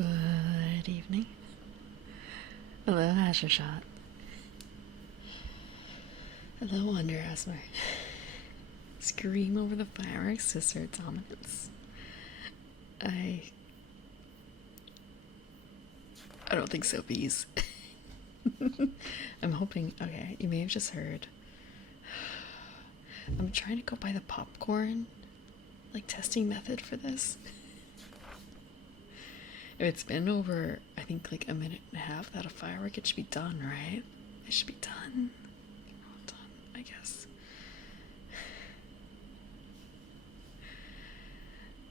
Good evening. Hello, Ashershot. Hello, Wonder Asmer. Scream over the fireworks, Sister Dominance. I don't think so, bees. I'm hoping. Okay, you may have just heard. I'm trying to go by the popcorn, like, testing method for this. If it's been over, I think, like a minute and a half without a firework, it should be done, right? It should be done. Well done, I guess.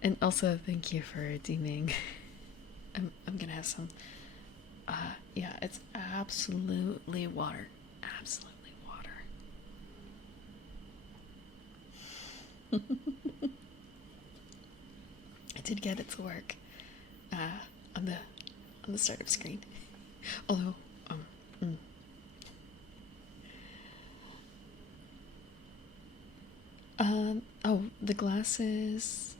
And also, thank you for redeeming. I'm gonna have some. Yeah, it's absolutely water. Absolutely water. I did get it to work. On the startup screen. Although, oh, the glasses.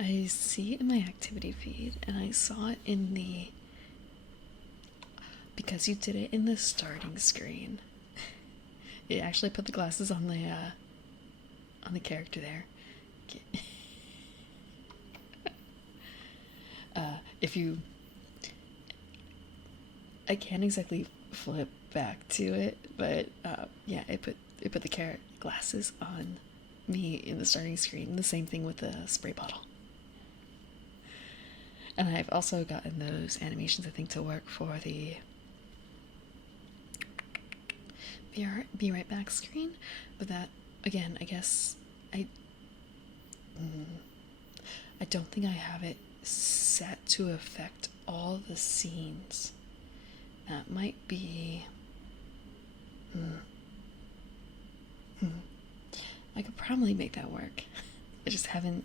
I see it in my activity feed, and I saw it in the. Because you did it in the starting screen. It actually put the glasses on the character there. If you, I can't exactly flip back to it, but yeah, it put the glasses on me in the starting screen. The same thing with the spray bottle. And I've also gotten those animations, I think, to work for the be right back screen. But that, again, I guess I don't think I have it set to affect all the scenes. That might be. I could probably make that work. I just haven't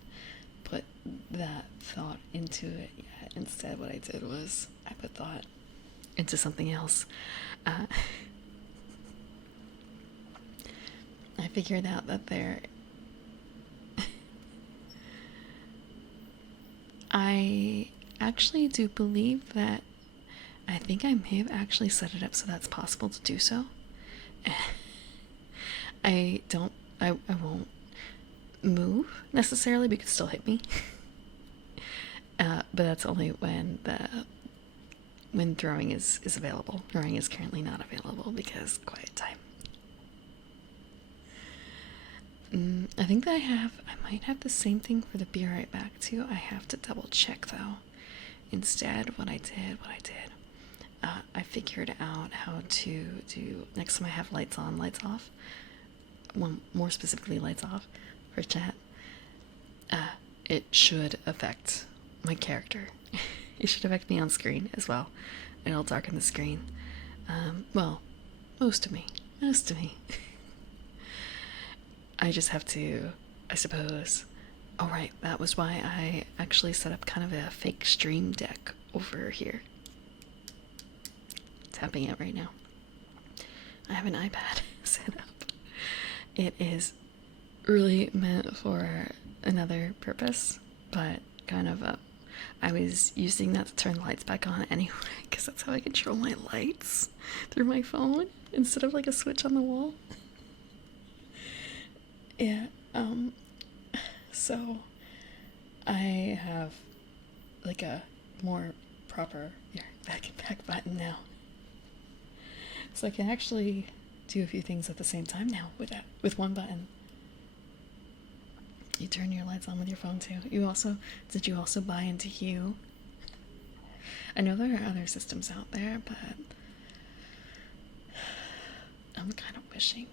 put that thought into it yet. Instead, what I did was I put thought into something else. I figured out that I actually do believe that I think I may have actually set it up so that's possible to do so. I won't move necessarily, but it could still hit me. But that's only when throwing is available. Throwing is currently not available because quiet time. I think that I might have the same thing for the Be Right Back too. I have to double check though. Instead, what I did, I figured out how to do, next time I have lights on, lights off, well, more specifically lights off for chat, it should affect my character. It should affect me on screen as well. It'll darken the screen. Well, most of me. I just have to, I suppose. Oh right, that was why I actually set up kind of a fake stream deck over here. Tapping it right now. I have an iPad set up. It is really meant for another purpose, but kind of I was using that to turn the lights back on anyway, because that's how I control my lights through my phone instead of like a switch on the wall. Yeah, so I have like a more proper back and back button now. So I can actually do a few things at the same time now with one button. You turn your lights on with your phone too. Did you also buy into Hue? I know there are other systems out there, but I'm kind of wishing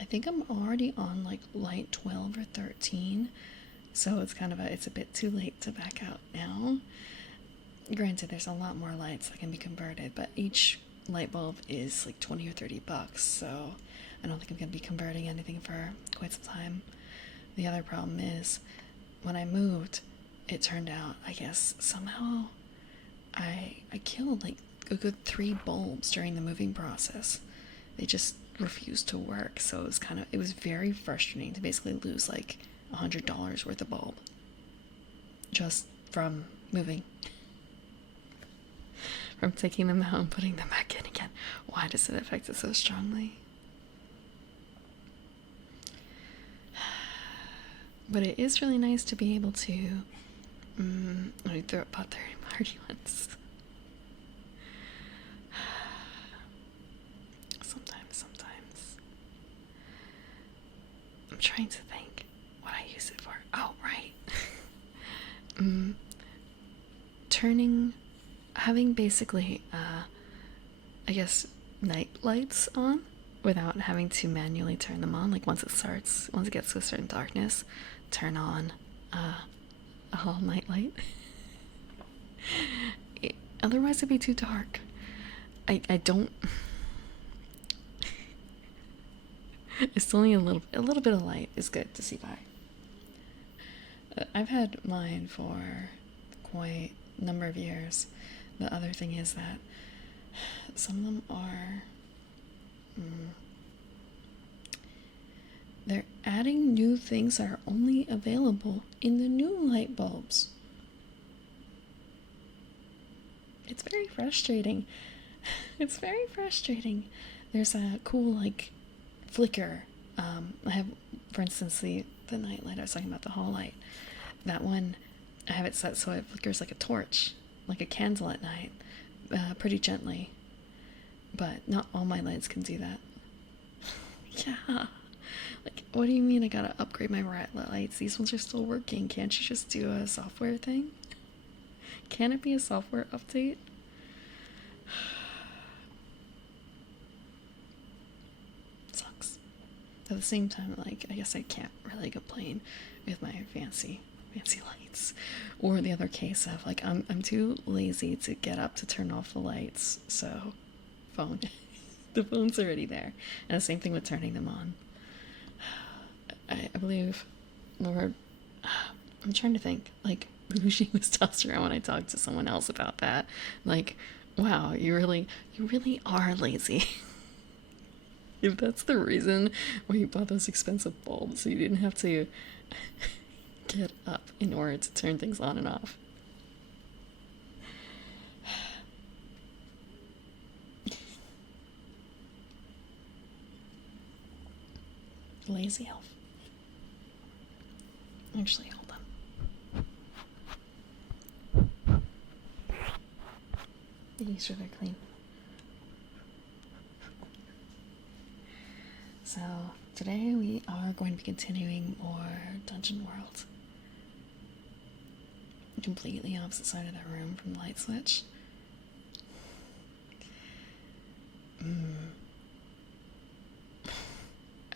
I think I'm already on like light 12 or 13, so it's a bit too late to back out now. Granted, there's a lot more lights that can be converted, but each light bulb is like 20 or 30 bucks, so I don't think I'm going to be converting anything for quite some time. The other problem is, when I moved, it turned out, I guess, somehow I killed like a good 3 bulbs during the moving process. They just refused to work, so it was very frustrating to basically lose like $100 worth of bulb just from moving, from taking them out and putting them back in again. Why does it affect it so strongly? But it is really nice to be able to let me throw up pot 30 party once. Sometimes. I'm trying to think what I use it for. Oh, right. Having basically, I guess, night lights on without having to manually turn them on. Like once it gets to a certain darkness, turn on a whole night light. Otherwise it'd be too dark. I don't it's only a little bit of light is good to see by. I've had mine for quite a number of years. The other thing is that some of them are they're adding new things that are only available in the new light bulbs. It's very frustrating. It's very frustrating. There's a cool, like, flicker. I have, for instance, the night light I was talking about, the hall light. That one, I have it set so it flickers like a torch, like a candle at night, pretty gently. But not all my lights can do that. Yeah. Like, what do you mean I gotta upgrade my lights? These ones are still working. Can't you just do a software thing? Can it be a software update? Sucks. At the same time, like, I guess I can't really complain with my fancy lights. Or the other case of, like, I'm too lazy to get up to turn off the lights, so phone. The phone's already there. And the same thing with turning them on. I believe Lord, I'm trying to think, like, she was tossed around when I talked to someone else about that. Like, wow, you really are lazy. If that's the reason why you bought those expensive bulbs, so you didn't have to get up in order to turn things on and off. Lazy elf. Actually, hold on. These are very clean. So, today we are going to be continuing more Dungeon World. Completely opposite side of the room from the light switch.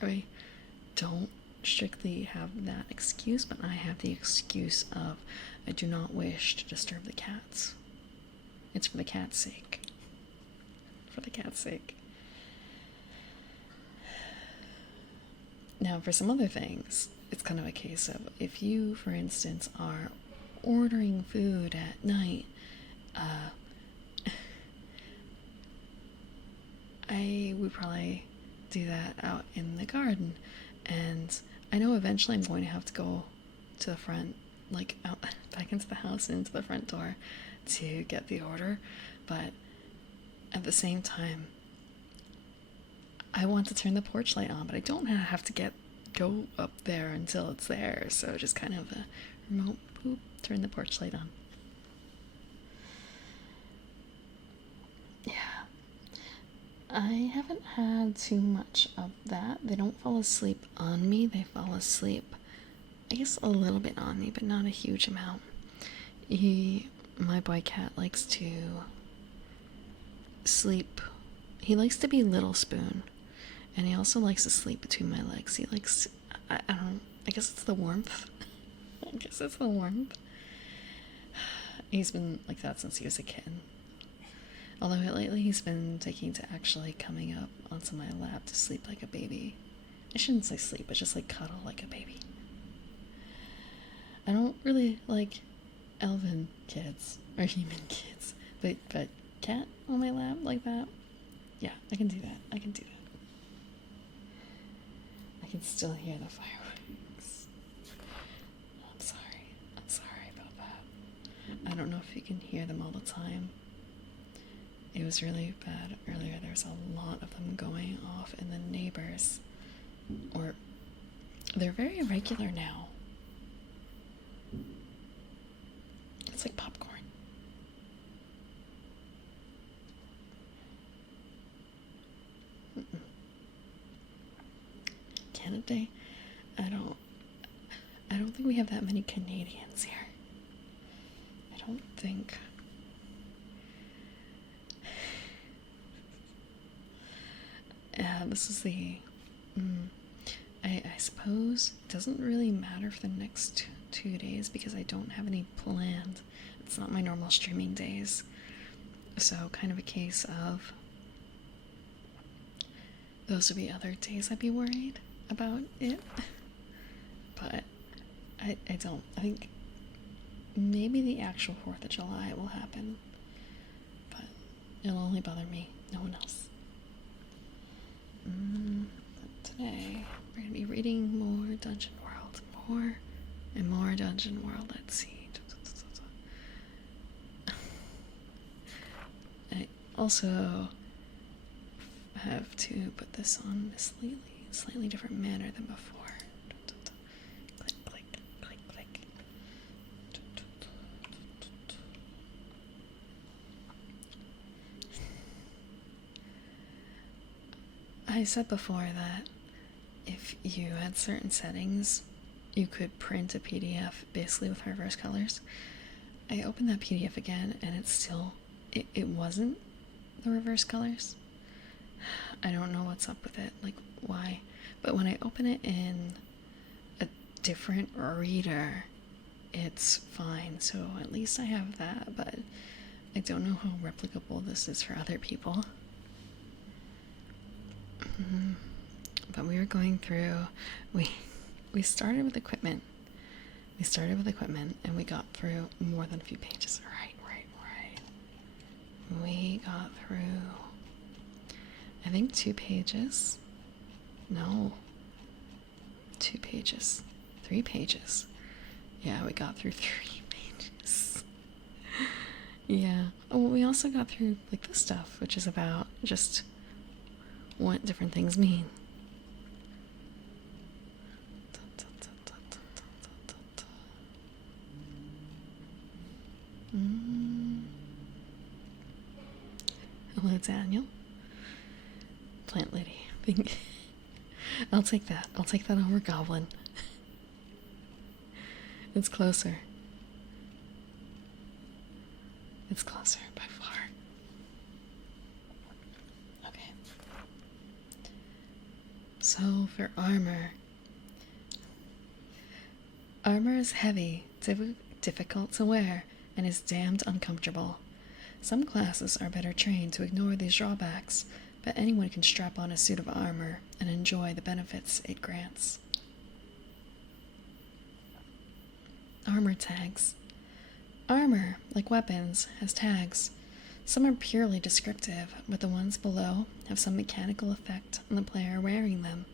I don't strictly have that excuse, but I have the excuse of I do not wish to disturb the cats. It's for the cat's sake. For the cat's sake. Now, for some other things, it's kind of a case of if you, for instance, are ordering food at night, I would probably do that out in the garden. And I know eventually I'm going to have to go to the front, like out back into the house and into the front door to get the order. But at the same time, I want to turn the porch light on, but I don't have to go up there until it's there. So just kind of a remote boop, turn the porch light on. Yeah. I haven't had too much of that. They don't fall asleep on me. They fall asleep, I guess, a little bit on me, but not a huge amount. My boy cat likes to sleep. He likes to be Little Spoon. And he also likes to sleep between my legs. He likes, I guess it's the warmth. I guess it's the warmth. He's been like that since he was a kitten. Although lately he's been taking to actually coming up onto my lap to sleep like a baby. I shouldn't say sleep, but just like cuddle like a baby. I don't really like elven kids or human kids, but cat on my lap like that, yeah, I can do that. I can still hear the fireworks. I don't know if you can hear them all the time. It was really bad earlier. There's a lot of them going off, and the neighbors, or they're very irregular now. It's like popcorn. Canada, I don't think we have that many Canadians here. I don't think. This is the. I suppose it doesn't really matter for the next 2 days because I don't have any planned. It's not my normal streaming days. So, kind of a case of. Those would be other days I'd be worried about it. But I don't. I think maybe the actual 4th of July will happen. But it'll only bother me, no one else. But today we're going to be reading more Dungeon World. More and more Dungeon World. Let's see. I also have to put this on a slightly different manner than before. Click, click, click, click. I said before that if you had certain settings, you could print a PDF basically with reverse colors. I opened that PDF again and it's still, it wasn't the reverse colors. I don't know what's up with it, like why. But when I open it in a different reader, it's fine. So at least I have that, but I don't know how replicable this is for other people. But we were going through, we started with equipment. And we got through more than a few pages. Right. We got through, I think 2 pages. No. 2 pages. 3 pages. Yeah, we got through 3 pages. Yeah. Oh, well, we also got through, like, this stuff, which is about just what different things mean. Hello, Daniel. Plant lady. I'll take that. I'll take that over goblin. It's closer. It's closer by far. Okay. So for armor. Armor is heavy, difficult to wear, and is damned uncomfortable. Some classes are better trained to ignore these drawbacks, but anyone can strap on a suit of armor and enjoy the benefits it grants. Armor tags. Armor, like weapons, has tags. Some are purely descriptive, but the ones below have some mechanical effect on the player wearing them.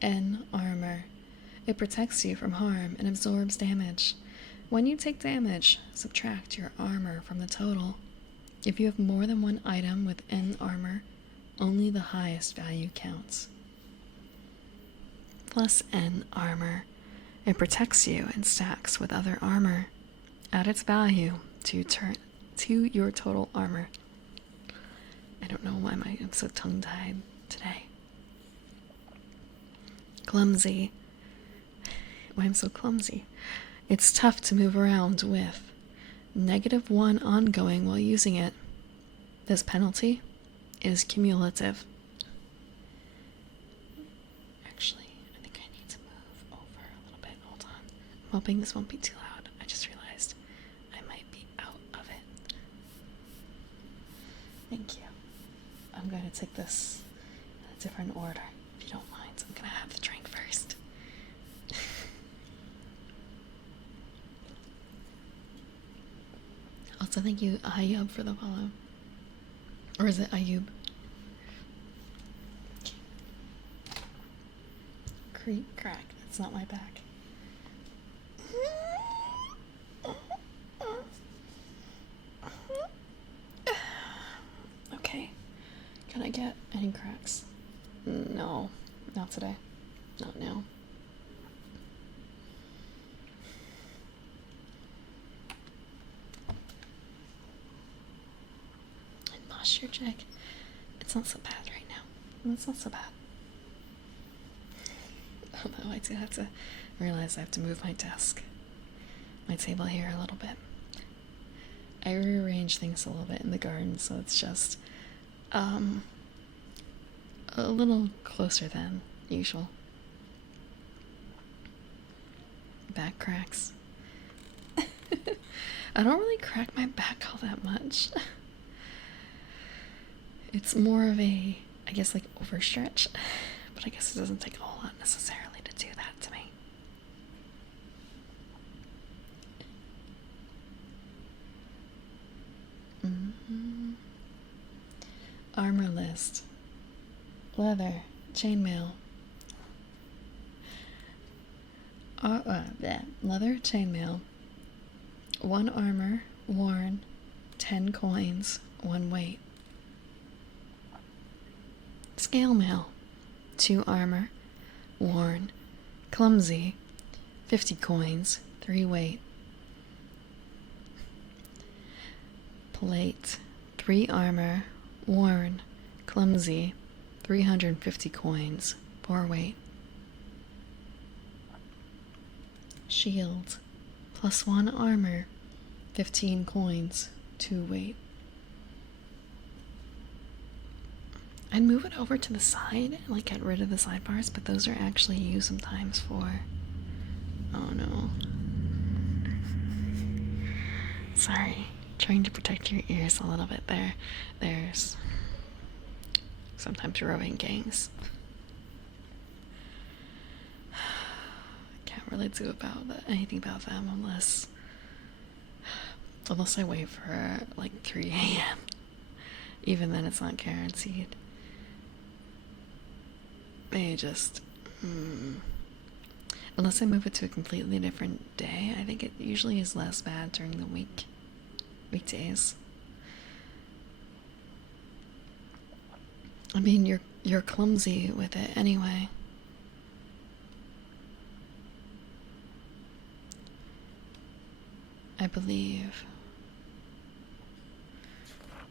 N. Armor. It protects you from harm and absorbs damage. When you take damage, subtract your armor from the total. If you have more than one item with N armor, only the highest value counts. Plus N armor. It protects you and stacks with other armor. Add its value to your total armor. I don't know why I'm so tongue-tied today. Clumsy. Why I'm so clumsy. It's tough to move around with. -1 ongoing while using it. This penalty is cumulative. Actually, I think I need to move over a little bit. Hold on. I'm hoping this won't be too loud. I just realized I might be out of it. Thank you. I'm going to take this in a different order, if you don't mind. I'm going to have the drink first. Also, thank you, Ayub, for the follow. Or is it Ayub? Creak, crack. That's not my back. Any cracks? No, not today. Not now. And posture check. It's not so bad right now. It's not so bad. Although I do have to realize I have to move my desk, my table here a little bit. I rearrange things a little bit in the garden, so it's just a little closer than usual. Back cracks. I don't really crack my back all that much. It's more of a, I guess, like overstretch, but I guess it doesn't take a whole lot necessarily to do that to me. Armor list. Leather. Chainmail. Leather chainmail. 1 armor, worn, 10 coins, 1 weight. Scale mail. 2 armor, worn, clumsy, 50 coins, 3 weight. Plate. 3 armor, worn, clumsy, 350 coins, 4 weight. Shield. +1 armor, 15 coins, 2 weight. I'd move it over to the side and like get rid of the sidebars, but those are actually used sometimes for... Oh no. Sorry. Trying to protect your ears a little bit there. There's sometimes roving gangs. Can't really do anything about them unless I wait for like 3 a.m. Even then, it's not guaranteed. They just unless I move it to a completely different day, I think it usually is less bad during the weekdays. I mean, you're clumsy with it anyway. I believe.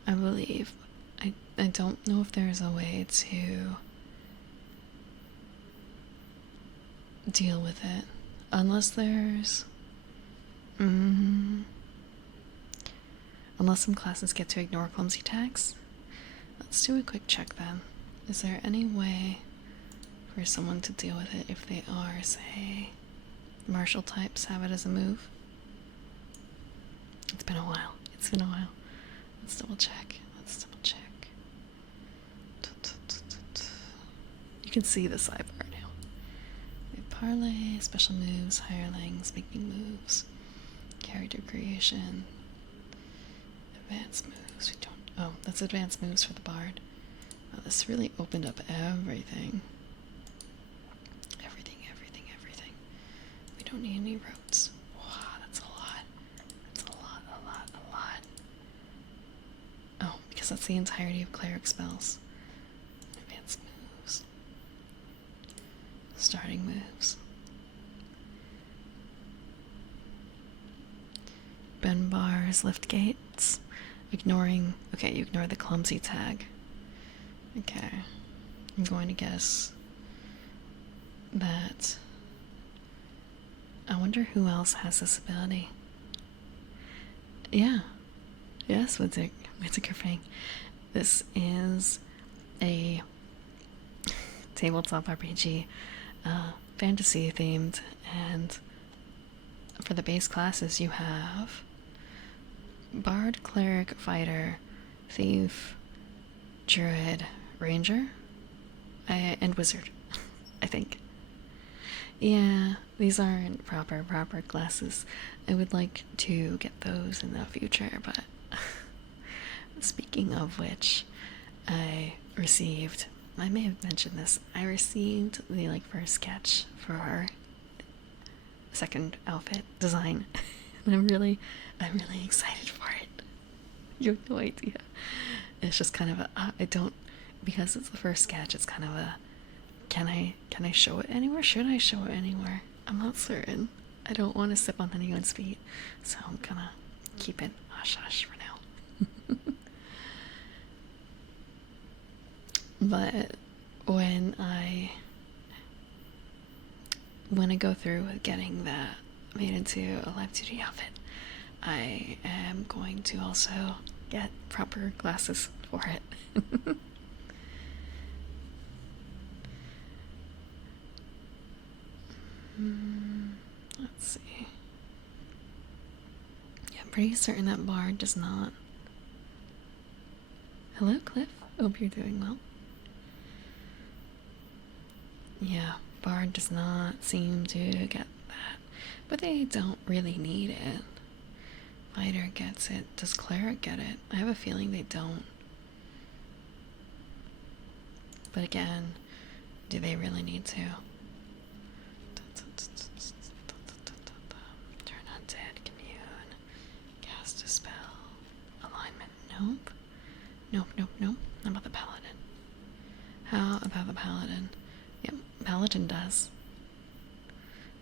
I don't know if there's a way to deal with it. Unless there's... Unless some classes get to ignore clumsy tags. Let's do a quick check then. Is there any way for someone to deal with it if they are, say, martial types, have it as a move? It's been a while. Let's double check. You can see the sidebar now. We have parlay, special moves, hirelings, making moves, character creation, advanced moves. Oh, that's advanced moves for the bard. Oh, this really opened up everything. Everything. We don't need any roads. Wow, that's a lot. A lot. Oh, because that's the entirety of cleric spells. Advanced moves. Starting moves. Bend bars, lift gates. Ignoring... Okay, you ignore the clumsy tag. Okay. I'm going to guess that... I wonder who else has this ability. Yeah. Yes, Witziker. This is a tabletop RPG, fantasy themed, and for the base classes you have Bard, Cleric, Fighter, Thief, Druid, Ranger, and Wizard, I think. Yeah, these aren't proper classes. I would like to get those in the future, but speaking of which, I may have mentioned this, I received the first sketch for our second outfit design, and I'm really excited for it. You have no idea. It's just kind of I don't because it's the first sketch, it's kind of a, can I show it anywhere? Should I show it anywhere? I'm not certain. I don't want to step on anyone's feet, so I'm gonna keep it hush hush for now. But when I go through with getting that made into a live duty outfit, I am going to also get proper glasses for it. Let's see. Yeah, I'm pretty certain that Bard does not. Hello, Cliff. Hope you're doing well. Yeah, Bard does not seem to get that, but they don't really need it. Fighter gets it. Does Cleric get it? I have a feeling they don't. But again, do they really need to? Turn undead, commune, cast a spell, alignment. Nope. Nope. How about the paladin? How about the paladin? Yep, paladin does.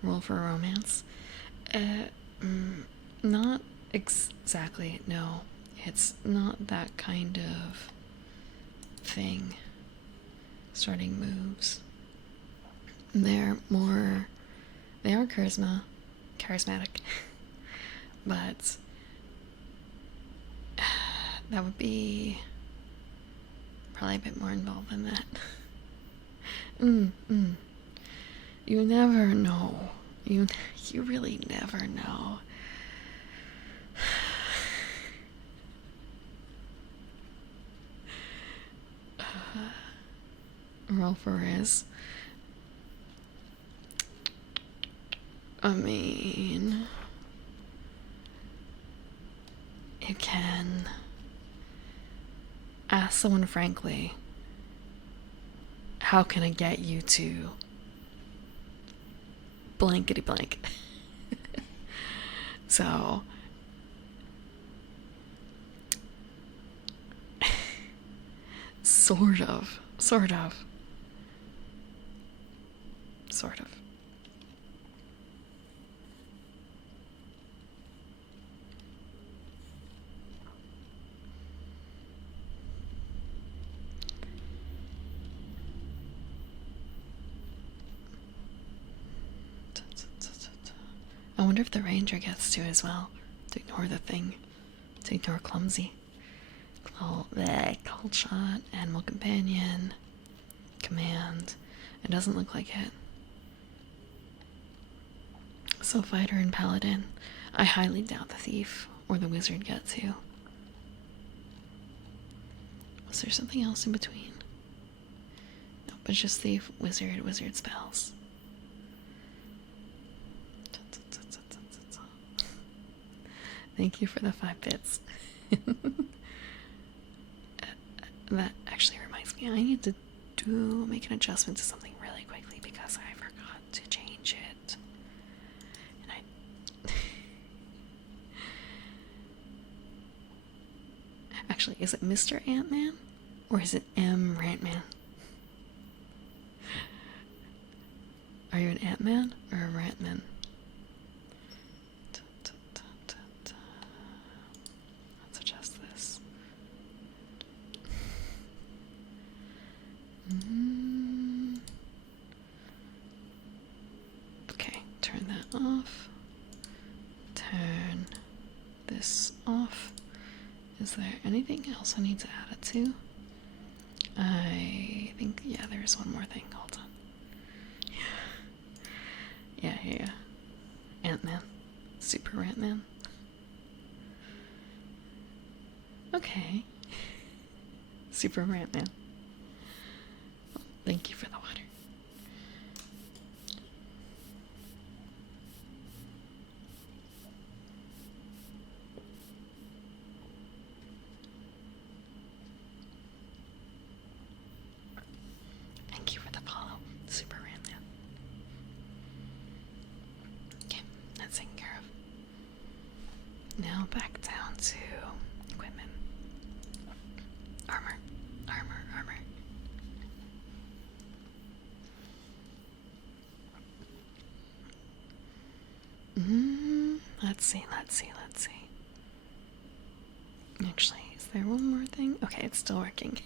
Roll for romance. Not exactly. No, it's not that kind of thing. Starting moves. They are charismatic, but that would be probably a bit more involved than that. You never know. You really never know. Roll for Riz. I mean, you can ask someone frankly, how can I get you to blankety blank? So, sort of. I wonder if the ranger gets to as well. To ignore the thing. To ignore clumsy. Cold shot, animal companion, command. It doesn't look like it. So fighter and paladin. I highly doubt the thief or the wizard get to. Was there something else in between? Nope, it's just thief, wizard spells. Thank you for the 5 bits. That actually reminds me, I need to make an adjustment to something really quickly because I forgot to change it. And actually, is it Mr. Ant-Man or is it M. Rantman? Are you an Ant-Man or a Rantman? Let's adjust this. Okay, turn that off. Turn this off. Is there anything else I need to add it to? I think, yeah, there's one more thing. Hold on. Yeah. Ant-Man. Super Ant-Man. Okay. Super Ant-Man. Well, thank you for the water. Thank you for the follow, Super Ant-Man. Okay, that's taken care of. Now back down to equipment. Armor. let's see. Actually, is there one more thing? Okay, it's still working.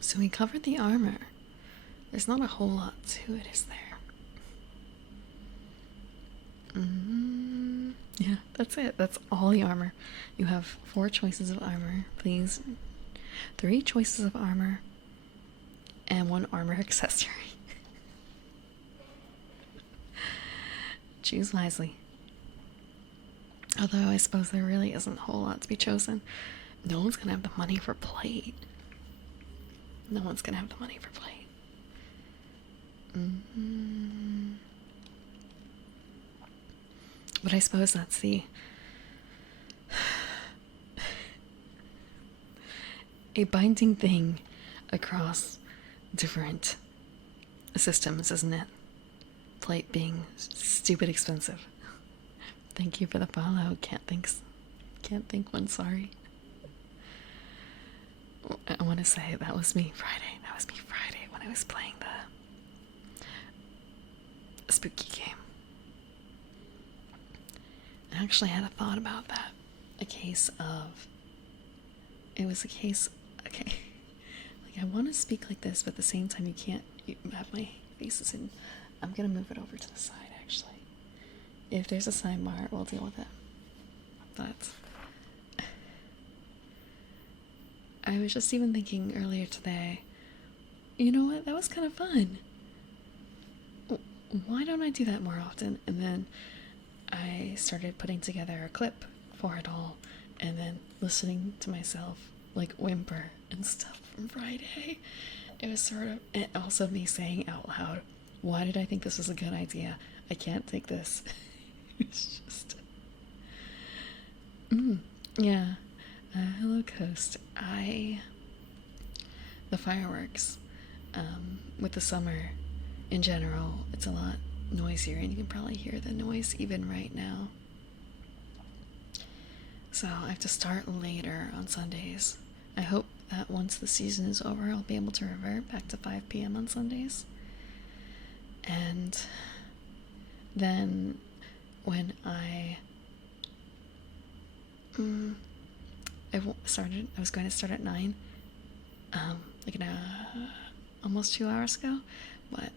So we covered the armor. There's not a whole lot to it, is there? Yeah, that's it. That's all the armor. You have 4 choices of armor, please. 3 choices of armor, and 1 armor accessory. Choose wisely. Although I suppose there really isn't a whole lot to be chosen. No one's gonna have the money for plate. No one's gonna have the money for plate. But I suppose that's the a binding thing across different systems, isn't it? Plate being stupid expensive. Thank you for the follow. Can't think one. Sorry. I want to say that was me Friday. That was me Friday when I was playing the spooky game. I actually had a thought about that. It was a case. Okay. Like, I want to speak like this, but at the same time, you have my faces in. I'm gonna move it over to the side, actually. If there's a sidebar, we'll deal with it. But I was just even thinking earlier today, you know what? That was kind of fun. Why don't I do that more often? And then I started putting together a clip for it all, and then listening to myself like whimper and stuff from Friday. It was sort of, and also me saying out loud, why did I think this was a good idea? I can't take this. It's just yeah. Hello Coast. The fireworks with the summer in general, it's a lot noisier, and you can probably hear the noise even right now. So I have to start later on Sundays. I hope that once the season is over, I'll be able to revert back to 5 p.m. on Sundays. And then when I was going to start at 9, almost 2 hours ago, but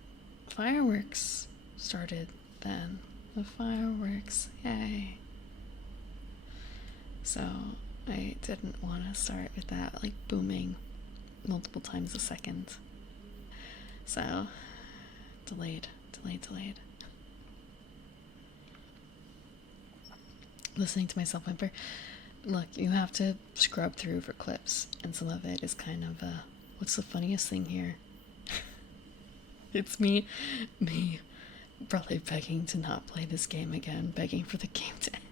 fireworks started then. The fireworks, yay. So I didn't want to start with that, like, booming multiple times a second. So, delayed. Listening to myself whimper. Look, you have to scrub through for clips, and some of it is kind of, what's the funniest thing here? It's me probably begging to not play this game again, begging for the game to end.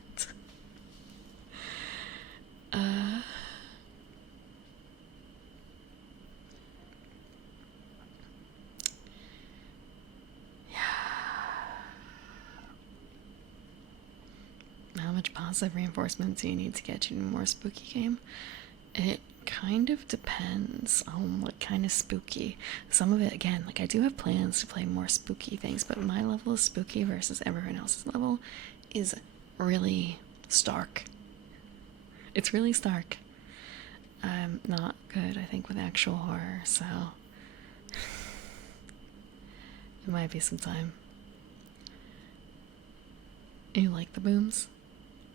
How much positive reinforcement do you need to get you in a more spooky game? It kind of depends on what kind of spooky. Some of it, again, like, I do have plans to play more spooky things, but my level of spooky versus everyone else's level is really stark. It's really stark. I'm not good, I think, with actual horror, so it might be some time. You like the booms?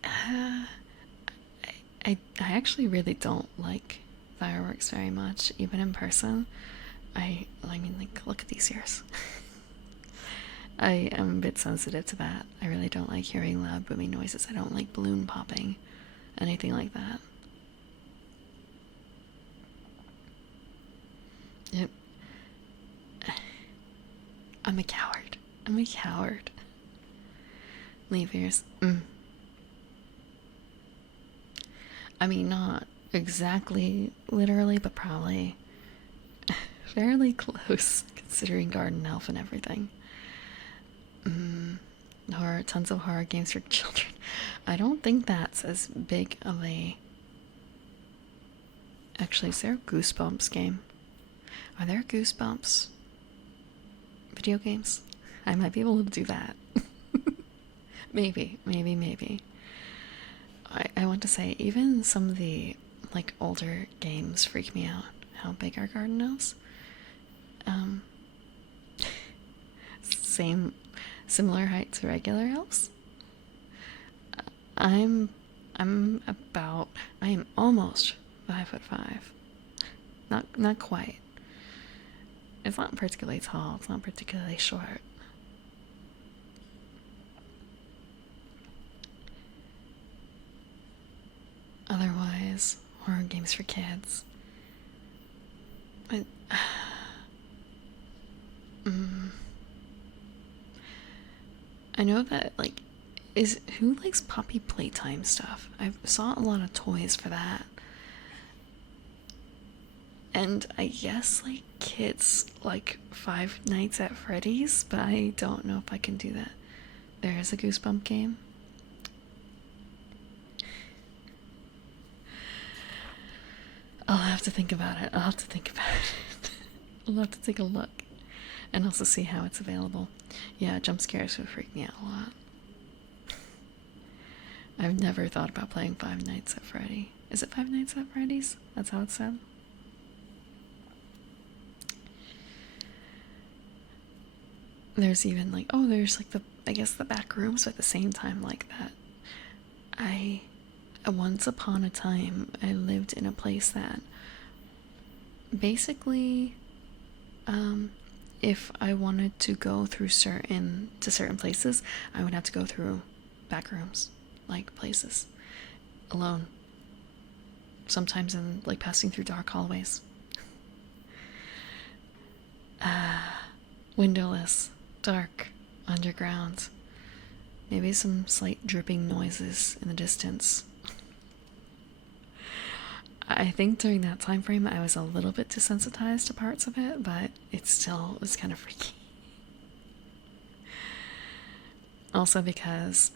I actually really don't like fireworks very much, even in person. I mean, like, look at these ears. I am a bit sensitive to that. I really don't like hearing loud booming noises. I don't like balloon popping, anything like that. Yep. I'm a coward. Leave ears. I mean, not exactly literally, but probably fairly close, considering Garden Elf and everything. Tons of horror games for children. I don't think that's as big of a... Actually, is there a Goosebumps game? Are there Goosebumps video games? I might be able to do that. Maybe. I want to say, even some of the like older games freak me out. How big our garden is. Um, same, similar height to regular elves. I'm, I am almost 5'5". Not quite. It's not particularly tall. It's not particularly short. Otherwise, horror games for kids. I, mm, I know that like is who likes Poppy Playtime stuff? I saw a lot of toys for that. And I guess like kids like Five Nights at Freddy's, but I don't know if I can do that. There is a Goosebump game. I'll have to think about it. I'll have to take a look and also see how it's available. Yeah, jump scares would freak me out a lot. I've never thought about playing Five Nights at Freddy. Is it Five Nights at Freddy's? That's how it's said. There's even like, oh, there's like I guess the back rooms, but at the same time like that. I once upon a time I lived in a place that basically if I wanted to go through certain places, I would have to go through back rooms, like places alone. Sometimes in like passing through dark hallways. Windowless, dark, underground. Maybe some slight dripping noises in the distance. I think during that time frame I was a little bit desensitized to parts of it, but it still was kind of freaky. Also because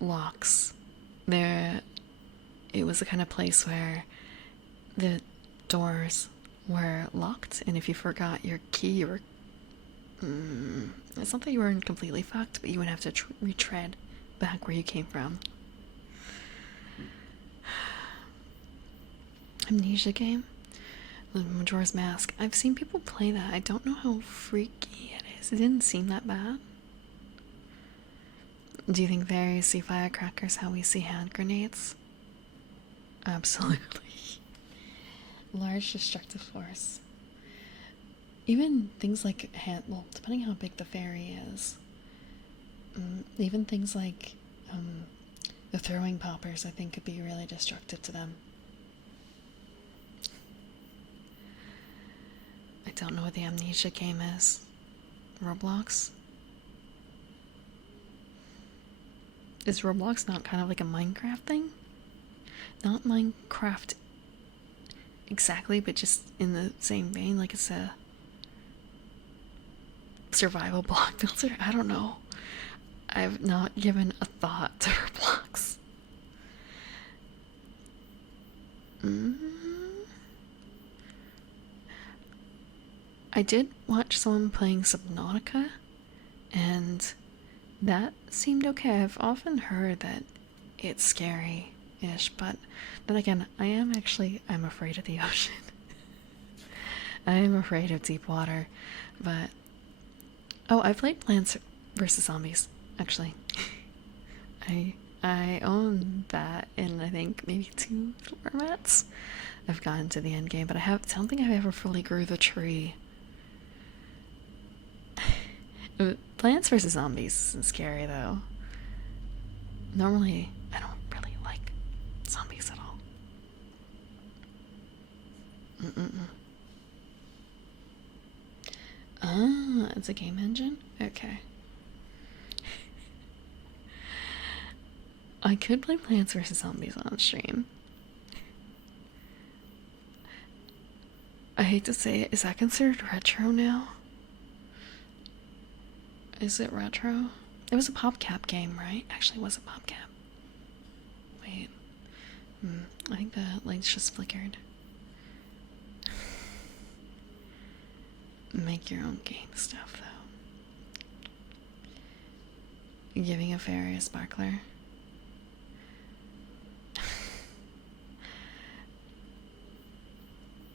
locks. It was the kind of place where the doors were locked, and if you forgot your key, you were it's not that you weren't completely fucked, but you would have to retread back where you came from. Amnesia game? The Majora's Mask. I've seen people play that. I don't know how freaky it is. It didn't seem that bad. Do you think fairies see firecrackers how we see hand grenades? Absolutely. Large destructive force. Even things like well, depending how big the fairy is. Even things like the throwing poppers, I think, could be really destructive to them. I don't know what the Amnesia game is. Roblox? Is Roblox not kind of like a Minecraft thing? Not Minecraft exactly, but just in the same vein, like it's a survival block builder? I don't know. I've not given a thought to Roblox. I did watch someone playing Subnautica, and that seemed okay. I've often heard that it's scary-ish, but then again, I'm afraid of the ocean. I am afraid of deep water, but I played Plants vs. Zombies, actually. I own that in, I think, maybe 2 formats. I've gotten to the end game, but I don't think I ever fully grew the tree. Plants vs. Zombies isn't scary, though. Normally, I don't really like zombies at all. Ah, it's a game engine? Okay. I could play Plants vs. Zombies on stream. I hate to say it, is that considered retro now? Is it retro? It was a PopCap game, right? Actually, it was a PopCap. Wait. I think the lights just flickered. Make your own game stuff, though. giving a fairy a sparkler.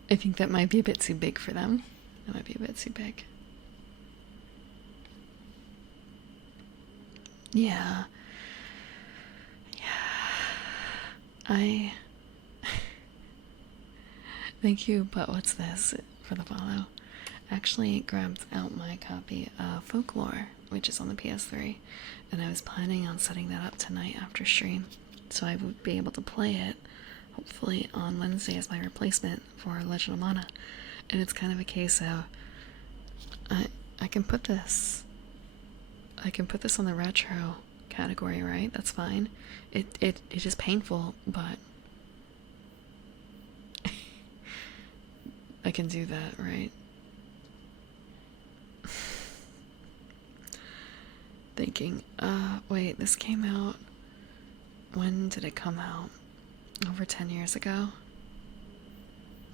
I think that might be a bit too big for them. That might be a bit too big. Yeah. Yeah. Thank you, but what's this for the follow? Actually grabbed out my copy of Folklore, which is on the PS3, and I was planning on setting that up tonight after stream, so I would be able to play it hopefully on Wednesday as my replacement for Legend of Mana. And it's kind of a case of I can put this on the retro category, right? That's fine. It is painful, but I can do that, right? Thinking, wait, this came out, when did it come out? Over 10 years ago?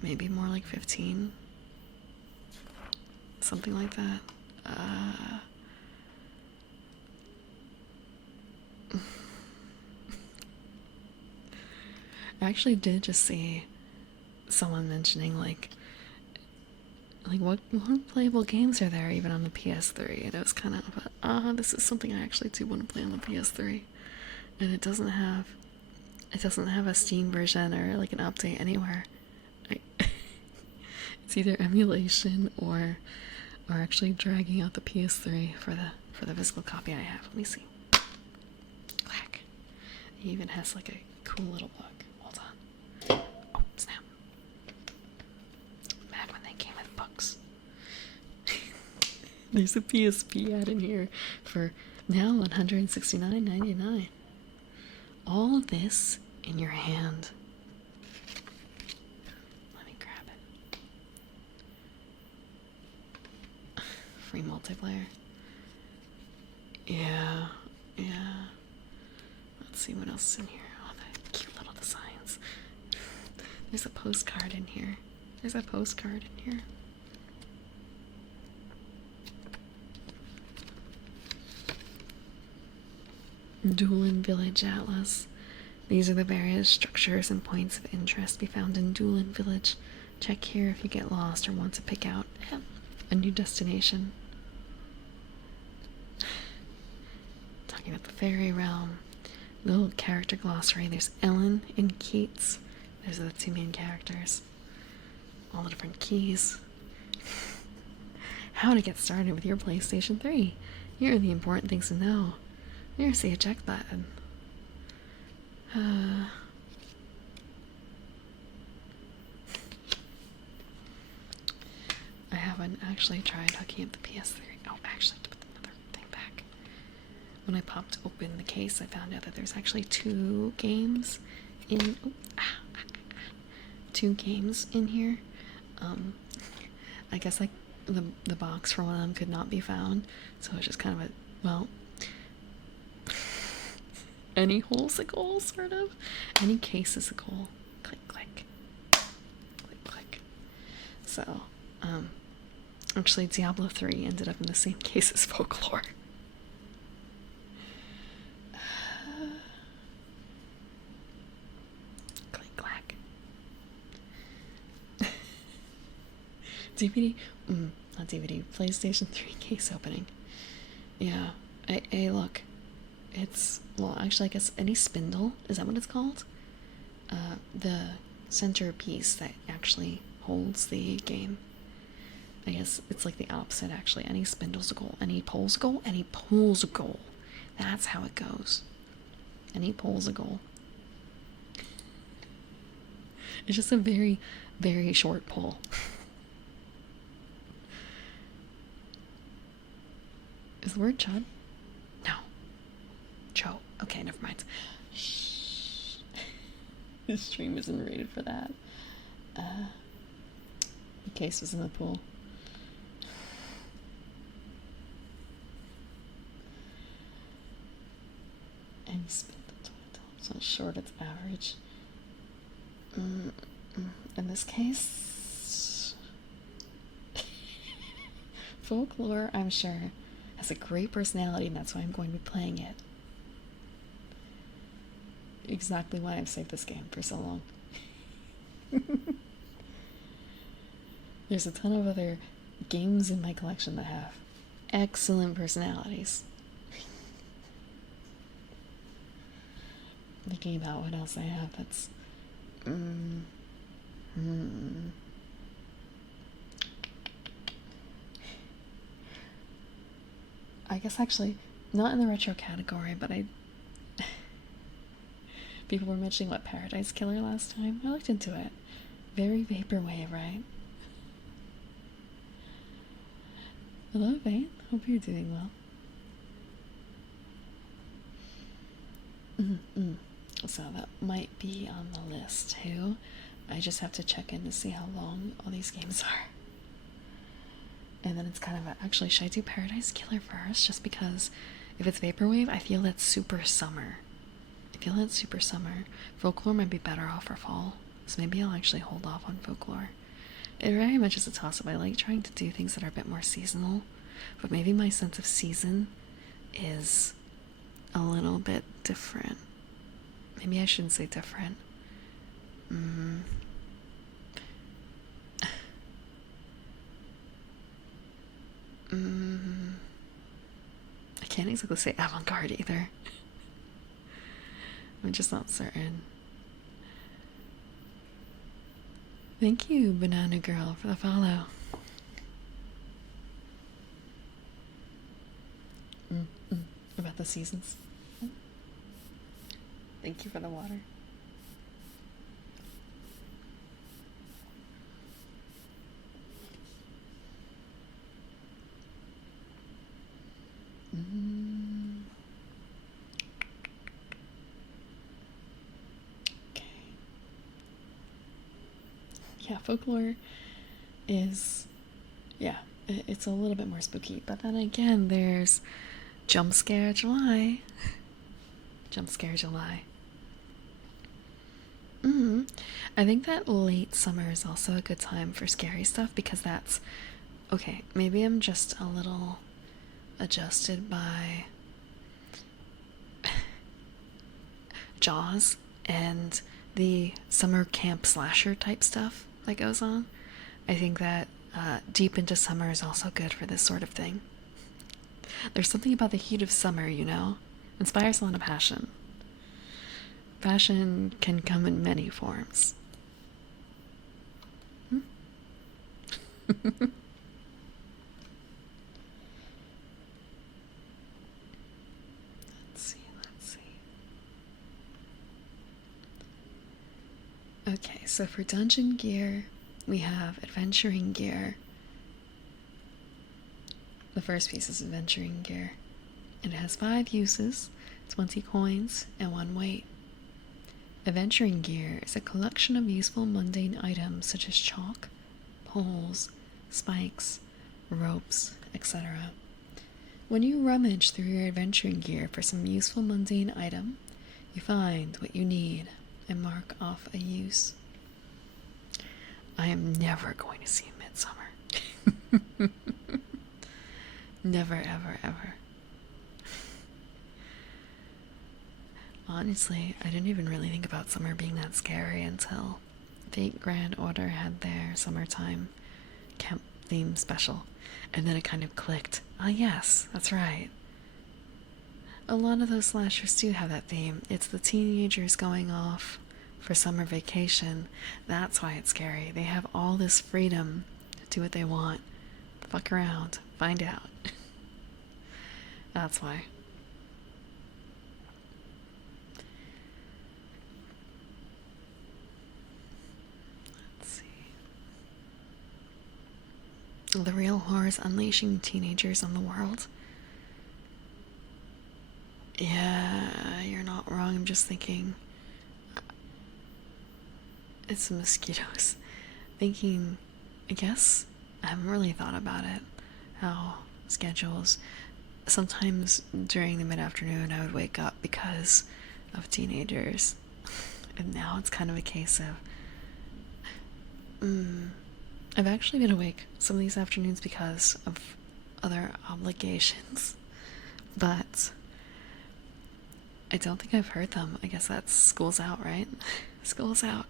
Maybe more like 15? Something like that. I actually did just see someone mentioning like what playable games are there even on the PS3, and it was kind of this is something I actually do want to play on the PS3, and it doesn't have a Steam version or like an update anywhere. It's either emulation or actually dragging out the PS3 for the physical copy I have. Let me see. Clack. It even has like a cool little book. Hold on. Oh, snap. Back when they came with books. There's a PSP ad in here for now $169.99. All of this in your hand. Let me grab it. Free multiplayer. Yeah. Let's see what else is in here. Oh, the cute little designs. There's a postcard in here. Doolin Village Atlas. These are the various structures and points of interest to be found in Doolin Village. Check here if you get lost or want to pick out a new destination. Talking about the fairy realm. Little character glossary. There's Ellen and Keats. Those are the two main characters. All the different keys. How to get started with your PlayStation 3. Here are the important things to know. Here's the eject button. I haven't actually tried hooking up the PS3. Oh, actually, to put another thing back. When I popped open the case, I found out that there's actually two games in here. I guess like the box for one of them could not be found, so it's just kind of any hole's a goal, sort of. Any case is a goal. Click, click. Click, click. So, actually Diablo 3 ended up in the same case as Folklore. Click, clack. DVD? Not DVD. PlayStation 3 case opening. Yeah. Hey, look. It's, well, actually, I guess any spindle, is that what it's called? The centerpiece that actually holds the game. I guess it's like the opposite, actually. Any spindle's a goal. Any pole's a goal. Any pole's a goal. That's how it goes. Any pole's a goal. It's just a very, very short pole. Is the word chud? No. Cho. Okay, never mind. Shh. This stream isn't rated for that. The case was in the pool. And spin the toilet. So short, it's average. In this case, Folklore, I'm sure, has a great personality, and that's why I'm going to be playing it. Exactly why I've saved this game for so long. There's a ton of other games in my collection that have excellent personalities. Thinking about what else I have that's I guess actually not in the retro category, but people were mentioning what Paradise Killer last time. I looked into it. Very vaporwave, right? Hello, Vane. Hope you're doing well. So that might be on the list too. I just have to check in to see how long all these games are. And then it's kind of actually, should I do Paradise Killer first? Just because if it's vaporwave, I feel that's super summer. Folklore might be better off for fall, so maybe I'll actually hold off on Folklore. It very much is a toss-up. I like trying to do things that are a bit more seasonal, but maybe my sense of season is a little bit different. Maybe I shouldn't say different. I can't exactly say avant-garde either. I'm just not certain. Thank you, Banana Girl, for the follow. About the seasons. Thank you for the water. Okay. Yeah, Folklore is, yeah, it's a little bit more spooky, but then again, there's Jump Scare July. Jump Scare July. I think that late summer is also a good time for scary stuff because that's, okay, maybe I'm just a little adjusted by Jaws and the summer camp slasher type stuff that goes on. I think that deep into summer is also good for this sort of thing. There's something about the heat of summer, you know? Inspires a lot of passion. Passion can come in many forms. Let's see. Okay, so for dungeon gear, we have adventuring gear. The first piece is adventuring gear. It has 5 uses, 20 coins, and 1 weight. Adventuring gear is a collection of useful mundane items such as chalk, poles, spikes, ropes, etc. When you rummage through your adventuring gear for some useful mundane item, you find what you need and mark off a use. I am never going to see Midsummer. Never, ever, ever. Honestly, I didn't even really think about summer being that scary until Fate Grand Order had their summertime camp theme special. And then it kind of clicked. Ah, yes, that's right. A lot of those slashers do have that theme. It's the teenagers going off for summer vacation. That's why it's scary. They have all this freedom to do what they want. Fuck around. Find out. That's why. Let's see. The real horror is unleashing teenagers on the world. Yeah, you're not wrong. I'm just thinking it's the mosquitoes. Thinking, I guess I haven't really thought about it. How schedules. Sometimes during the mid-afternoon I would wake up because of teenagers. And now it's kind of a case of I've actually been awake some of these afternoons because of other obligations, but I don't think I've heard them. I guess that's school's out, right? School's out.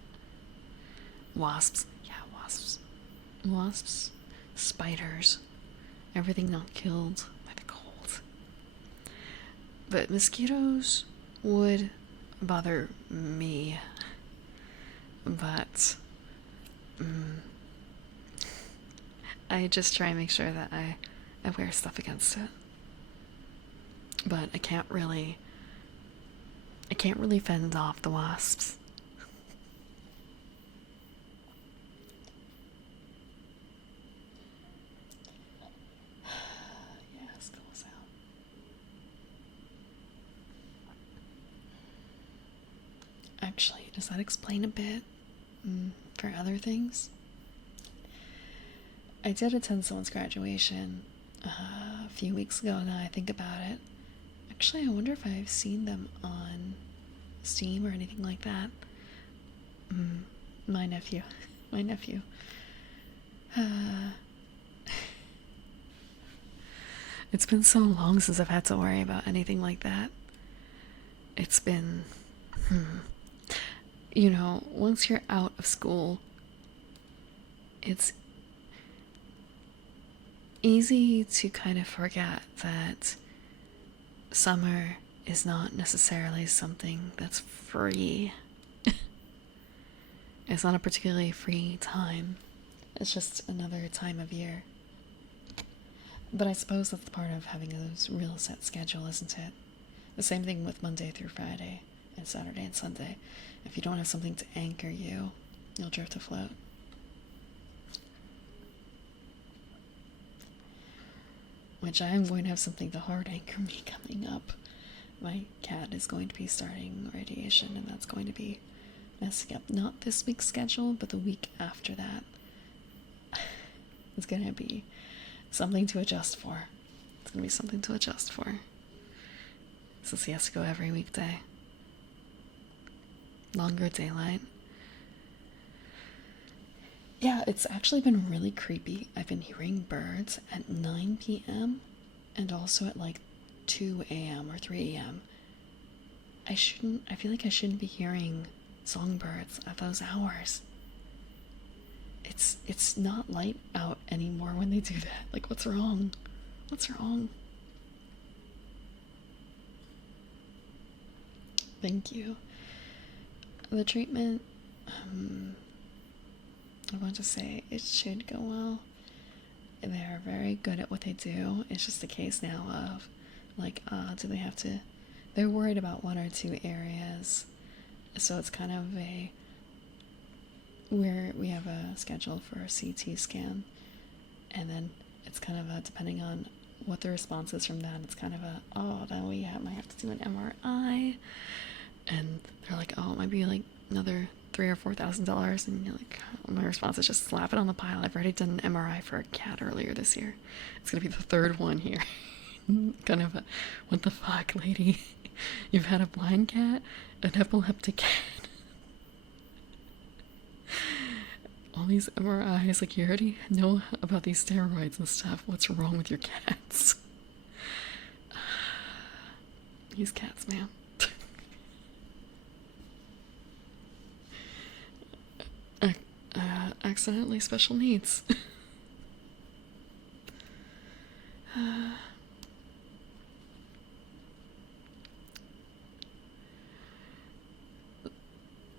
Wasps. Yeah, wasps. Wasps. Spiders. Everything not killed by the cold. But mosquitoes would bother me. But I just try and make sure that I wear stuff against it. But I can't really fend off the wasps. Yeah, school's out. Actually, does that explain a bit for other things? I did attend someone's graduation a few weeks ago now I think about it. Actually, I wonder if I've seen them on Steam or anything like that. My nephew. My nephew. It's been so long since I've had to worry about anything like that. It's been... You know, once you're out of school, it's easy to kind of forget that summer is not necessarily something that's free. It's not a particularly free time. It's just another time of year. But I suppose that's part of having a real set schedule, isn't it? The same thing with Monday through Friday and Saturday and Sunday. If you don't have something to anchor you, you'll drift afloat. Which I am going to have something to hard anchor me coming up. My cat is going to be starting radiation, and that's going to be messing up not this week's schedule, but the week after that. It's going to be something to adjust for. It's going to be something to adjust for. Since he has to go every weekday. Longer daylight. Yeah, it's actually been really creepy. I've been hearing birds at 9 p.m. and also at like 2 a.m. or 3 a.m. I feel like I shouldn't be hearing songbirds at those hours. It's not light out anymore when they do that. Like, what's wrong? What's wrong? Thank you. The treatment, I want to say it should go well. They're very good at what they do. It's just a case now of, like, do they have to... They're worried about one or two areas. So it's kind of we have a schedule for a CT scan. And then it's kind of a, depending on what the response is from that, it's kind of a, then we might have to do an MRI. And they're like, it might be like another $3,000 or $4,000, and you're like, my response is just slap it on the pile. I've already done an MRI for a cat earlier this year. It's gonna be the third one here. Kind of a, what the fuck, lady? You've had a blind cat, an epileptic cat, all these MRIs. Like, you already know about these steroids and stuff. What's wrong with your cats? These cats, man. Accidentally special needs.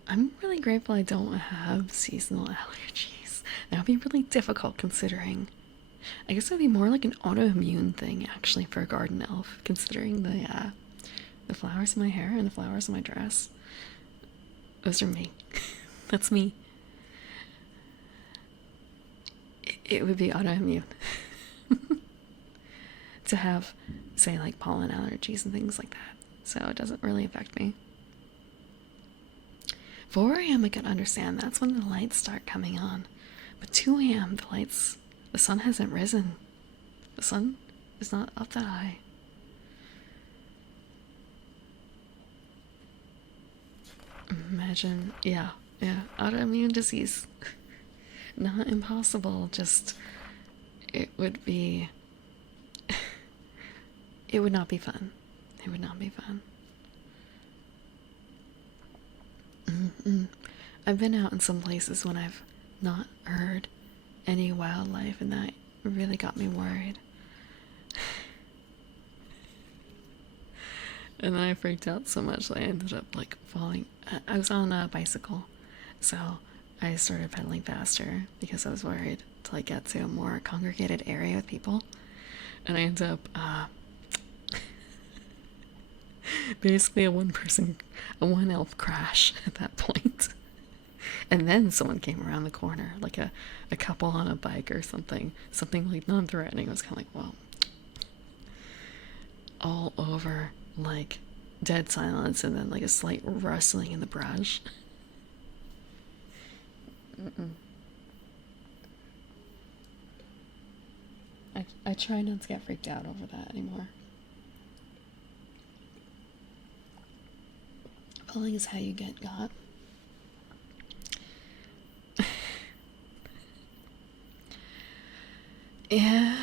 I'm really grateful I don't have seasonal allergies. That would be really difficult considering. I guess it would be more like an autoimmune thing actually for a garden elf, considering the flowers in my hair and the flowers in my dress. Those are me. That's me. It would be autoimmune. To have, say, like pollen allergies and things like that. So it doesn't really affect me. 4 a.m. I can understand. That's when the lights start coming on. But 2 a.m. the sun hasn't risen. The sun is not up that high. Imagine, yeah, autoimmune disease. Not impossible, just it would be it would not be fun. It would not be fun. I've been out in some places when I've not heard any wildlife, and that really got me worried. And then I freaked out so much that I ended up like falling. I was on a bicycle, so I started pedaling faster because I was worried to like get to a more congregated area with people, and I ended up basically a one elf crash at that point. And then someone came around the corner, like a couple on a bike or something like non-threatening. I was kind of like, well, all over, like dead silence, and then like a slight rustling in the brush. I try not to get freaked out over that anymore. Falling is how you get got. Yeah.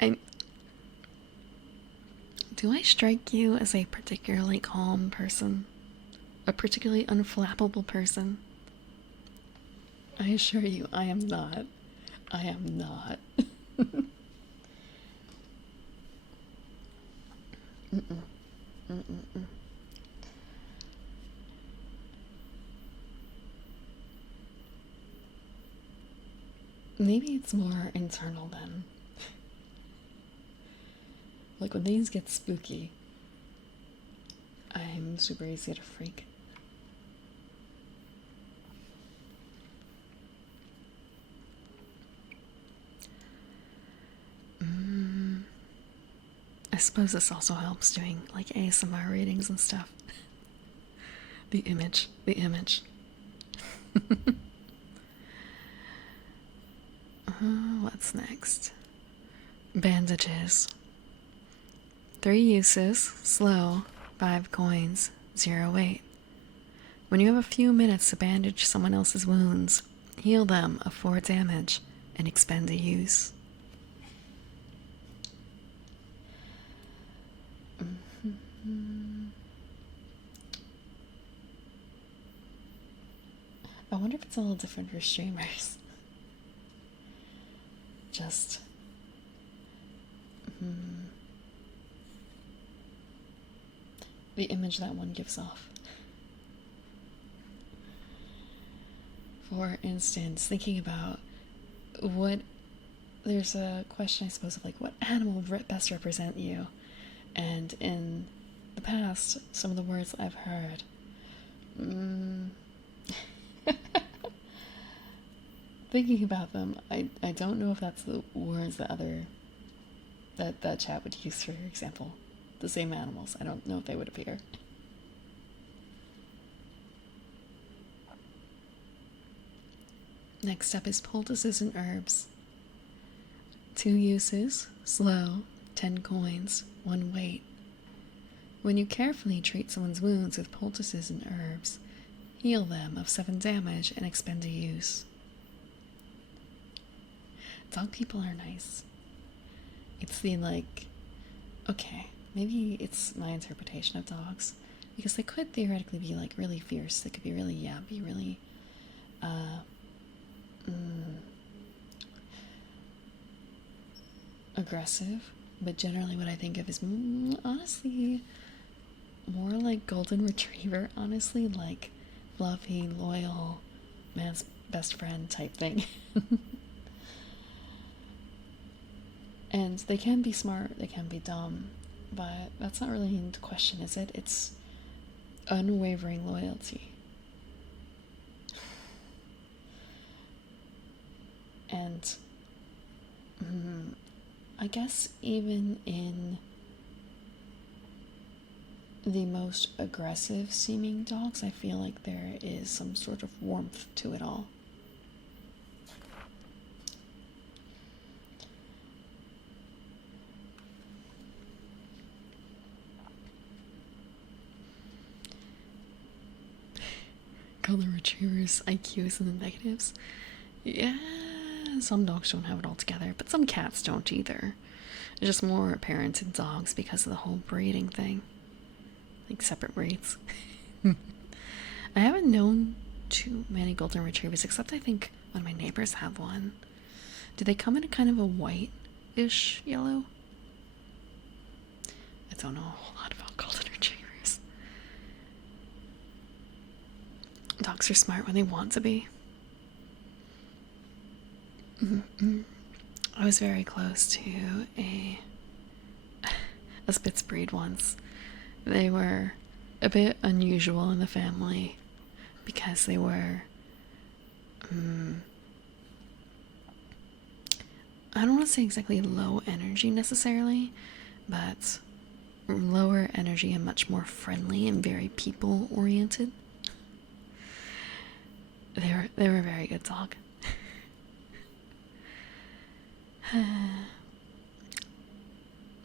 I Do I strike you as a particularly calm person? A particularly unflappable person? I assure you, I am not. I am not. Mm-mm. Mm-mm-mm. Maybe it's more internal then. Like when things get spooky, I'm super easy to freak. I suppose this also helps doing like ASMR readings and stuff. The image. What's next? Bandages. 3 uses, slow, 5 coins, 0 weight. When you have a few minutes to bandage someone else's wounds, heal them of 4 damage and expend a use. I wonder if it's a little different for streamers. Just the image that one gives off. For instance, thinking about there's a question, I suppose, of like what animal would best represent you, and in the past, some of the words I've heard. Thinking about them, I don't know if that's the words that chat would use, for example. The same animals. I don't know if they would appear. Next up is poultices and herbs. 2 uses, slow, 10 coins, 1 weight. When you carefully treat someone's wounds with poultices and herbs, heal them of 7 damage and expend a use. Dog people are nice. It's the like, okay, maybe it's my interpretation of dogs, because they could theoretically be like really fierce. They could be really, be really, aggressive. But generally, what I think of is honestly more like golden retriever. Honestly, like fluffy, loyal, man's best friend type thing. And they can be smart, they can be dumb, but that's not really the question, is it? It's unwavering loyalty. And I guess even in the most aggressive seeming dogs, I feel like there is some sort of warmth to it all. Golden retrievers' IQs in the negatives. Yeah, some dogs don't have it all together, but some cats don't either. It's just more apparent in dogs because of the whole breeding thing. Like separate breeds. I haven't known too many golden retrievers, except I think one of my neighbors have one. Do they come in a kind of a white-ish yellow? I don't know a whole lot about golden retrievers. Dogs are smart when they want to be. I was very close to a Spitz breed once. They were a bit unusual in the family because they were I don't want to say exactly low energy necessarily, but lower energy and much more friendly and very people oriented. They were a very good dog.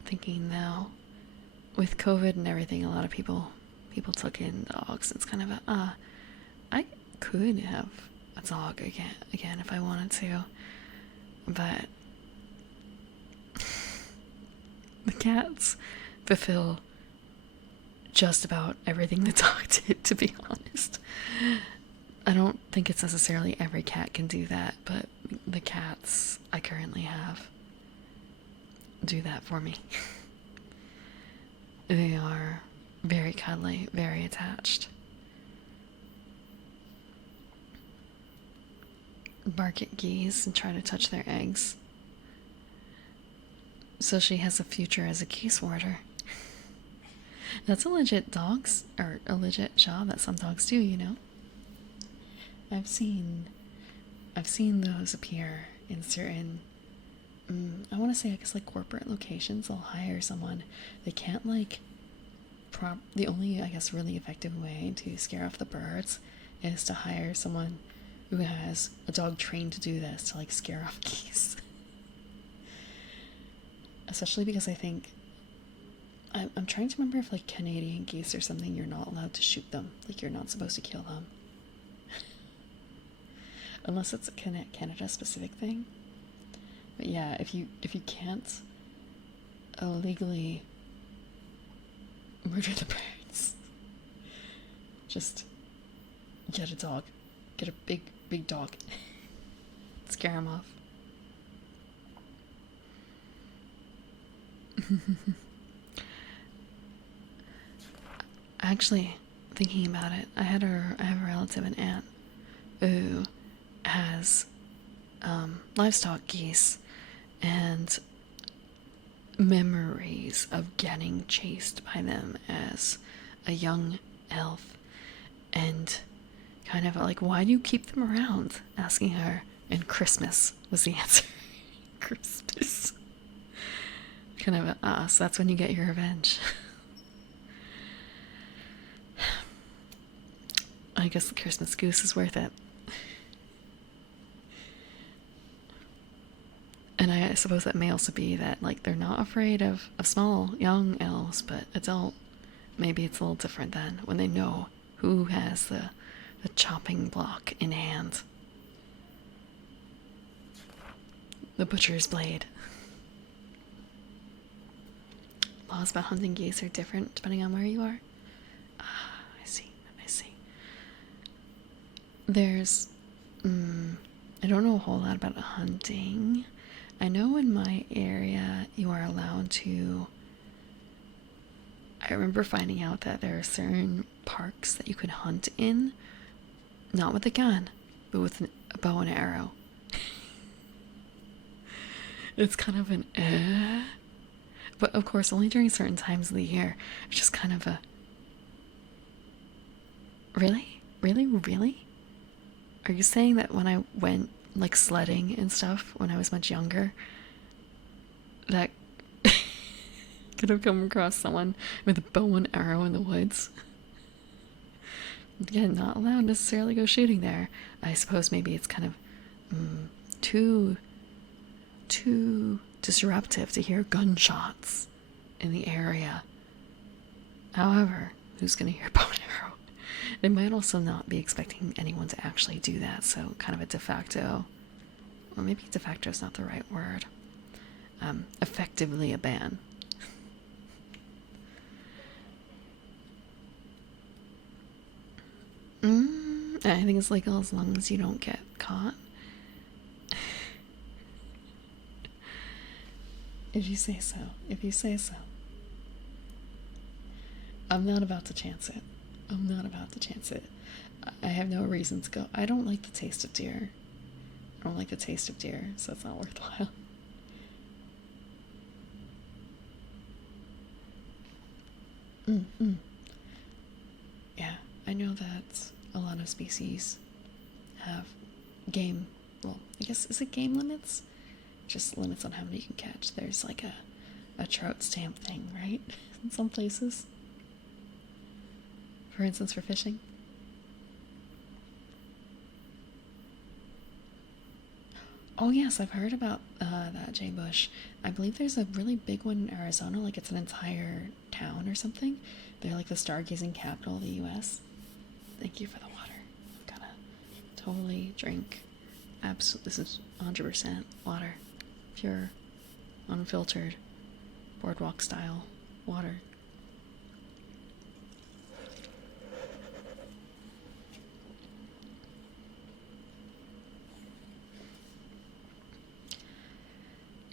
Thinking now, with COVID and everything, a lot of people took in dogs. It's kind of I could have a dog again if I wanted to, but the cats fulfill just about everything the dog did, to be honest. I don't think it's necessarily every cat can do that, but the cats I currently have do that for me. They are very cuddly, very attached. Bark at geese and try to touch their eggs. So she has a future as a geese warder. That's a legit a legit job that some dogs do, you know? I've seen those appear in certain I want to say, I guess, like corporate locations. They'll hire someone. They can't like the only, I guess, really effective way to scare off the birds is to hire someone who has a dog trained to do this, to like scare off geese. Especially because I think I'm trying to remember if like Canadian geese or something, you're not allowed to shoot them. Like you're not supposed to kill them. Unless it's a Canada specific thing. But yeah, if you can't illegally murder the birds, just get a dog. Get a big dog. Scare them off. Actually, thinking about it, I have a relative, an aunt, who has livestock geese, and memories of getting chased by them as a young elf, and kind of like, why do you keep them around? Asking her, and Christmas was the answer. Christmas. Kind of so that's when you get your revenge. I guess the Christmas goose is worth it. And I suppose that may also be that, like, they're not afraid of small, young elves, but adult, maybe it's a little different then, when they know who has the chopping block in hand. The butcher's blade. Laws about hunting geese are different depending on where you are. Ah, I see. There's, I don't know a whole lot about hunting. I know in my area you are allowed to, I remember finding out that there are certain parks that you can hunt in, not with a gun, but with a bow and arrow. It's kind of an but of course only during certain times of the year. It's just kind of a, really? Are you saying that when I went like sledding and stuff when I was much younger, that could have come across someone with a bow and arrow in the woods? Again, not allowed to necessarily go shooting there. I suppose maybe it's kind of too disruptive to hear gunshots in the area. However, who's gonna hear bow and arrow? They might also not be expecting anyone to actually do that, so kind of a de facto, or maybe de facto is not the right word. effectively a ban. I think it's legal as long as you don't get caught. If you say so. If you say so. I'm not about to chance it. I'm not about to chance it. I have no reason to go. I don't like the taste of deer. I don't like the taste of deer, so it's not worthwhile. Yeah, I know that a lot of species have game, well, I guess, is it game limits? Just limits on how many you can catch. There's like a trout stamp thing, right? In some places. For instance, for fishing. Oh yes, I've heard about that Jay Bush. I believe there's a really big one in Arizona, like it's an entire town or something. They're like the stargazing capital of the US. Thank you for the water. I'm gonna totally drink. Absolutely, this is 100% water. Pure, unfiltered, boardwalk style water.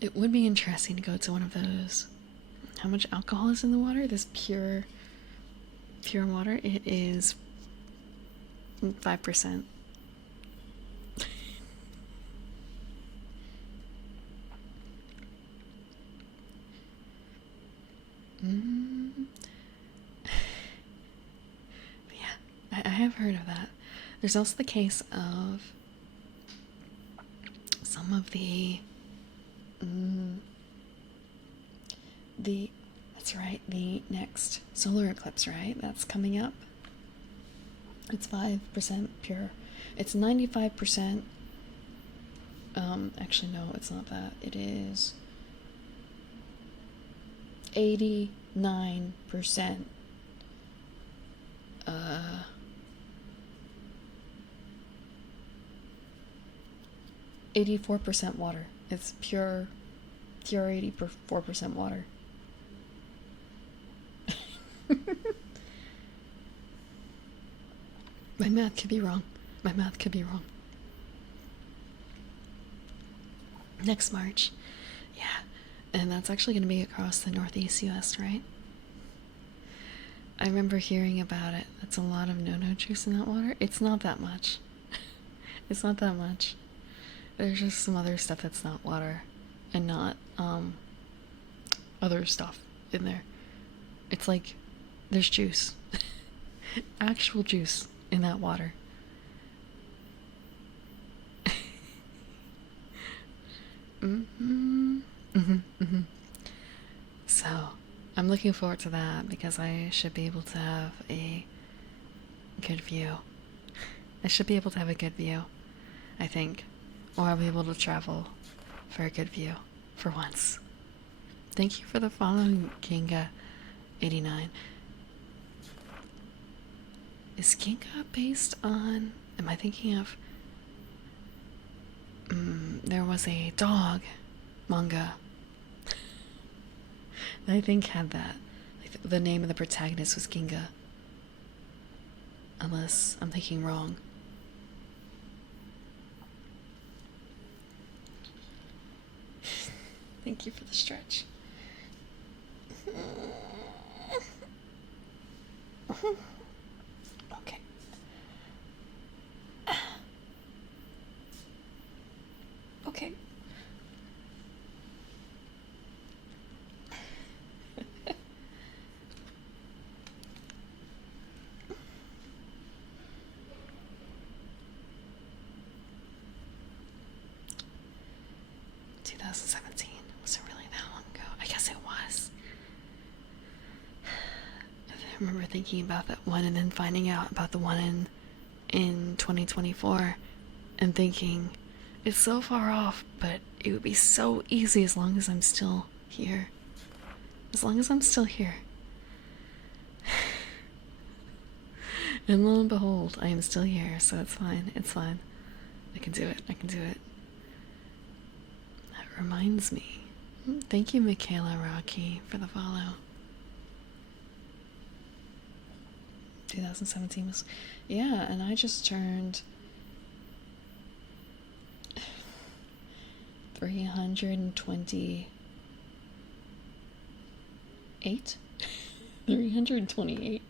It would be interesting to go to one of those. How much alcohol is in the water? This pure water? It is 5%. Yeah, I have heard of that. There's also the case of some of that's right, the next solar eclipse, right? That's coming up. It's 5% pure. It's 95%. Actually, no, it's not that. It is 89%. 84% water. It's pure 84% water. My math could be wrong. My math could be wrong. Next March. Yeah. And that's actually going to be across the Northeast US, right? I remember hearing about it. That's a lot of no-no juice in that water. It's not that much. It's not that much. There's just some other stuff that's not water and not other stuff in there. It's like there's juice. Actual juice in that water. So, I'm looking forward to that because I should be able to have a good view. I should be able to have a good view, I think. Or I'll be able to travel for a good view for once. Thank you for the following, Kinga89. Is Kinga based on... Am I thinking of... there was a dog manga that I think had that. Like the name of the protagonist was Kinga. Unless I'm thinking wrong. Thank you for the stretch. Okay. 2017. Was it really that long ago? I guess it was. I remember thinking about that one and then finding out about the one in 2024 and thinking, it's so far off, but it would be so easy as long as I'm still here. As long as I'm still here. And lo and behold, I am still here, so it's fine. It's fine. I can do it. I can do it. That reminds me. Thank you, Michaela Rocky, for the follow. 2017 was, yeah, and I just turned 328. 328.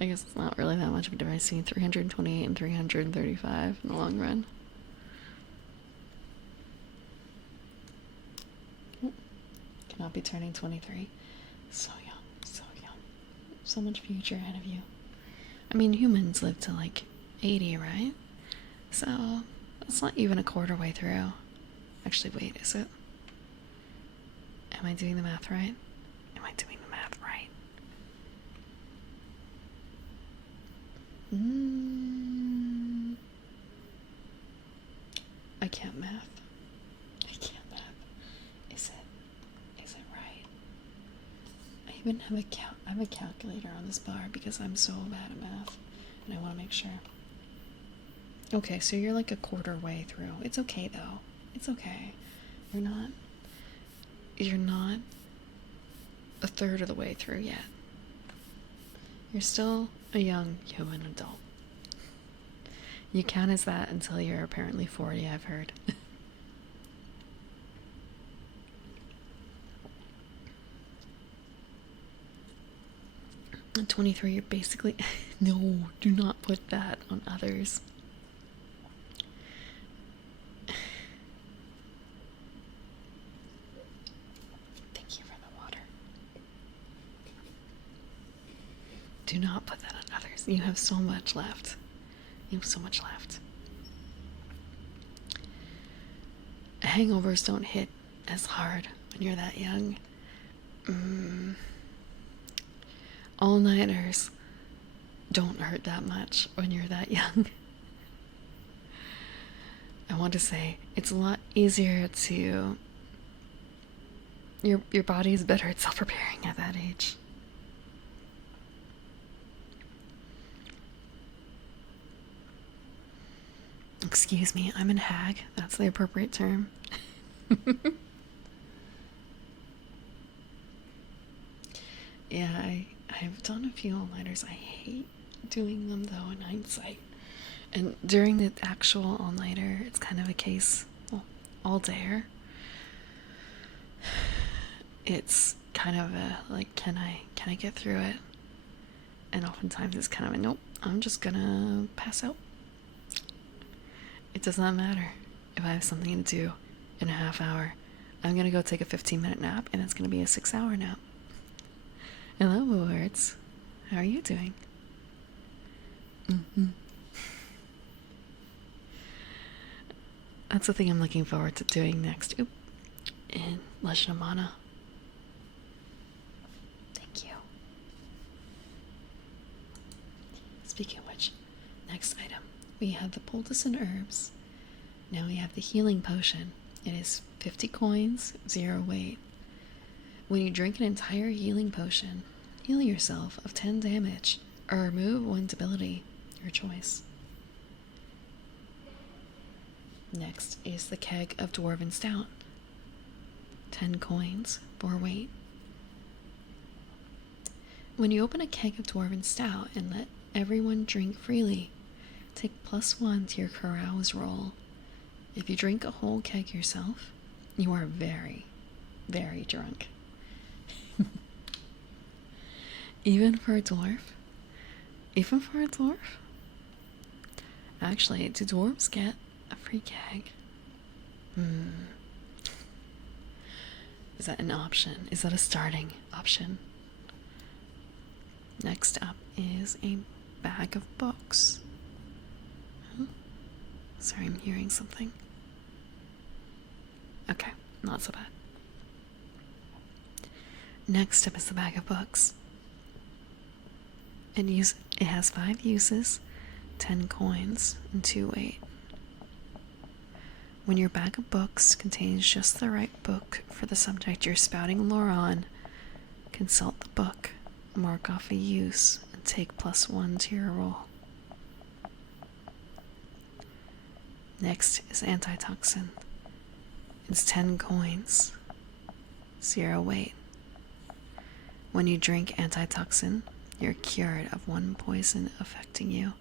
I guess it's not really that much of a difference between 328 and 335 in the long run. Cannot be turning 23. So young, so young. So much future ahead of you. I mean, humans live to like 80, right? So that's not even a quarter way through. Actually, wait, is it? Am I doing the math right? Am I doing the math right? I can't math. I can't math. Is it right? I even have a calculator on this bar because I'm so bad at math, and I want to make sure. Okay, so you're like a quarter way through. It's okay though. It's okay. You're not a third of the way through yet. You're still a young human adult. You count as that until you're apparently 40, I've heard. 23, you're basically... No, do not put that on others. Thank you for the water. Do not put that on others. You have so much left. You have so much left. Hangovers don't hit as hard when you're that young. All-nighters don't hurt that much when you're that young. I want to say it's a lot easier to... Your body is better at self-preparing at that age. Excuse me, I'm in hag. That's the appropriate term. Yeah, I've done a few all-nighters. I hate doing them though in hindsight. And during the actual all-nighter, it's kind of a case, well, all-dayer. It's kind of a like, can I get through it? And oftentimes it's kind of a nope, I'm just gonna pass out. It does not matter if I have something to do in a half hour. I'm gonna go take a 15-minute nap, and it's gonna be a 6-hour nap. Hello, words. How are you doing? That's the thing I'm looking forward to doing next. Oop. In Legend of Mana. Thank you. Speaking of which, next item. We have the poultice and herbs. Now we have the healing potion. It is 50 coins, 0 weight. When you drink an entire healing potion, heal yourself of 10 damage, or remove 1 debility, your choice. Next is the keg of Dwarven Stout. 10 coins, 4 weight. When you open a keg of Dwarven Stout and let everyone drink freely, take +1 to your carouse roll. If you drink a whole keg yourself, you are very, very drunk. Even for a dwarf? Even for a dwarf? Actually, do dwarves get a free keg? Is that an option? Is that a starting option? Next up is a bag of books. Huh? Sorry, I'm hearing something. Okay, not so bad. Next up is the bag of books. It has 5 uses, 10 coins, and 2 weight. When your bag of books contains just the right book for the subject you're spouting lore on, consult the book, mark off a use, and take +1 to your roll. Next is antitoxin. It's 10 coins, 0 weight. When you drink antitoxin, you're cured of one poison affecting you.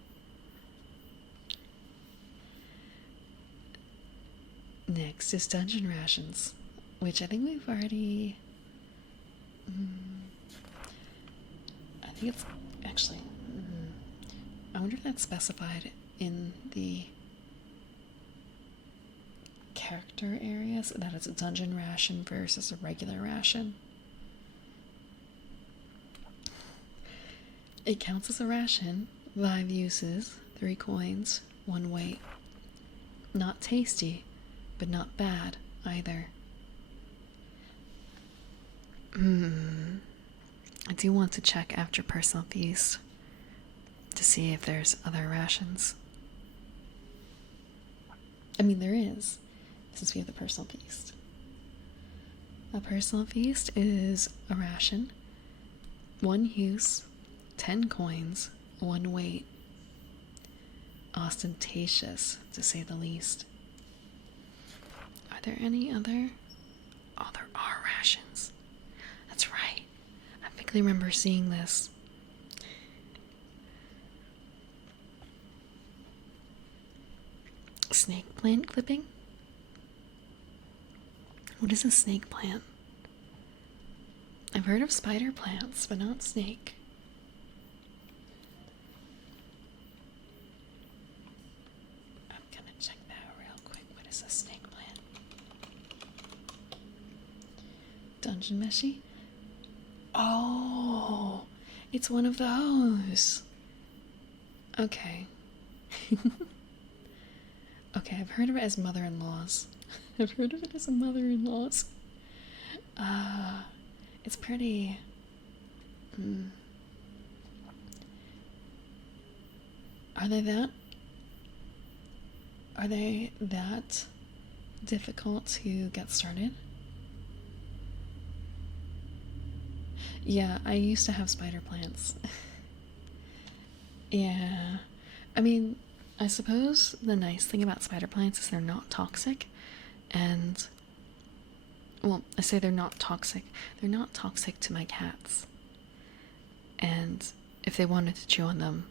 Next is dungeon rations, which I think we've already. I think it's actually. I wonder if that's specified in the character areas, that it's a dungeon ration versus a regular ration. It counts as a ration, 5 uses, 3 coins, 1 weight. Not tasty, but not bad either. I do want to check after Personal Feast to see if there's other rations. I mean, there is, since we have the Personal Feast. A Personal Feast is a ration, 1 use, 10 coins, 1 weight. Ostentatious, to say the least. Are there any other? Oh, there are rations. That's right. I vaguely remember seeing this. Snake plant clipping? What is a snake plant? I've heard of spider plants, but not snake. I'm gonna check that real quick. What is a snake plant? Dungeon Meshi? Oh, it's one of those. Okay. Okay, I've heard of it as mother-in-laws. I've heard of it as a mother-in-law's. It's pretty. Are they that? Are they that difficult to get started? Yeah, I used to have spider plants. Yeah. I mean, I suppose the nice thing about spider plants is they're not toxic. And, well, I say they're not toxic. They're not toxic to my cats. And if they wanted to chew on them,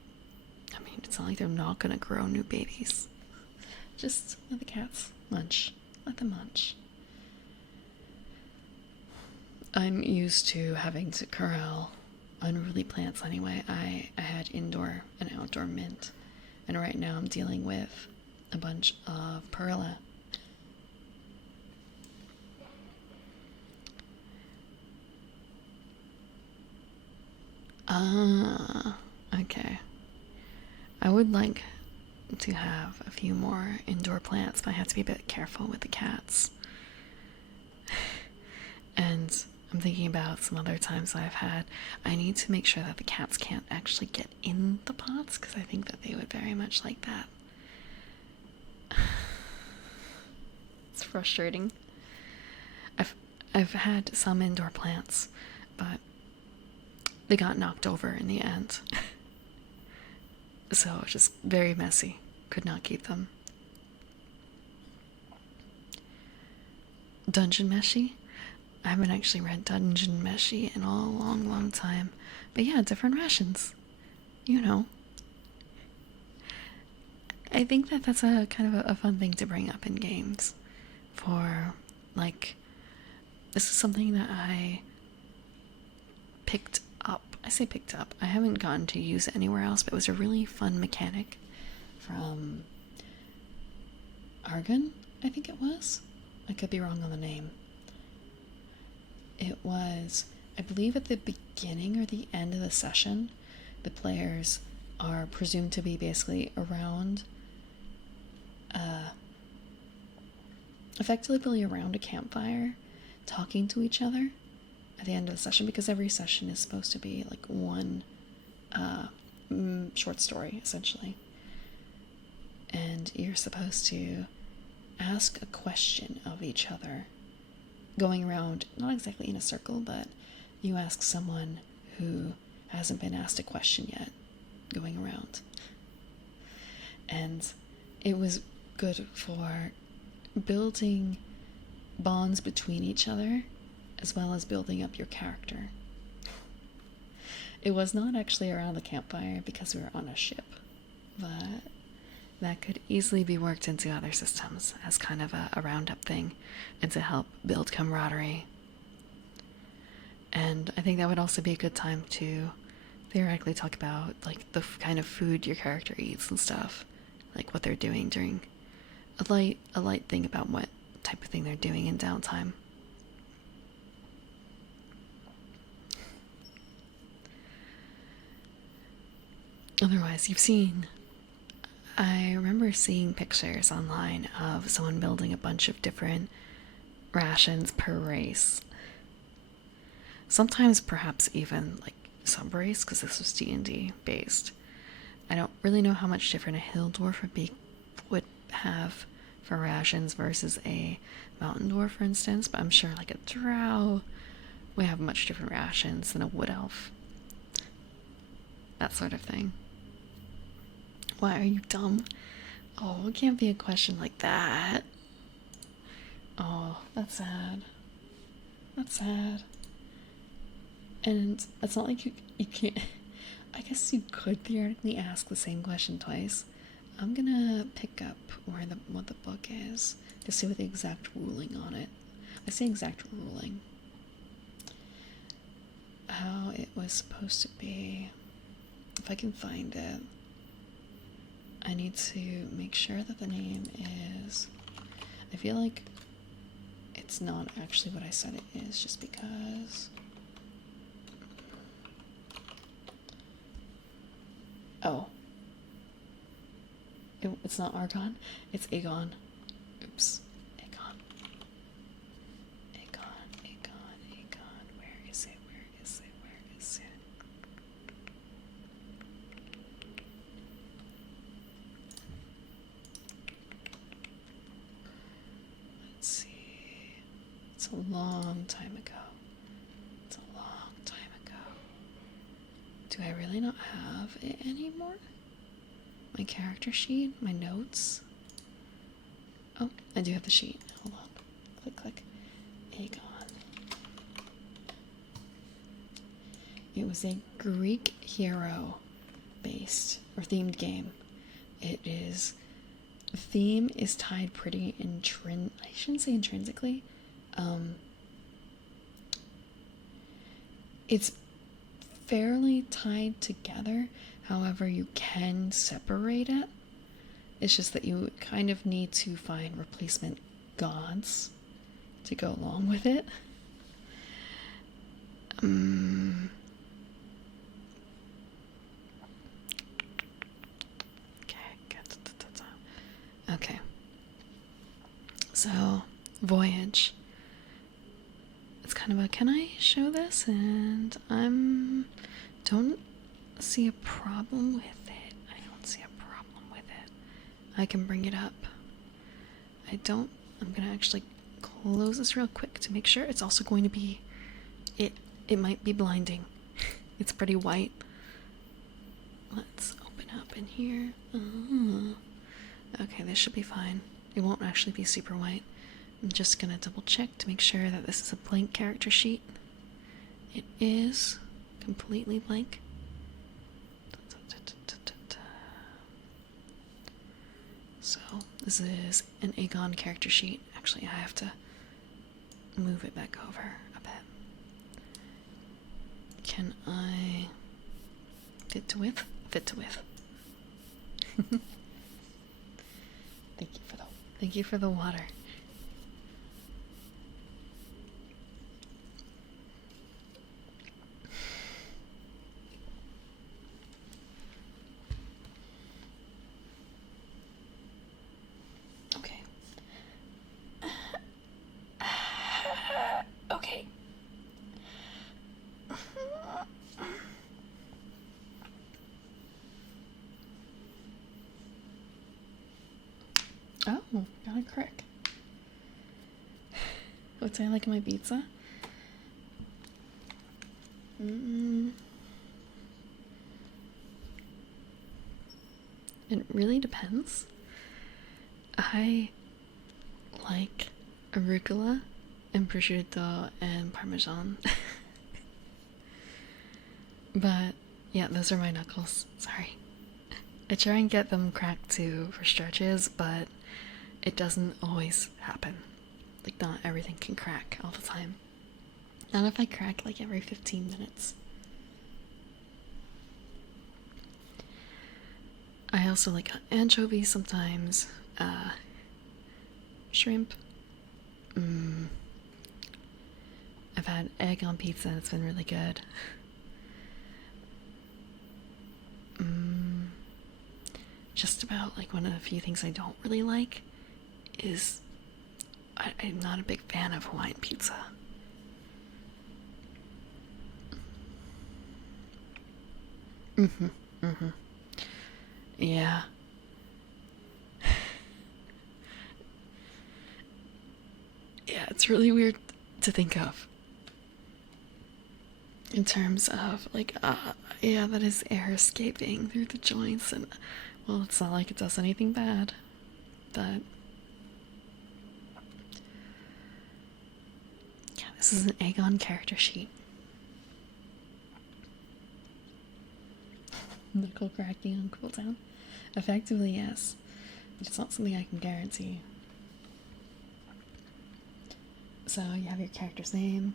I mean, it's not like they're not gonna grow new babies. Just let the cats munch. Let them munch. I'm used to having to corral unruly plants anyway. I had indoor and outdoor mint. And right now I'm dealing with a bunch of perla. Okay. I would like to have a few more indoor plants, but I have to be a bit careful with the cats. And I'm thinking about some other times I need to make sure that the cats can't actually get in the pots, because I think that they would very much like that. It's frustrating. I've had some indoor plants, but they got knocked over in the end. So it was just very messy. Could not keep them. Dungeon Meshi? I haven't actually read Dungeon Meshi in a long time. But yeah, different rations. You know. I think that that's a kind of a fun thing to bring up in games. For, like, this is something that I picked up. I say picked up. I haven't gotten to use it anywhere else, but it was a really fun mechanic from Argon, I think it was. I could be wrong on the name. It was, I believe, at the beginning or the end of the session, the players are presumed to be basically around, effectively around a campfire, talking to each other at the end of the session, because every session is supposed to be like one short story, essentially. And you're supposed to ask a question of each other, going around, not exactly in a circle, but you ask someone who hasn't been asked a question yet, going around. And it was good for building bonds between each other, as well as building up your character. It was not actually around the campfire because we were on a ship, but that could easily be worked into other systems as kind of a roundup thing and to help build camaraderie. And I think that would also be a good time to theoretically talk about like the kind of food your character eats and stuff, like what they're doing during a light thing about what type of thing they're doing in downtime. Otherwise, I remember seeing pictures online of someone building a bunch of different rations per race. Sometimes perhaps even like sub race, because this was D&D based. I don't really know how much different a hill dwarf would have for rations versus a mountain dwarf, for instance, but I'm sure like a drow would have much different rations than a wood elf. That sort of thing. Why are you dumb? Oh, it can't be a question like that. Oh, that's sad. That's sad. And it's not like you can't. I guess you could theoretically ask the same question twice. I'm gonna pick up what the book is to see what the exact ruling on it. I say exact ruling. How it was supposed to be. If I can find it, I need to make sure that the name is. I feel like it's not actually what I said it is, just because. Oh. It's not Argon, it's Aegon. Oops. Aegon. Where is it? Let's see. It's a long time ago. Do I really not have it anymore? My character sheet? My notes? Oh, I do have the sheet. Hold on. Click. Aegon. It was a Greek hero based or themed game. The theme is tied pretty I shouldn't say intrinsically. It's fairly tied together. However, you can separate it. It's just that you kind of need to find replacement gods to go along with it. Okay. So, Voyage. It's kind of a, can I show this? And don't see a problem with it. I can bring it up. I'm gonna actually close this real quick to make sure. It's also going to be, it might be blinding. It's pretty white. Let's open up in here. Okay, this should be fine. It won't actually be super white. I'm just gonna double check to make sure that this is a blank character sheet. It is completely blank. So this is an Aegon character sheet. Actually, I have to move it back over a bit. Can I fit to width? Fit to width. Thank you for the water. Okay. Okay. Oh, got a crick. What do I like in my pizza? It really depends. I like arugula and prosciutto and parmesan. But yeah, those are my knuckles. Sorry. I try and get them cracked too for stretches, but it doesn't always happen. Like, not everything can crack all the time. Not if I crack like every 15 minutes. I also like anchovies sometimes. Shrimp. I've had egg on pizza, it's been really good. Just about like one of the few things I don't really like is I'm not a big fan of Hawaiian pizza. Yeah. Yeah, it's really weird to think of. In terms of, like, yeah, that is air escaping through the joints, and, well, it's not like it does anything bad. But, yeah, this is an Aegon character sheet. Knuckle cracking on cooldown? Effectively, yes. But it's not something I can guarantee. So you have your character's name,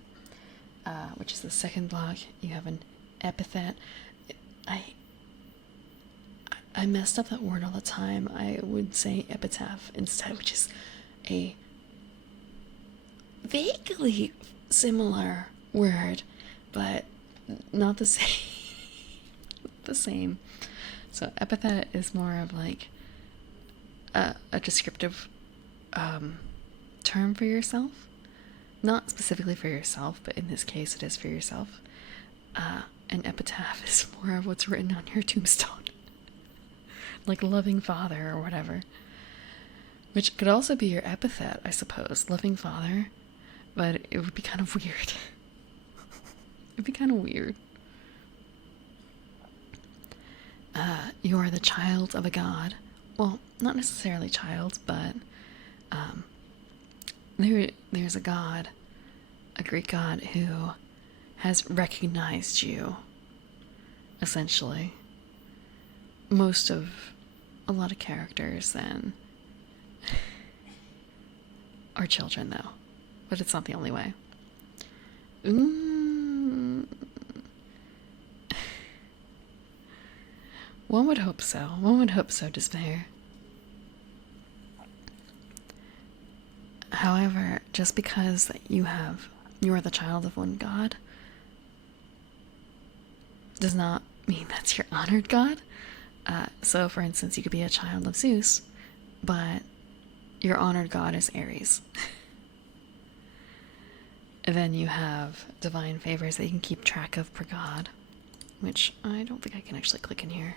which is the second block. You have an epithet. I messed up that word all the time. I would say epitaph instead, which is a vaguely similar word, but not the same. The same. So epithet is more of like a descriptive term for yourself. Not specifically for yourself, but in this case it is for yourself. An epitaph is more of what's written on your tombstone. Like loving father or whatever. Which could also be your epithet, I suppose. Loving father. But it would be kind of weird. It'd be kind of weird. You are the child of a god. Well, not necessarily child, but there's a god, a Greek god, who has recognized you, essentially. Most of a lot of characters then are children, though, but it's not the only way. One would hope so. One would hope so, Despair. However, just because you are the child of one god does not mean that's your honored god. So, for instance, you could be a child of Zeus, but your honored god is Ares. And then you have divine favors that you can keep track of per god, which I don't think I can actually click in here.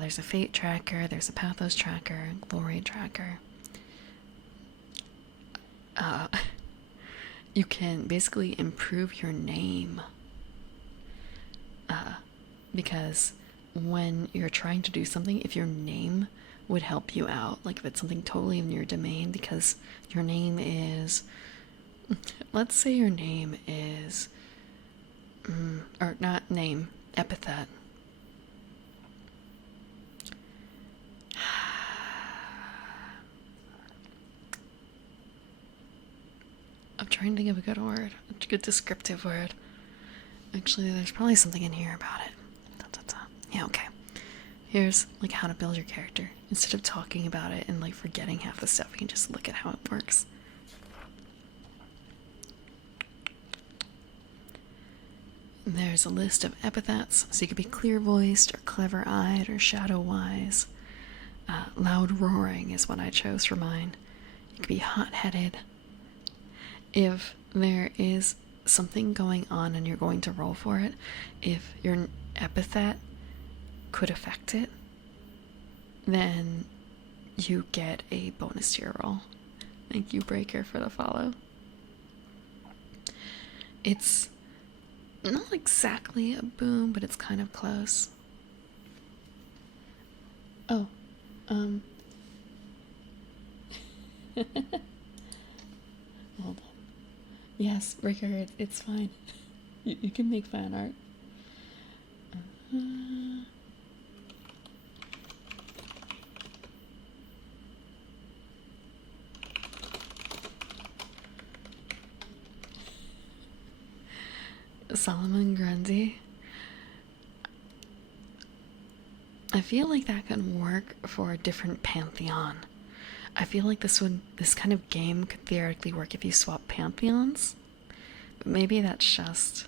There's a fate tracker, there's a pathos tracker, glory tracker. You can basically improve your name. Because when you're trying to do something, if your name would help you out, like if it's something totally in your domain, because your name is, let's say your name is, or not name, epithet. I'm trying to think of a good word, a good descriptive word. Actually, there's probably something in here about it. Yeah, okay. Here's like how to build your character. Instead of talking about it and like forgetting half the stuff, we can just look at how it works. There's a list of epithets, so you could be clear-voiced or clever-eyed or shadow-wise. Loud roaring is what I chose for mine. You could be hot-headed. If there is something going on and you're going to roll for it, if your epithet could affect it, then you get a bonus to your roll. Thank you, Breaker, for the follow. It's not exactly a boom, but it's kind of close. Oh, hold on. Yes, Ricker, it's fine. You can make fan art. Uh, Solomon Grundy. I feel like that could work for a different pantheon. I feel like this kind of game could theoretically work if you swap pantheons. But maybe that's just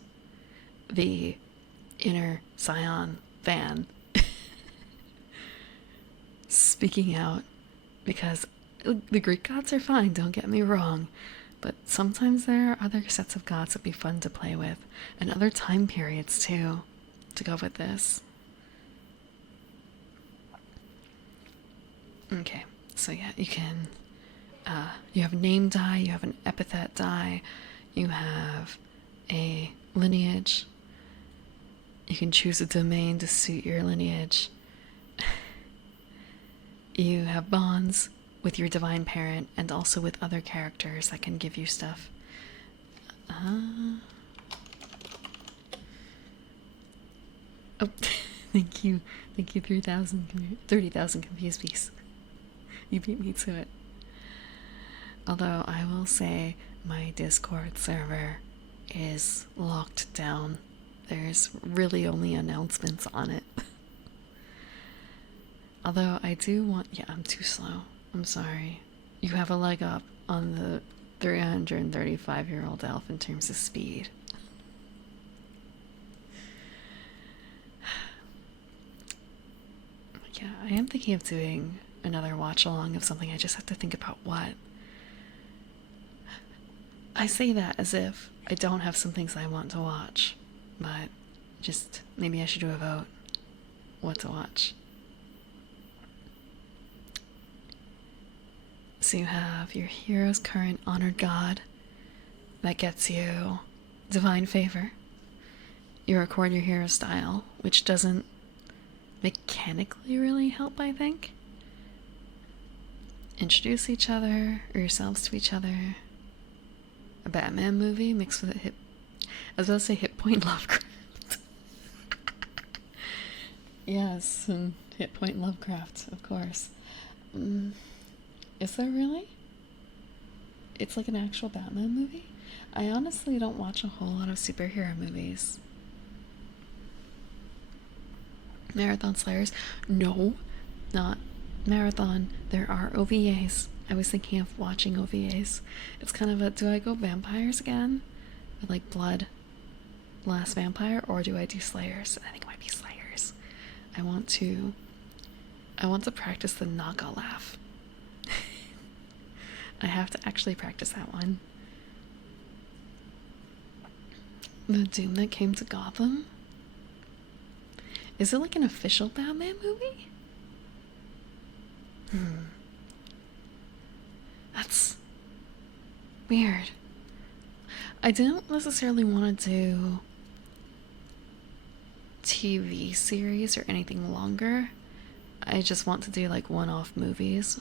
the inner Scion fan speaking out, because the Greek gods are fine, don't get me wrong, but sometimes there are other sets of gods that'd be fun to play with, and other time periods too, to go with this. Okay, so yeah, you can, you have a name die, you have an epithet die, you have a lineage, you can choose a domain to suit your lineage, you have bonds with your divine parent and also with other characters that can give you stuff. Oh, thank you 30,000 confused piece. You beat me to it. Although I will say my Discord server is locked down. There's really only announcements on it. Although I do want... Yeah, I'm too slow. I'm sorry. You have a leg up on the 335-year-old elf in terms of speed. Yeah, I am thinking of doing another watch along of something. I just have to think about what. I say that as if I don't have some things I want to watch, but just maybe I should do a vote what to watch. So you have your hero's current honored god that gets you divine favor. You record your hero style, which doesn't mechanically really help, I think. Introduce each other or yourselves to each other. A Batman movie mixed with I was about to say Hit Point Lovecraft. Yes, and Hit Point Lovecraft, of course. Is there really? It's like an actual Batman movie? I honestly don't watch a whole lot of superhero movies. Marathon Slayers? No, not Marathon. There are OVAs. I was thinking of watching OVAs. It's kind of a, do I go vampires again? Like Blood, Last Vampire, or do I do Slayers? I think it might be Slayers. I want to practice the Naga laugh. I have to actually practice that one. The Doom That Came to Gotham? Is it like an official Batman movie? That's weird. I didn't necessarily want to do TV series or anything longer. I just want to do like one-off movies.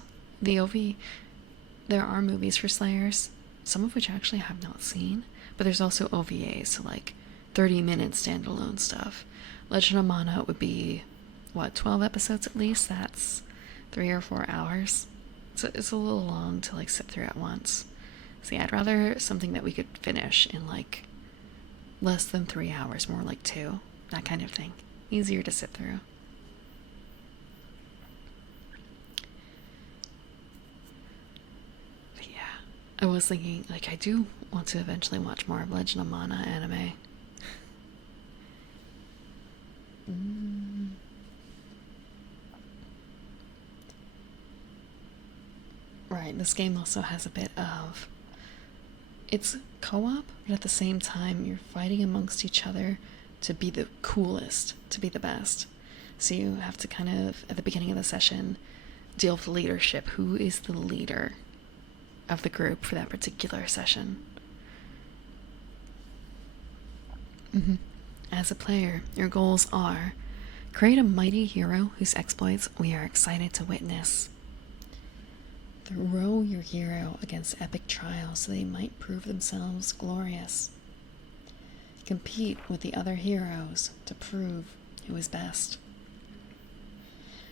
There are movies for Slayers, some of which I actually have not seen, but there's also OVAs, so like 30-minute standalone stuff. Legend of Mana would be, what, 12 episodes at least? That's 3 or 4 hours. So it's a little long to like sit through at once. See, I'd rather something that we could finish in like less than 3 hours, more like 2, that kind of thing. Easier to sit through. But yeah, I was thinking, like, I do want to eventually watch more of Legend of Mana anime. Right, this game also has a bit of... It's co-op, but at the same time you're fighting amongst each other to be the coolest, to be the best. So you have to kind of, at the beginning of the session, deal with leadership. Who is the leader of the group for that particular session? As a player, your goals are: create a mighty hero whose exploits we are excited to witness. Throw your hero against epic trials so they might prove themselves glorious. Compete with the other heroes to prove who is best.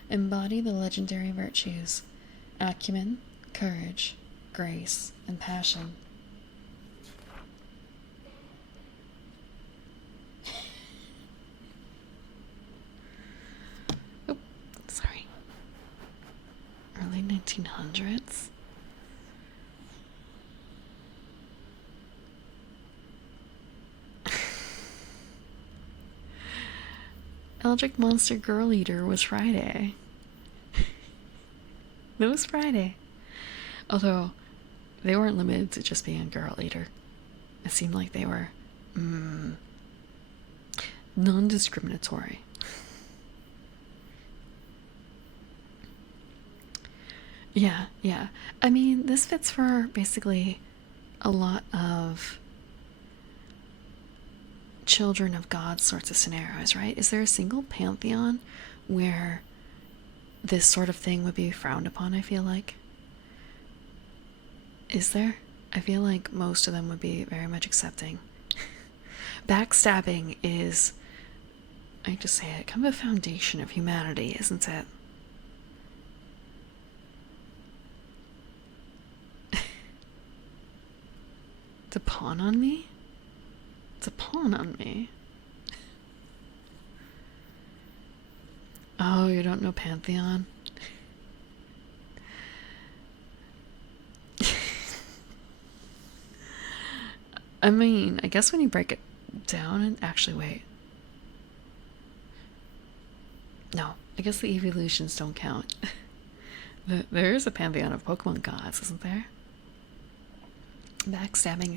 Embody the legendary virtues: acumen, courage, grace, and passion. Oh, sorry. Early 1900s? Eldritch Monster Girl Eater was Friday. It was Friday. Although, they weren't limited to just being a girl eater. It seemed like they were non-discriminatory. Yeah. I mean, this fits for basically a lot of children of God sorts of scenarios, right? Is there a single pantheon where this sort of thing would be frowned upon, I feel like? Is there? I feel like most of them would be very much accepting. Backstabbing is, I hate to say it, kind of a foundation of humanity, isn't it? To pawn on me? To pawn on me? Oh, you don't know Pantheon? I mean, I guess when you break it down and actually wait. No, I guess the evolutions don't count. There is a pantheon of Pokemon gods, isn't there? Backstabbing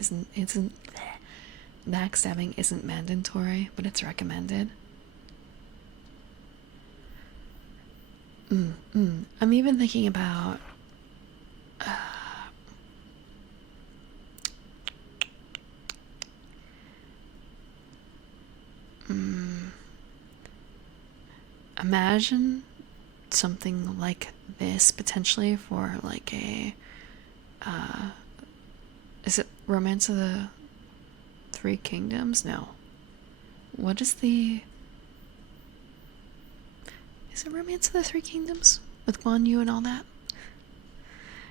isn't mandatory, but it's recommended. I'm even thinking about imagine something like this potentially for like a is it Romance of the Three Kingdoms? No. What is the... Is it Romance of the Three Kingdoms? With Guan Yu and all that?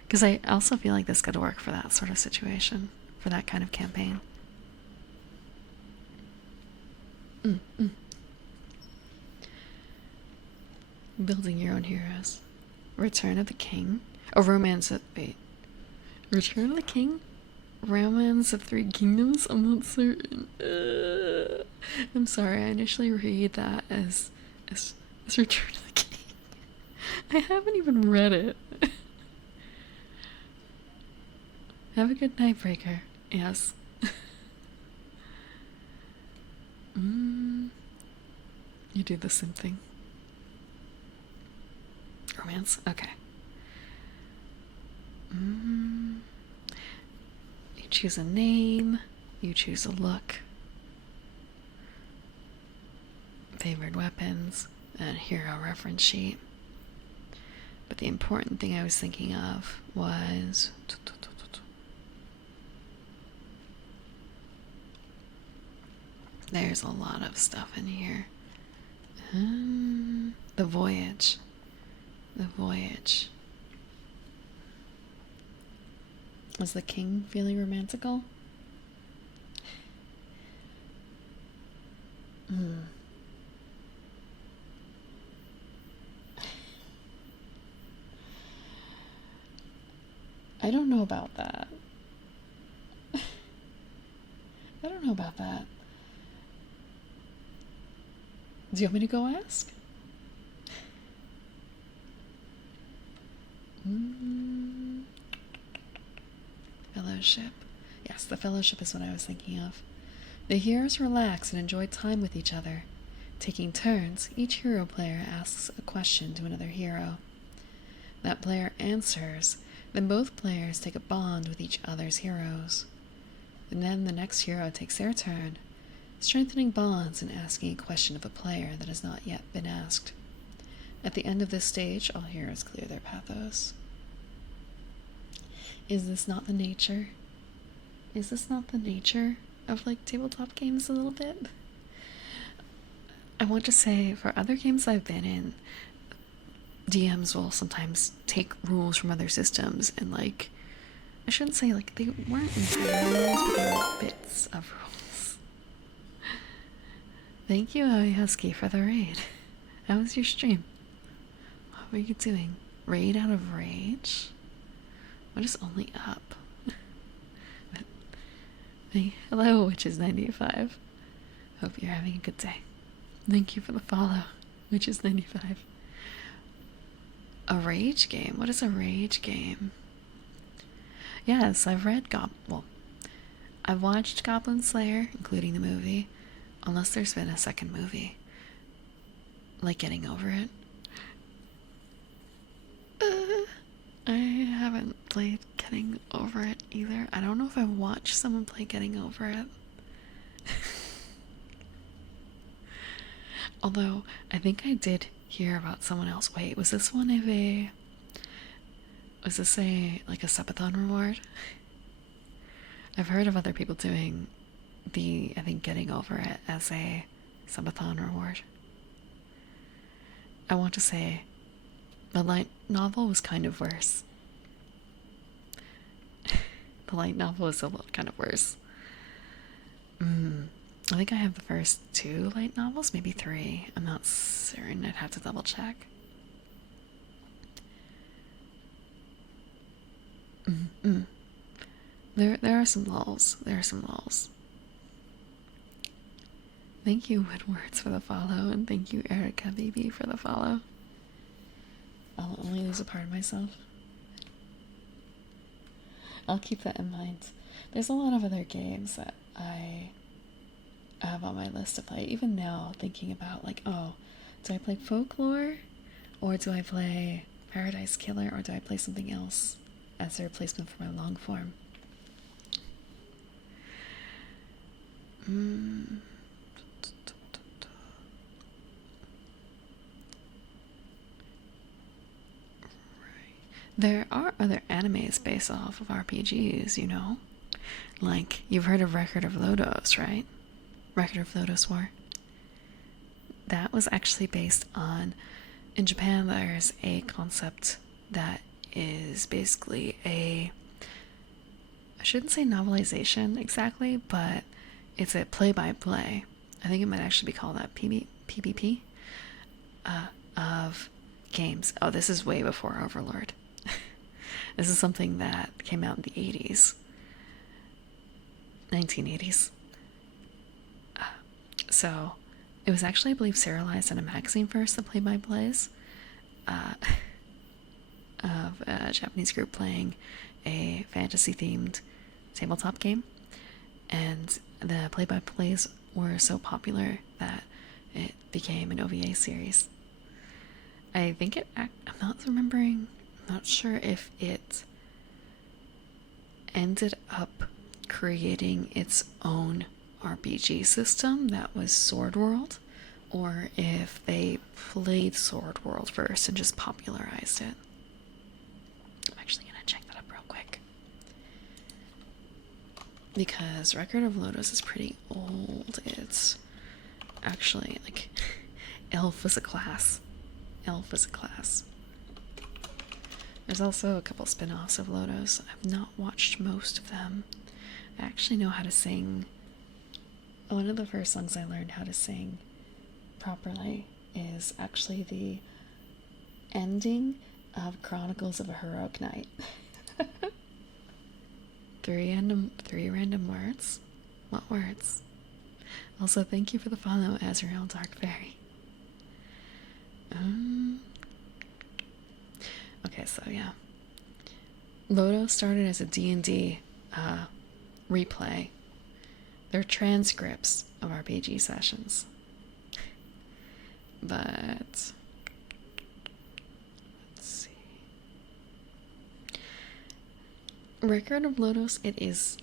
Because I also feel like this could work for that sort of situation. For that kind of campaign. Building your own heroes. Return of the King? Oh, Romance of... Wait. Return of the King? Romance of Three Kingdoms? I'm not certain. I'm sorry, I initially read that as Return of the King. I haven't even read it. Have a good night, Breaker. Yes. You do the same thing. Romance? Okay. You choose a name, you choose a look, favored weapons, and hero reference sheet. But the important thing I was thinking of was there's a lot of stuff in here. The voyage. Was the king feeling romantical? I don't know about that. I don't know about that. Do you want me to go ask? Fellowship. Yes, the fellowship is what I was thinking of. The heroes relax and enjoy time with each other. Taking turns, each hero player asks a question to another hero. That player answers, then both players take a bond with each other's heroes. And then the next hero takes their turn, strengthening bonds and asking a question of a player that has not yet been asked. At the end of this stage, all heroes clear their pathos. Is this not the nature? Is this not the nature of like tabletop games a little bit? I want to say for other games I've been in, DMs will sometimes take rules from other systems and like I shouldn't say like they weren't entirely rules, but they were bits of rules. Thank you, Husky, for the raid. How was your stream? What were you doing? Raid out of rage? What is only up? Hey, hello, Witches95. Hope you're having a good day. Thank you for the follow, Witches95. A rage game? What is a rage game? Yes, I've read I've watched Goblin Slayer, including the movie, unless there's been a second movie. Like Getting Over It. I haven't played Getting Over It either. I don't know if I've watched someone play Getting Over It. Although, I think I did hear about someone else. Wait, was this one of a... Was this like a subathon reward? I've heard of other people doing I think Getting Over It as a subathon reward. I want to say the light novel was kind of worse. The light novel was a little kind of worse. I think I have the first 2 light novels, maybe 3. I'm not certain. I'd have to double check. There are some lulls. There are some lulls. Thank you, Woodwards, for the follow, and thank you, Erica Baby, for the follow. I'll only lose a part of myself. I'll keep that in mind. There's a lot of other games that I have on my list to play. Even now, thinking about like, oh, do I play Folklore, or do I play Paradise Killer, or do I play something else as a replacement for my long form? There are other animes based off of RPGs, you know? Like, you've heard of Record of Lodoss, right? Record of Lodoss War. That was actually based on... In Japan, there's a concept that is basically I shouldn't say novelization exactly, but it's a play-by-play. I think it might actually be called that PvP of games. Oh, this is way before Overlord. This is something that came out in the 80s. 1980s. So, it was actually, I believe, serialized in a magazine first, the play-by-plays. Of a Japanese group playing a fantasy-themed tabletop game. And the play-by-plays were so popular that it became an OVA series. I think I'm not sure if it ended up creating its own RPG system that was Sword World, or if they played Sword World first and just popularized it. I'm actually gonna check that up real quick, because Record of Lodoss is pretty old. It's actually like Elf was a class. There's also a couple spin-offs of Lodoss. I've not watched most of them. I actually know how to sing. One of the first songs I learned how to sing properly is actually the ending of Chronicles of a Heroic Knight. Three random words? What words? Also, thank you for the follow, Azrael Dark Fairy. Okay, so yeah. Lodoss started as a D&D replay. They're transcripts of RPG sessions. But let's see. Record of Lodoss, it is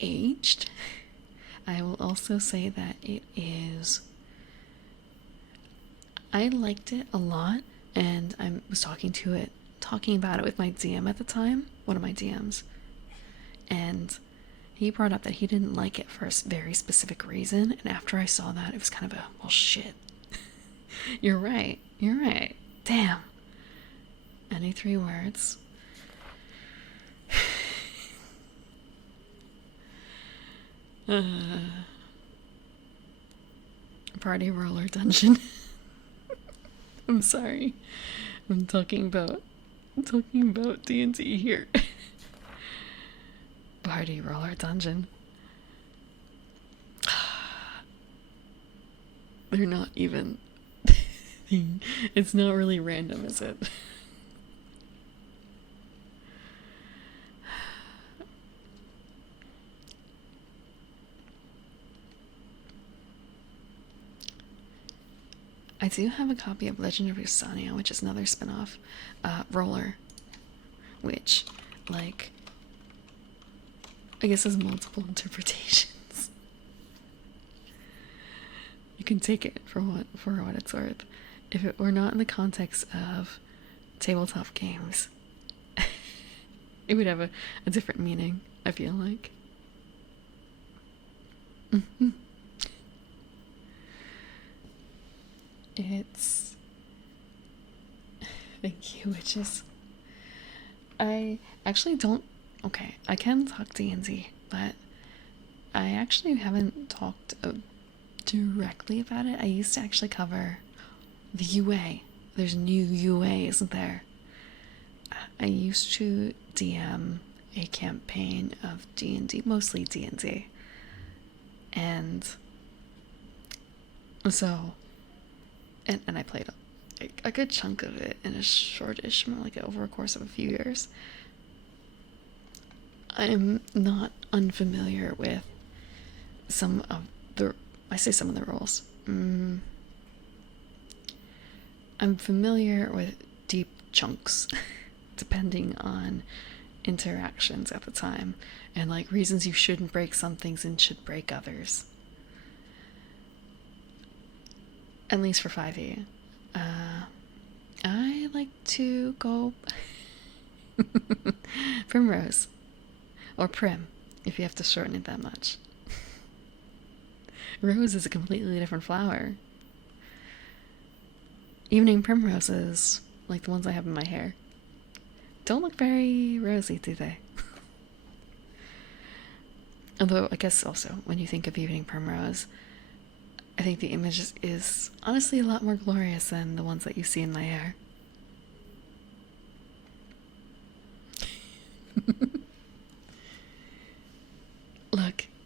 aged. I will also say that it is... I liked it a lot, and I was talking talking about it with my DM at the time, one of my DMs, and he brought up that he didn't like it for a very specific reason. And after I saw that, it was kind of a, well, shit. You're right. You're right. Damn. Any 3 words? Party roller dungeon. I'm sorry. I'm talking about D&D here. Party roller dungeon. They're not even. It's not really random, is it? I do have a copy of Legend of Usania, which is another spin-off roller, which, like, I guess has multiple interpretations. You can take it for what it's worth. If it were not in the context of tabletop games, it would have a different meaning, I feel like. It's... Thank you, witches. I actually don't... Okay, I can talk D&D, but I actually haven't talked directly about it. I used to actually cover the UA. There's a new UA, isn't there? I used to DM a campaign of D&D, mostly D&D. And so... And I played a good chunk of it in a shortish, like over a course of a few years. I'm not unfamiliar with some of the... I say some of the rules. I'm familiar with deep chunks, depending on interactions at the time, and like reasons you shouldn't break some things and should break others. At least for 5e. I like to go Primrose. Or Prim, if you have to shorten it that much. Rose is a completely different flower. Evening primroses, like the ones I have in my hair, don't look very rosy, do they? Although, I guess also, when you think of evening primrose, I think the image is honestly a lot more glorious than the ones that you see in my hair.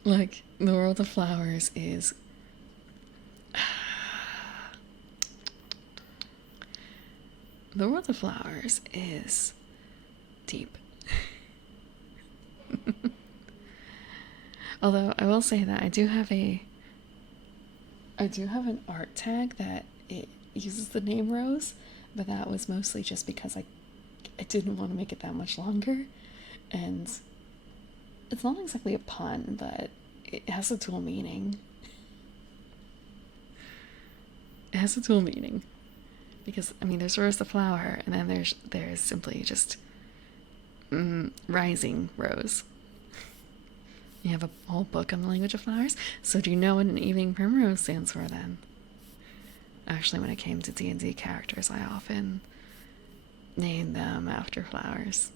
Look, the world of flowers is... The world of flowers is deep. Although I will say that I do have an art tag that it uses the name Rose, but that was mostly just because I didn't want to make it that much longer, and it's not exactly a pun, but it has a dual meaning. It has a dual meaning. Because, I mean, there's Rose the flower, and then there's simply just rising rose. You have a whole book on the language of flowers. So do you know what an evening primrose stands for then? Actually, when it came to D&D characters, I often named them after flowers.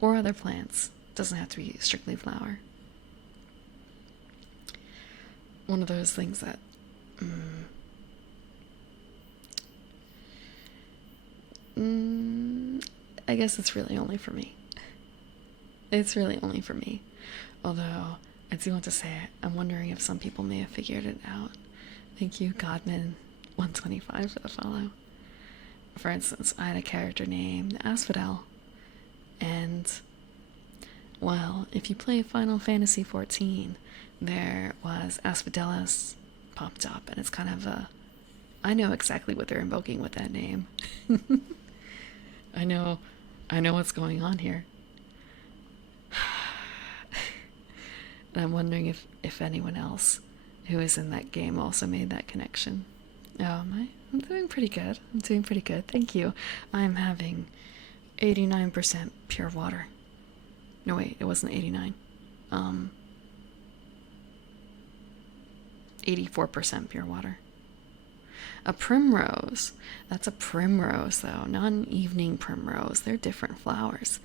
Or other plants. Doesn't have to be strictly flower. One of those things that... I guess it's really only for me. It's really only for me. Although, I do want to say, I'm wondering if some people may have figured it out. Thank you, Godman125, for the follow. For instance, I had a character named Asphodel. And, well, if you play Final Fantasy XIV, there was Asphodelos popped up, and it's kind of a... I know exactly what they're invoking with that name. I know what's going on here. And I'm wondering if anyone else who is in that game also made that connection. Oh, I'm doing pretty good. I'm doing pretty good. Thank you. I'm having 89% pure water. No, wait, it wasn't 89. 84% pure water. A primrose. That's a primrose, though, not an evening primrose. They're different flowers.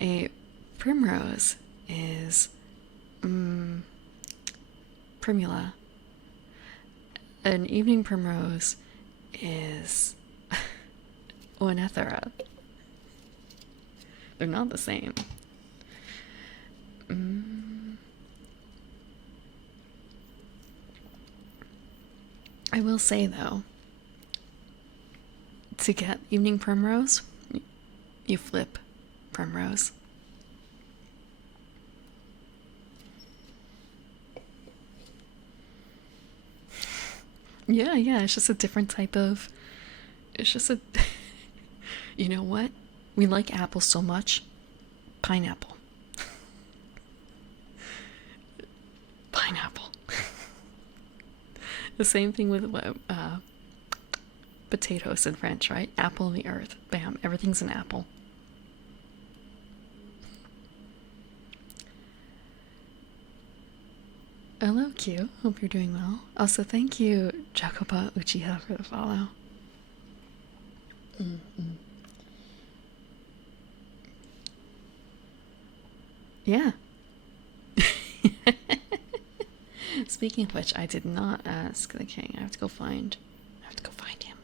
A primrose is primula. An evening primrose is Oenethera. They're not the same. I will say, though, to get evening primrose, you flip primrose. Yeah, it's just a different type of. It's just a. You know what? We like apples so much. Pineapple. Pineapple. The same thing with potatoes in French, right? Apple in the earth. Bam, everything's an apple. Hello, Q. Hope you're doing well. Also, thank you, Jacoba Uchiha, for the follow. Yeah. Speaking of which, I did not ask the king. I have to go find him.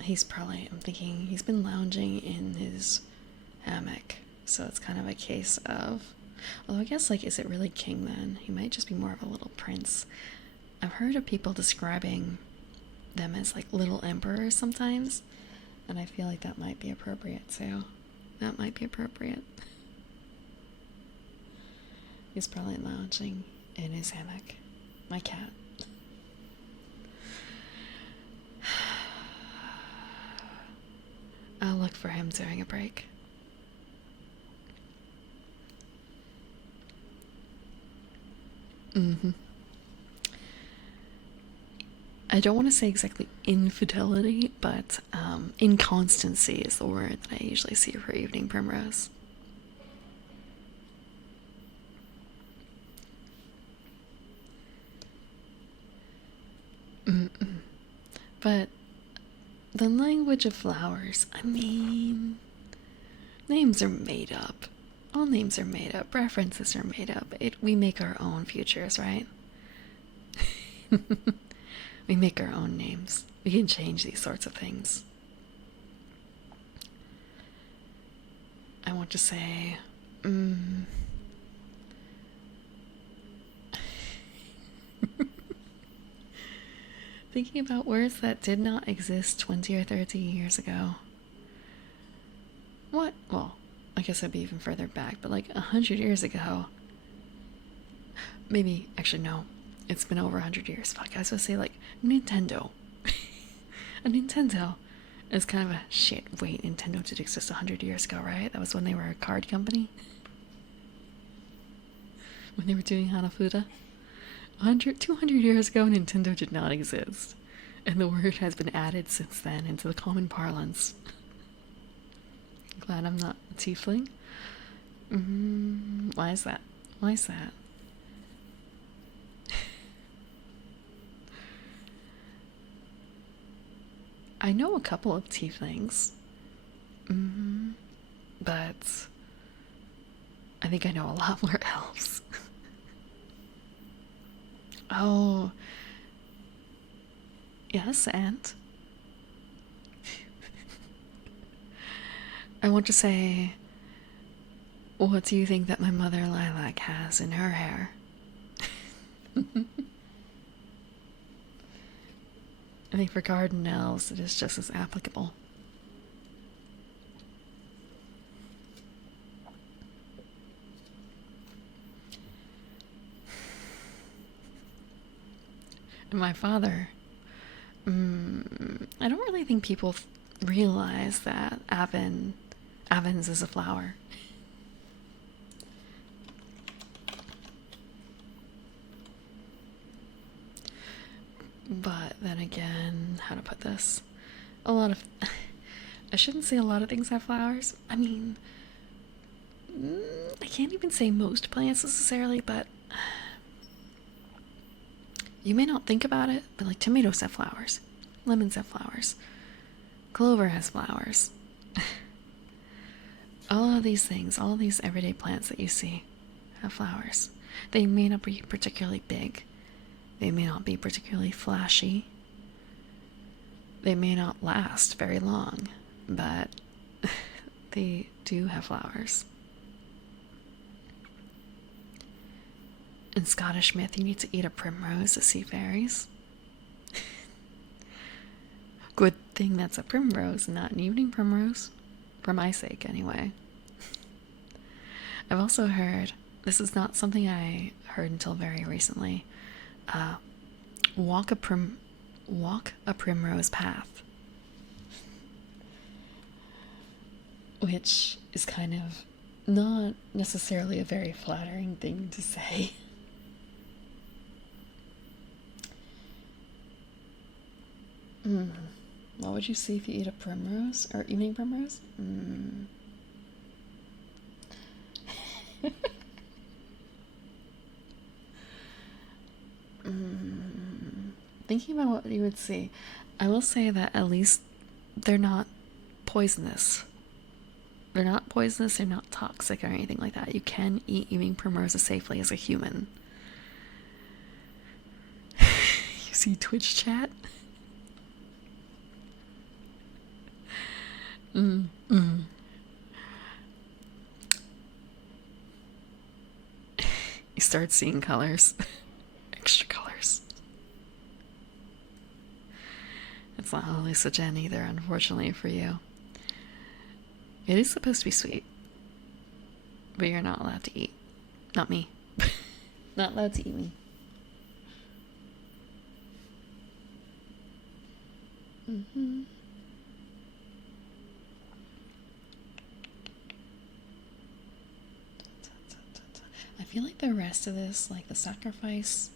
He's probably, I'm thinking, he's been lounging in his hammock. So it's kind of a case of, although I guess, like, is it really king then? He might just be more of a little prince. I've heard of people describing them as like little emperors sometimes, and I feel like that might be appropriate too. That might be appropriate. He's probably lounging in his hammock. My cat. I'll look for him during a break. I don't want to say exactly infidelity, but inconstancy is the word that I usually see for evening primrose. But the language of flowers, I mean, names are made up. All names are made up. References are made up. We make our own futures, right? We make our own names. We can change these sorts of things. I want to say, thinking about words that did not exist 20 or 30 years ago. What? Well, I guess it'd be even further back, but like 100 years ago. Maybe, actually, no. It's been over 100 years. Fuck, I was gonna say, like, Nintendo. A Nintendo is kind of a shit. Wait, Nintendo did exist 100 years ago, right? That was when they were a card company? When they were doing Hanafuda? 200 years ago, Nintendo did not exist. And the word has been added since then into the common parlance. Glad I'm not a tiefling. Why is that? Why is that? I know a couple of tieflings. But I think I know a lot more elves. Oh. Yes, and I want to say, what do you think that my mother Lilac has in her hair? I think for garden elves, it is just as applicable. And my father, I don't really think people realize that Avens is a flower. But then again, how to put this? A lot of. I shouldn't say a lot of things have flowers. I mean, I can't even say most plants necessarily, but you may not think about it, but like tomatoes have flowers, lemons have flowers, clover has flowers. All of these things, all of these everyday plants that you see have flowers. They may not be particularly big, they may not be particularly flashy, they may not last very long, but they do have flowers. In Scottish myth, you need to eat a primrose to see fairies. Good thing that's a primrose, not an evening primrose. For my sake, anyway. I've also heard, this is not something I heard until very recently, walk a primrose path. Which is kind of not necessarily a very flattering thing to say. What would you see if you eat a primrose? Or evening primrose? Thinking about what you would see, I will say that at least they're not poisonous. They're not poisonous, they're not toxic or anything like that. You can eat evening primroses safely as a human. You see Twitch chat? You start seeing colors. Extra colors. It's not hallucinogen either, unfortunately for you. It is supposed to be sweet, but you're not allowed to eat. Not me. Not allowed to eat me. I feel like the rest of this, like the sacrifice,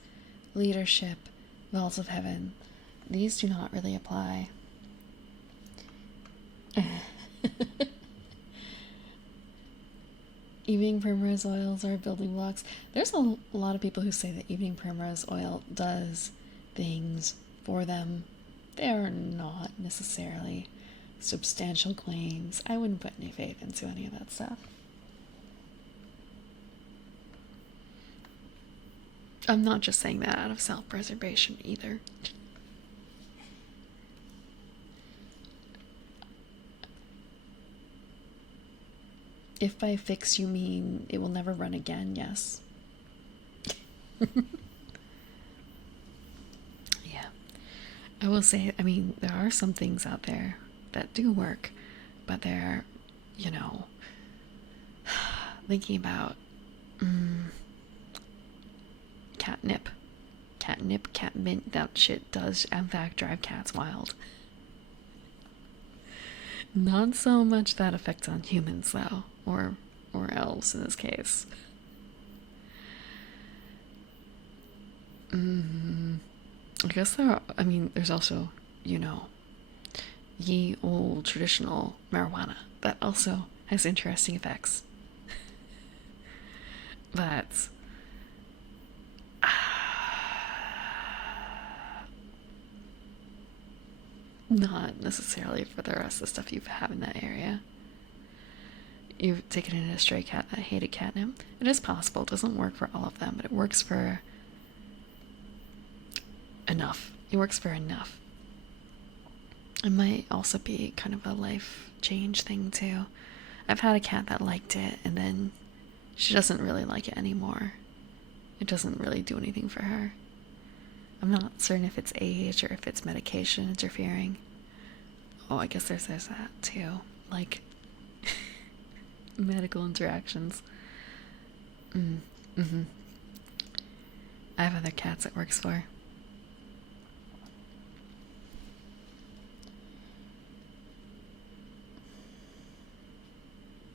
leadership, wells of heaven, these do not really apply. Evening primrose oils are building blocks. There's a lot of people who say that evening primrose oil does things for them. They are not necessarily substantial claims. I wouldn't put any faith into any of that stuff. I'm not just saying that out of self-preservation either. If by fix you mean it will never run again, yes. Yeah. I will say, I mean, there are some things out there that do work, but they're, you know, thinking about catnip. Catnip, cat mint, that shit does in fact drive cats wild. Not so much that effect on humans though, or elves in this case. I guess there's also, you know, ye old traditional marijuana that also has interesting effects. But not necessarily for the rest of the stuff you have in that area. You've taken in a stray cat that hated catnip. It is possible. It doesn't work for all of them, but it works for enough. It works for enough. It might also be kind of a life change thing too. I've had a cat that liked it, and then she doesn't really like it anymore. It doesn't really do anything for her. I'm not certain if it's age or if it's medication interfering. Oh, I guess there's that too. Like, medical interactions. I have other cats it works for.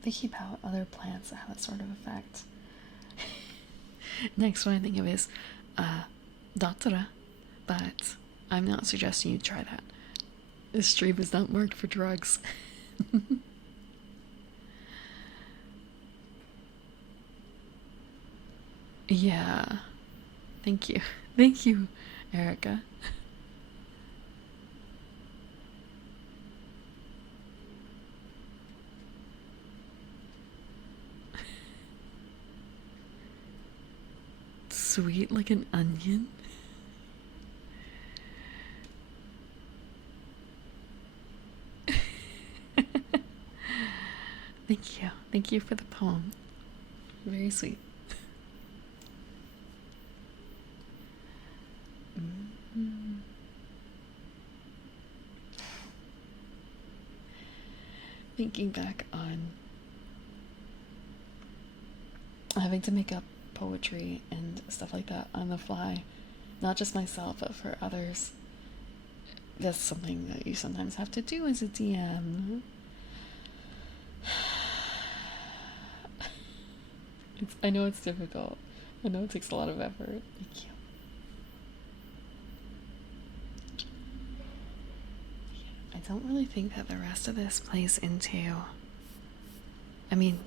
Thinking about other plants that have that sort of effect. Next one I think of is Datura, but I'm not suggesting you try that. This stream is not marked for drugs. Yeah. Thank you. Thank you, Erica. Sweet like an onion. Thank you. Thank you for the poem. Very sweet. Thinking back on having to make up poetry and stuff like that on the fly, not just myself, but for others. That's something that you sometimes have to do as a DM. I know it's difficult. I know it takes a lot of effort. Thank you. I don't really think that the rest of this plays into. I mean,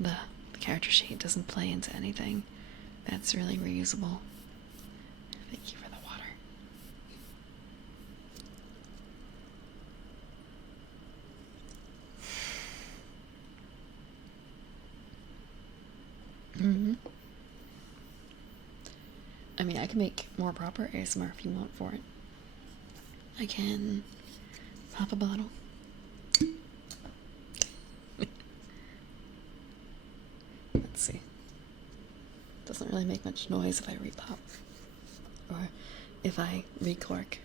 the character sheet doesn't play into anything. That's really reusable. Thank you for the water. I mean, I can make more proper ASMR if you want for it. I can pop a bottle. Let's see. Doesn't really make much noise if I repop. Or if I recork.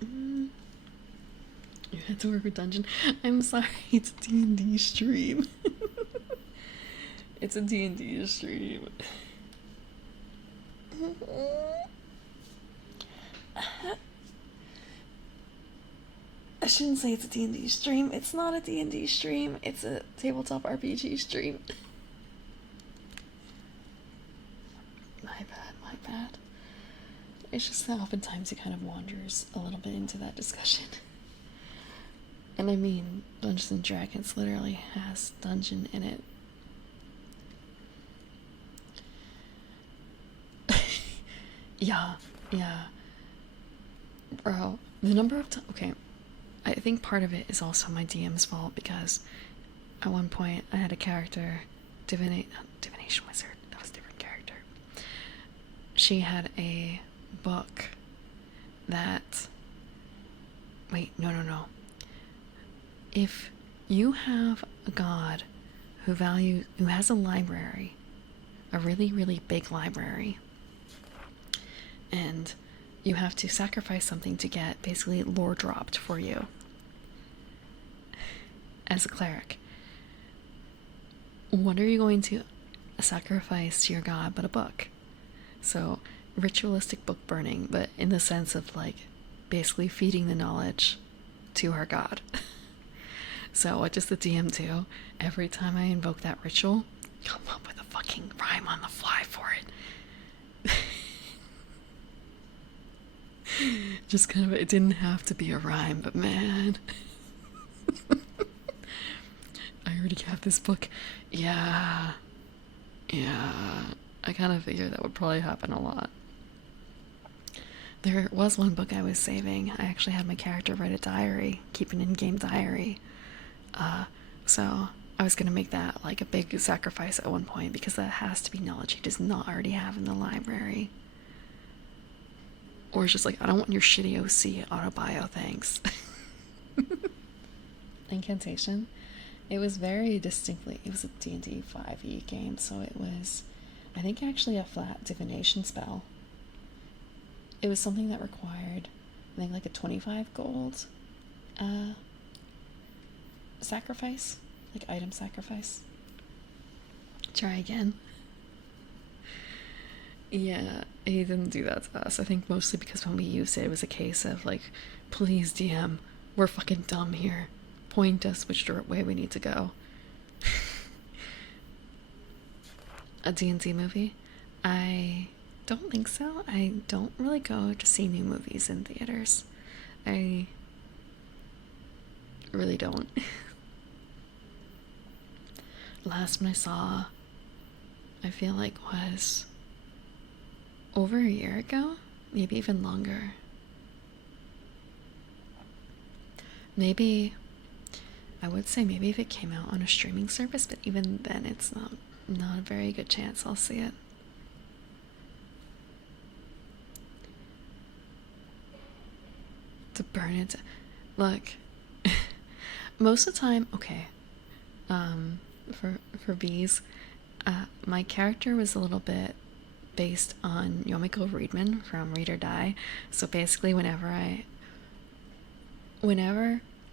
You had to work with Dungeon. I'm sorry, it's a D&D stream. It's a D&D stream. I shouldn't say it's a D&D stream. It's not a D&D stream. It's a tabletop RPG stream. My bad, my bad. It's just that oftentimes it kind of wanders a little bit into that discussion. And I mean, Dungeons and Dragons literally has dungeon in it. Yeah. Bro, the number of times. Okay, I think part of it is also my DM's fault because at one point I had a character, Divination Wizard, that was a different character. She had a book that. Wait, no. If you have a god who has a library, a really, really big library, and you have to sacrifice something to get basically lore dropped for you as a cleric, what are you going to sacrifice to your god but a book? So ritualistic book burning, but in the sense of like basically feeding the knowledge to her god. So what does the DM do? Every time I invoke that ritual, come up with a fucking rhyme on the fly for it. Just kind of, it didn't have to be a rhyme, but man. I already have this book. Yeah. I kind of figured that would probably happen a lot. There was one book I was saving. I actually had my character write a diary, keep an in-game diary. So I was gonna make that like a big sacrifice at one point because that has to be knowledge he does not already have in the library. Or it's just like, I don't want your shitty OC autobio, thanks. Incantation. It was very distinctly, it was a D&D 5e game, so it was, I think, actually a flat divination spell. It was something that required, I think, like a 25 gold sacrifice, like item sacrifice. Try again. Yeah, he didn't do that to us. I think mostly because when we used it, it was a case of like, please DM, we're fucking dumb here. Point us which way we need to go. A D&D movie? I don't think so. I don't really go to see new movies in theaters. I really don't. Last one I saw, I feel like was over a year ago, maybe even longer. Maybe I would say maybe if it came out on a streaming service, but even then it's not a very good chance I'll see it. To burn it. Look, most of the time, okay. For bees, my character was a little bit based on Yomiko Reedman from Read or Die. So basically, whenever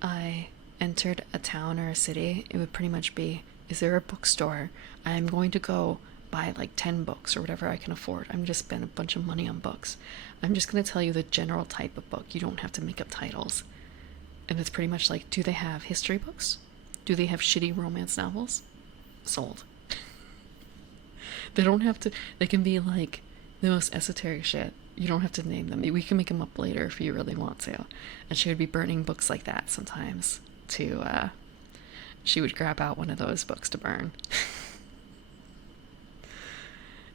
I entered a town or a city, it would pretty much be, is there a bookstore? I'm going to go buy like 10 books or whatever I can afford. I'm just spend a bunch of money on books. I'm just going to tell you the general type of book. You don't have to make up titles. And it's pretty much like, do they have history books? Do they have shitty romance novels? Sold. They don't have to, they can be like the most esoteric shit. You don't have to name them. We can make them up later if you really want to. And she would be burning books like that sometimes she would grab out one of those books to burn.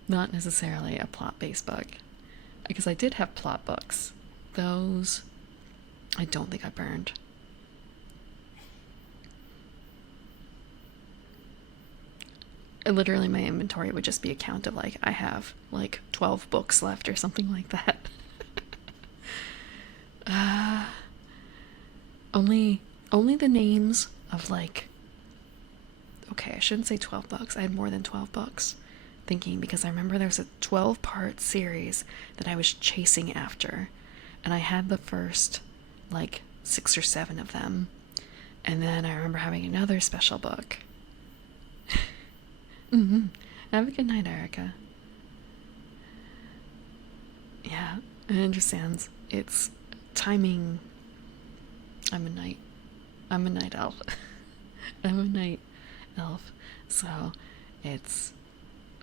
Not necessarily a plot-based book. Because I did have plot books. Those I don't think I burned. Literally my inventory would just be a count of like I have like 12 books left or something like that. Only the names of like, okay, I shouldn't say 12 books. I had more than 12 books. Thinking, because I remember there was a 12-part series that I was chasing after, and I had the first like 6 or 7 of them, and then I remember having another special book. Have a good night, Erica. Yeah, I understand. It's timing. I'm a night elf. I'm a night elf, so it's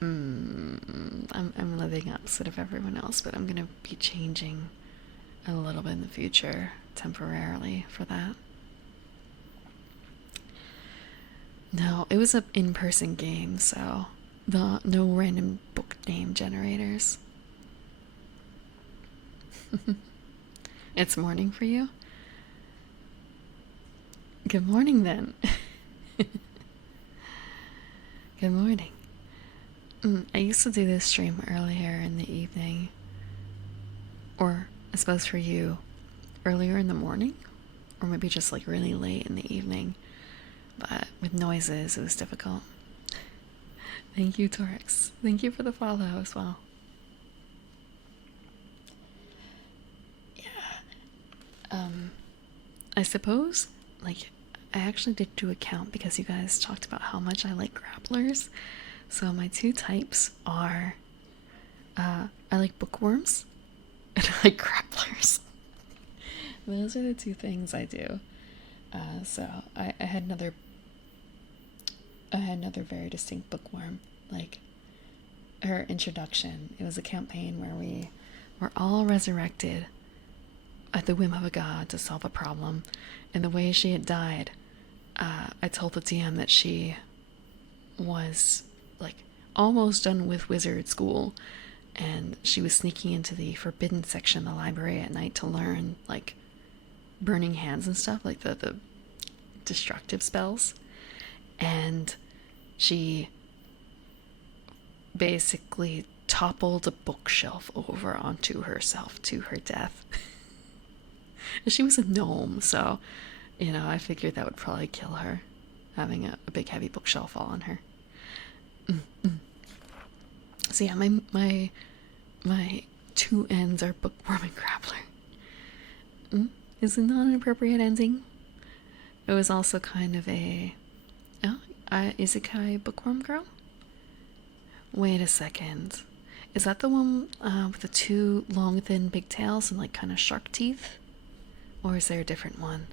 I'm living opposite of everyone else, but I'm gonna be changing a little bit in the future temporarily for that. No, it was an in-person game, so no random book name generators. It's morning for you? Good morning then. Good morning. I used to do this stream earlier in the evening. Or, I suppose for you, earlier in the morning? Or maybe just like really late in the evening. But with noises, it was difficult. Thank you, Torx. Thank you for the follow as well. Yeah. I suppose, like, I actually did do a count because you guys talked about how much I like grapplers. So my 2 types are, I like bookworms and I like grapplers. Those are the 2 things I do. So I had another very distinct bookworm. Like, her introduction, it was a campaign where we were all resurrected at the whim of a god to solve a problem. And the way she had died, I told the DM that she was like almost done with wizard school, and she was sneaking into the forbidden section of the library at night to learn like burning hands and stuff, like the destructive spells. And she basically toppled a bookshelf over onto herself to her death. She was a gnome, so I figured that would probably kill her, having a big heavy bookshelf fall on her. So yeah, my 2 ends are bookworm and grappler. Is it not an appropriate ending? It was also kind of a isekai bookworm girl? Wait a second. Is that the one with the 2 long, thin, big tails and like kind of shark teeth? Or is there a different one?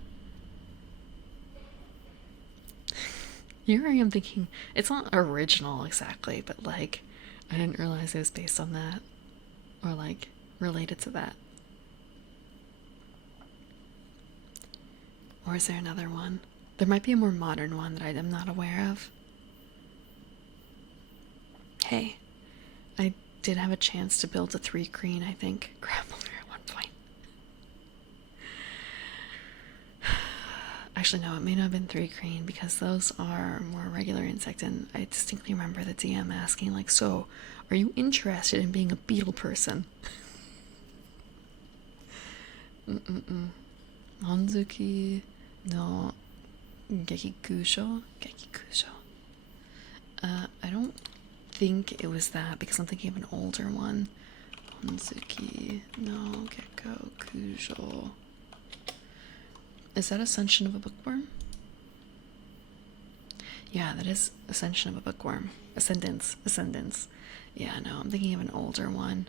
Here I am thinking, it's not original exactly, but like, I didn't realize it was based on that. Or like related to that. Or is there another one? There might be a more modern one that I'm not aware of. Hey, I did have a chance to build a 3 green, I think, grappler at one point. Actually, no, it may not have been 3 green because those are more regular insect, and I distinctly remember the DM asking, like, so, are you interested in being a beetle person? Hanzuki no Gekikusho? Gekikusho. I don't think it was that because I'm thinking of an older one. Hanzuki no Gekko Kujo. Is that Ascension of a Bookworm? Yeah, that is Ascension of a Bookworm. Ascendance. Yeah, no, I'm thinking of an older one.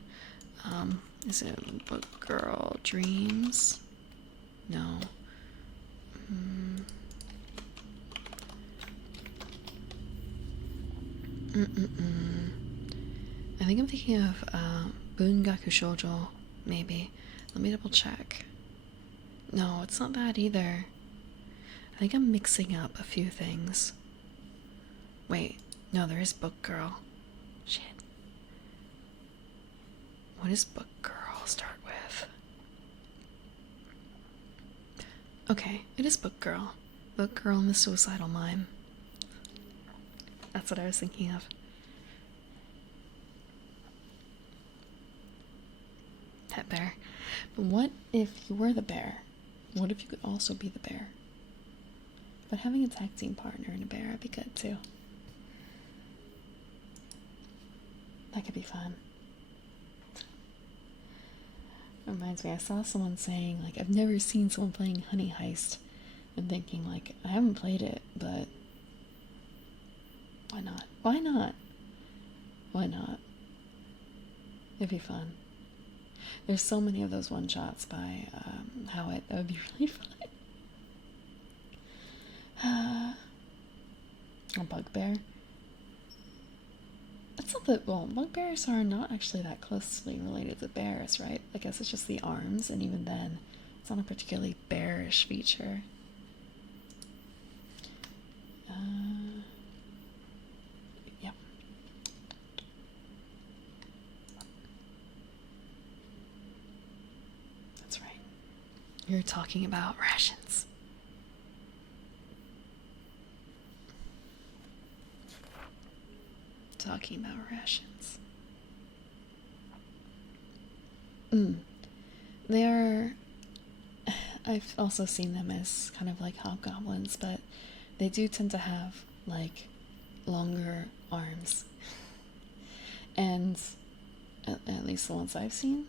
Is it Book Girl Dreams? No. I think I'm thinking of Bungaku Shoujo, maybe. Let me double check. No, it's not that either. I think I'm mixing up a few things. Wait, no, there is Book Girl. Shit. What does Book Girl start with? Okay, it is Book Girl. Book Girl and the Suicidal Mime. That's what I was thinking of. Pet bear. But what if you were the bear? What if you could also be the bear? But having a tag team partner and a bear would be good too. That could be fun. Reminds me, I saw someone saying, like, I've never seen someone playing Honey Heist, and thinking, like, I haven't played it, but why not? Why not? Why not? It'd be fun. There's so many of those one-shots by Howitt. That would be really fun. A bugbear. That's not that, well, bugbears are not actually that closely related to bears, right? I guess it's just the arms, and even then, it's not a particularly bearish feature. Yep. That's right. You're talking about rations. Talking about rations. They are. I've also seen them as kind of like hobgoblins, but they do tend to have like longer arms. And at least the ones I've seen.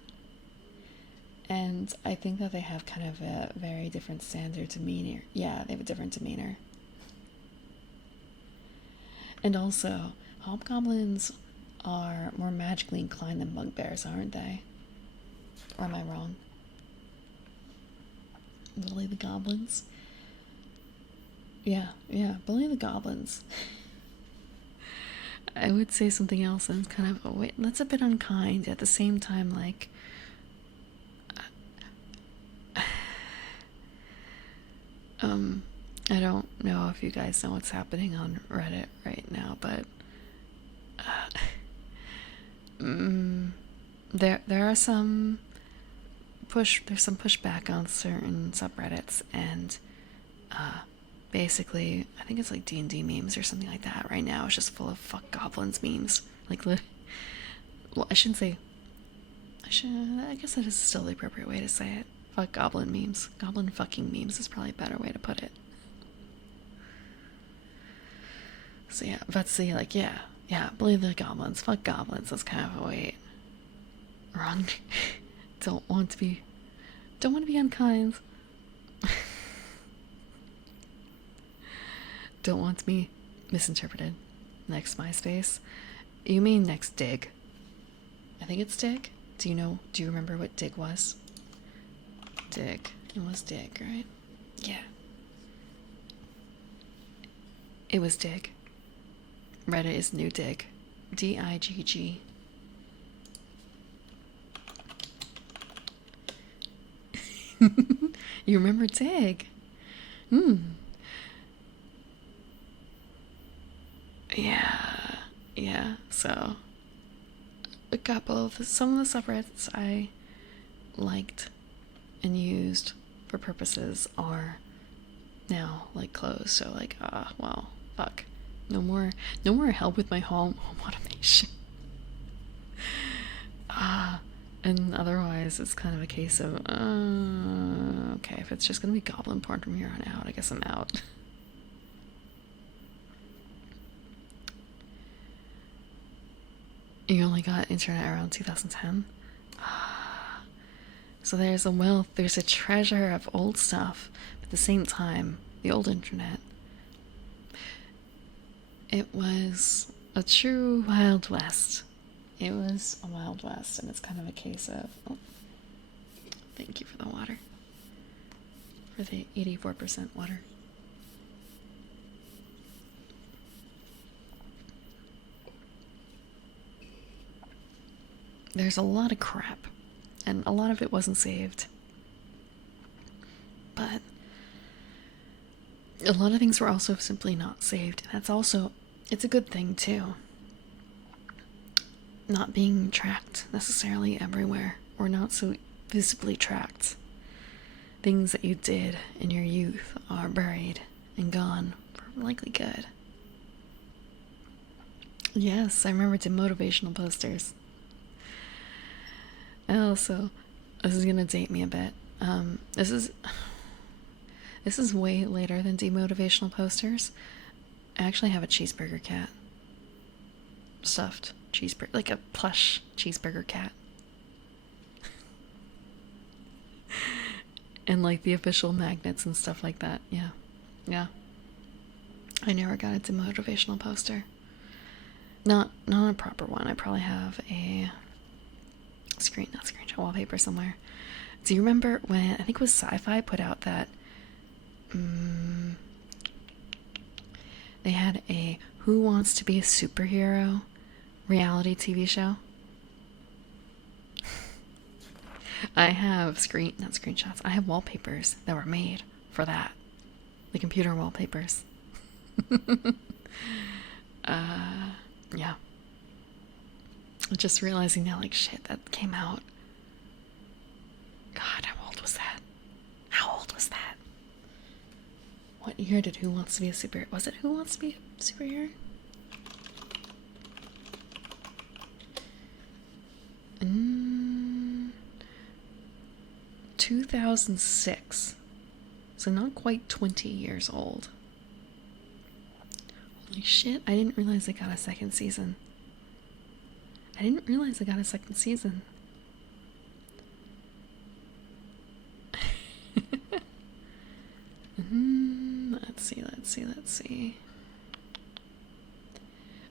And I think that they have kind of a very different standard demeanor. Yeah, they have a different demeanor. And also, hobgoblins are more magically inclined than bugbears, aren't they? Or am I wrong? Bully the goblins? Yeah, bully the goblins. I would say something else and it's kind of, oh wait, that's a bit unkind. At the same time, like, I don't know if you guys know what's happening on Reddit right now, but there are some there's some pushback on certain subreddits, and basically I think it's like D&D memes or something like that right now. It's just full of fuck goblins memes. Like, well, I shouldn't say. I guess that is still the appropriate way to say it. Fuck goblin memes. Goblin fucking memes is probably a better way to put it. So yeah, but see, like, yeah, believe the goblins. Fuck goblins. That's kind of a way. Wrong. Don't want to be unkind. Don't want to be misinterpreted. Next MySpace. You mean next Dig? I think it's Dig. Do you remember what Dig was? Dig. It was Dig, right? Yeah. It was Dig. Reddit is new Dig. D-I-G-G. You remember Dig? Hmm. Yeah. Yeah. So a couple of some of the subreddits I liked and used for purposes are now like closed. So like, well, fuck. No more help with my home automation. And otherwise it's kind of a case of okay, if it's just gonna be goblin porn from here on out, I guess I'm out. You only got internet around 2010? So there's a wealth, there's a treasure of old stuff, but at the same time, the old internet, it was a true Wild West. It was a Wild West, and it's kind of a case of, oh, thank you for the water. For the 84% water. There's a lot of crap, and a lot of it wasn't saved. But a lot of things were also simply not saved. That's also, it's a good thing too. Not being tracked necessarily everywhere, or not so visibly tracked. Things that you did in your youth are buried and gone for likely good. Yes, I remember demotivational posters. Also, this is gonna date me a bit. This is way later than demotivational posters. I actually have a cheeseburger cat. Stuffed cheeseburger, like a plush cheeseburger cat. And like the official magnets and stuff like that. Yeah. Yeah. I never got a demotivational poster. Not a proper one. I probably have a screenshot wallpaper somewhere. Do you remember when, I think it was Sci-Fi put out that they had a Who Wants to Be a Superhero reality TV show? I have not screenshots. I have wallpapers that were made for that. The computer wallpapers. Yeah. Just realizing now, like, shit, that came out. God, how old was that? How old was that? What year did Who Wants to Be a Superhero? Was it Who Wants to Be a Superhero? 2006. So not quite 20 years old. Holy shit, I didn't realize it got a second season. Let's see.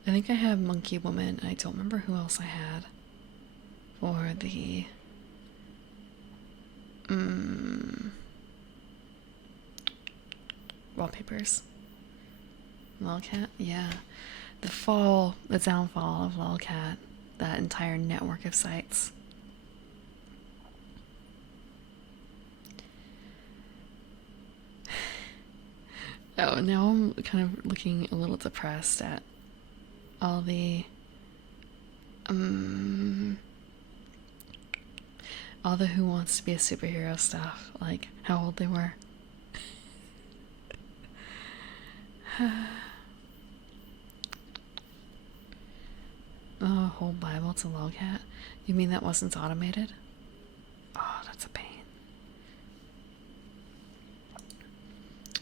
I think I have Monkey Woman. I don't remember who else I had for the wallpapers. Lolcat, yeah. The downfall of Lolcat, that entire network of sites. Oh, now I'm kind of looking a little depressed at all the Who Wants to Be a Superhero stuff, like how old they were. Oh, whole Bible to Lolcat? You mean that wasn't automated? Oh, that's a pain.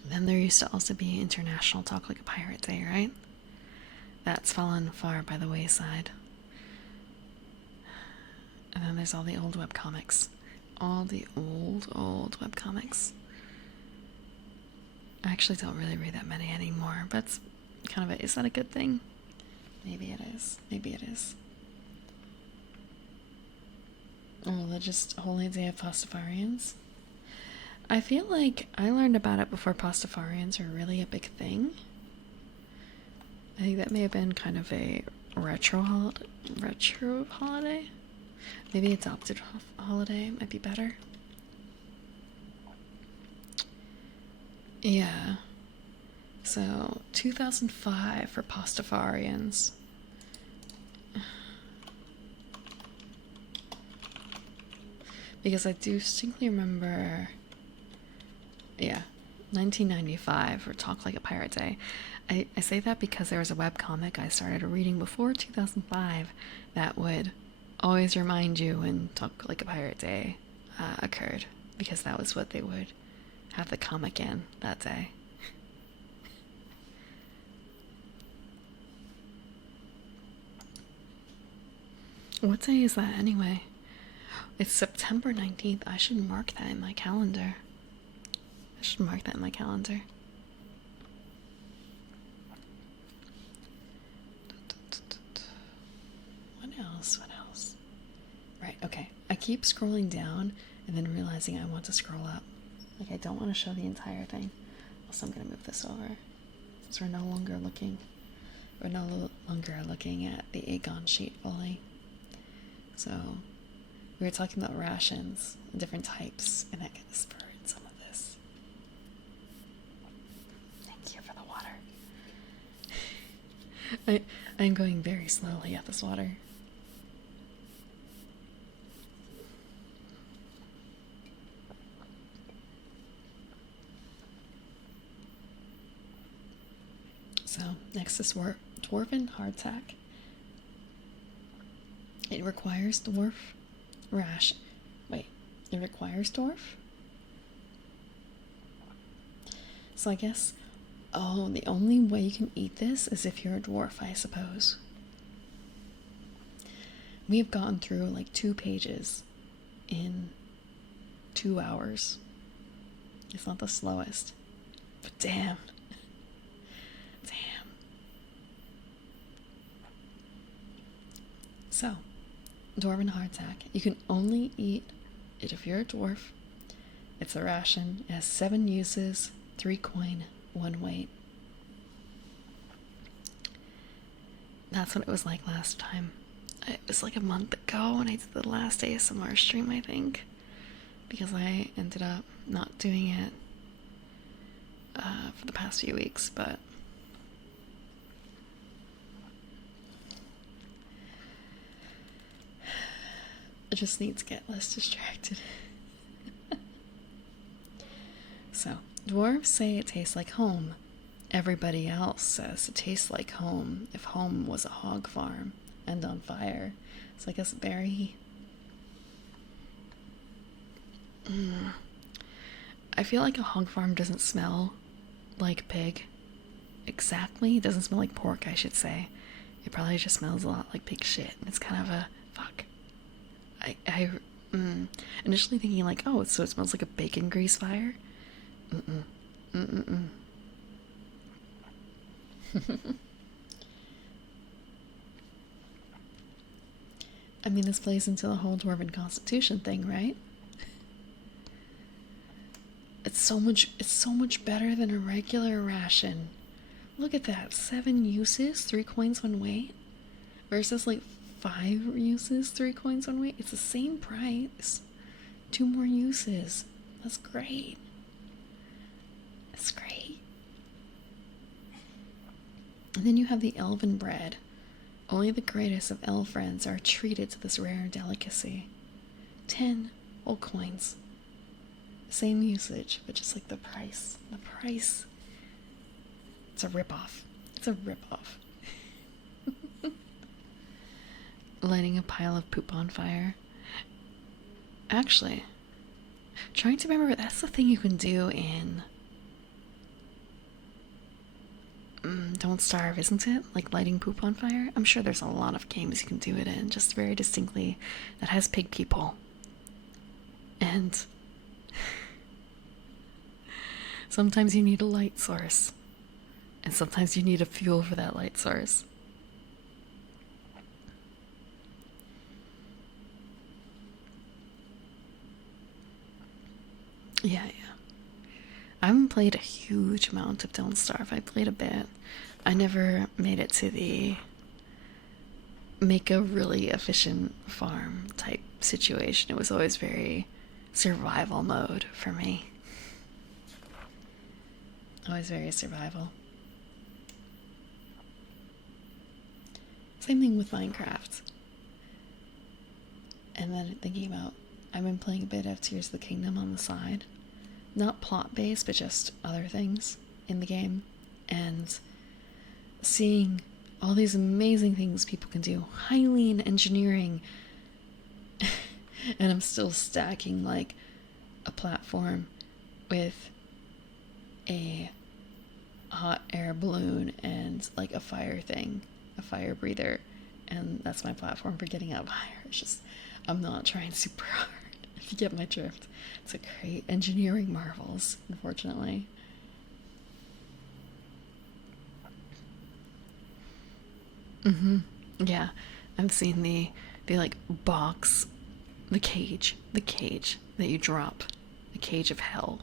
Then there used to also be International Talk Like a Pirate Day, right? That's fallen far by the wayside. And then there's all the old webcomics. All the old webcomics. I actually don't really read that many anymore, but it's kind of is that a good thing? Maybe it is. Oh, just Holy Day of Pastafarians? I feel like I learned about it before Pastafarians were really a big thing. I think that may have been kind of a retro holiday? Maybe adopted holiday might be better. Yeah. So 2005 for Pastafarians. Because I do distinctly remember, yeah, 1995 for Talk Like a Pirate Day. I say that because there was a webcomic I started reading before 2005 that would always remind you when Talk Like a Pirate Day occurred, because that was what they would have the comic in that day. What day is that anyway? It's September 19th. I should mark that in my calendar. What else? Right, okay. I keep scrolling down and then realizing I want to scroll up. Like, I don't want to show the entire thing. Also, I'm going to move this over. So we're no longer looking at the Aegon sheet fully. So, we were talking about rations, different types, and that kind of spurred some of this. Thank you for the water. I'm going very slowly at this water. So, next is Dwarven Hardtack. It requires dwarf rash. Wait, it requires dwarf? So I guess, oh, the only way you can eat this is if you're a dwarf, I suppose. We have gotten through like 2 pages in 2 hours. It's not the slowest, but damn. So, Dwarven Hardtack. You can only eat it if you're a dwarf. It's a ration. It has 7 uses, 3 coin, 1 weight. That's what it was like last time. It was like a month ago when I did the last ASMR stream, I think. Because I ended up not doing it for the past few weeks, but I just need to get less distracted. So, dwarves say it tastes like home. Everybody else says it tastes like home if home was a hog farm and on fire. It's like a very... I feel like a hog farm doesn't smell like pig. Exactly. It doesn't smell like pork, I should say. It probably just smells a lot like pig shit. It's kind of a... fuck. I initially thinking like, oh, so it smells like a bacon grease fire. I mean, this plays into the whole Dwarven Constitution thing, right? It's so much better than a regular ration. Look at that, 7 uses, 3 coins, 1 weight, versus like 5 uses, 3 coins, 1 weight. It's the same price. 2 more uses. That's great. That's great. And then you have the elven bread. Only the greatest of elf friends are treated to this rare delicacy. 10 whole coins. Same usage, but just like the price. The price. It's a ripoff. It's a ripoff. Lighting a pile of poop on fire. Actually, trying to remember, that's the thing you can do in Don't Starve, isn't it? Like lighting poop on fire? I'm sure there's a lot of games you can do it in, just very distinctly, that has pig people. And sometimes you need a light source. And sometimes you need a fuel for that light source. Yeah. I haven't played a huge amount of Don't Starve. I played a bit. I never made it to the make a really efficient farm type situation. It was always very survival mode for me. Always very survival. Same thing with Minecraft. And then thinking about, I've been playing a bit of Tears of the Kingdom on the side. Not plot based, but just other things in the game. And seeing all these amazing things people can do. Hylian engineering. And I'm still stacking like a platform with a hot air balloon and like a fire thing, a fire breather, and that's my platform for getting out of fire. It's just, I'm not trying super hard, if you get my drift. It's a great engineering marvels, unfortunately. Yeah, I've seen the like box, the cage that you drop, the cage of hell.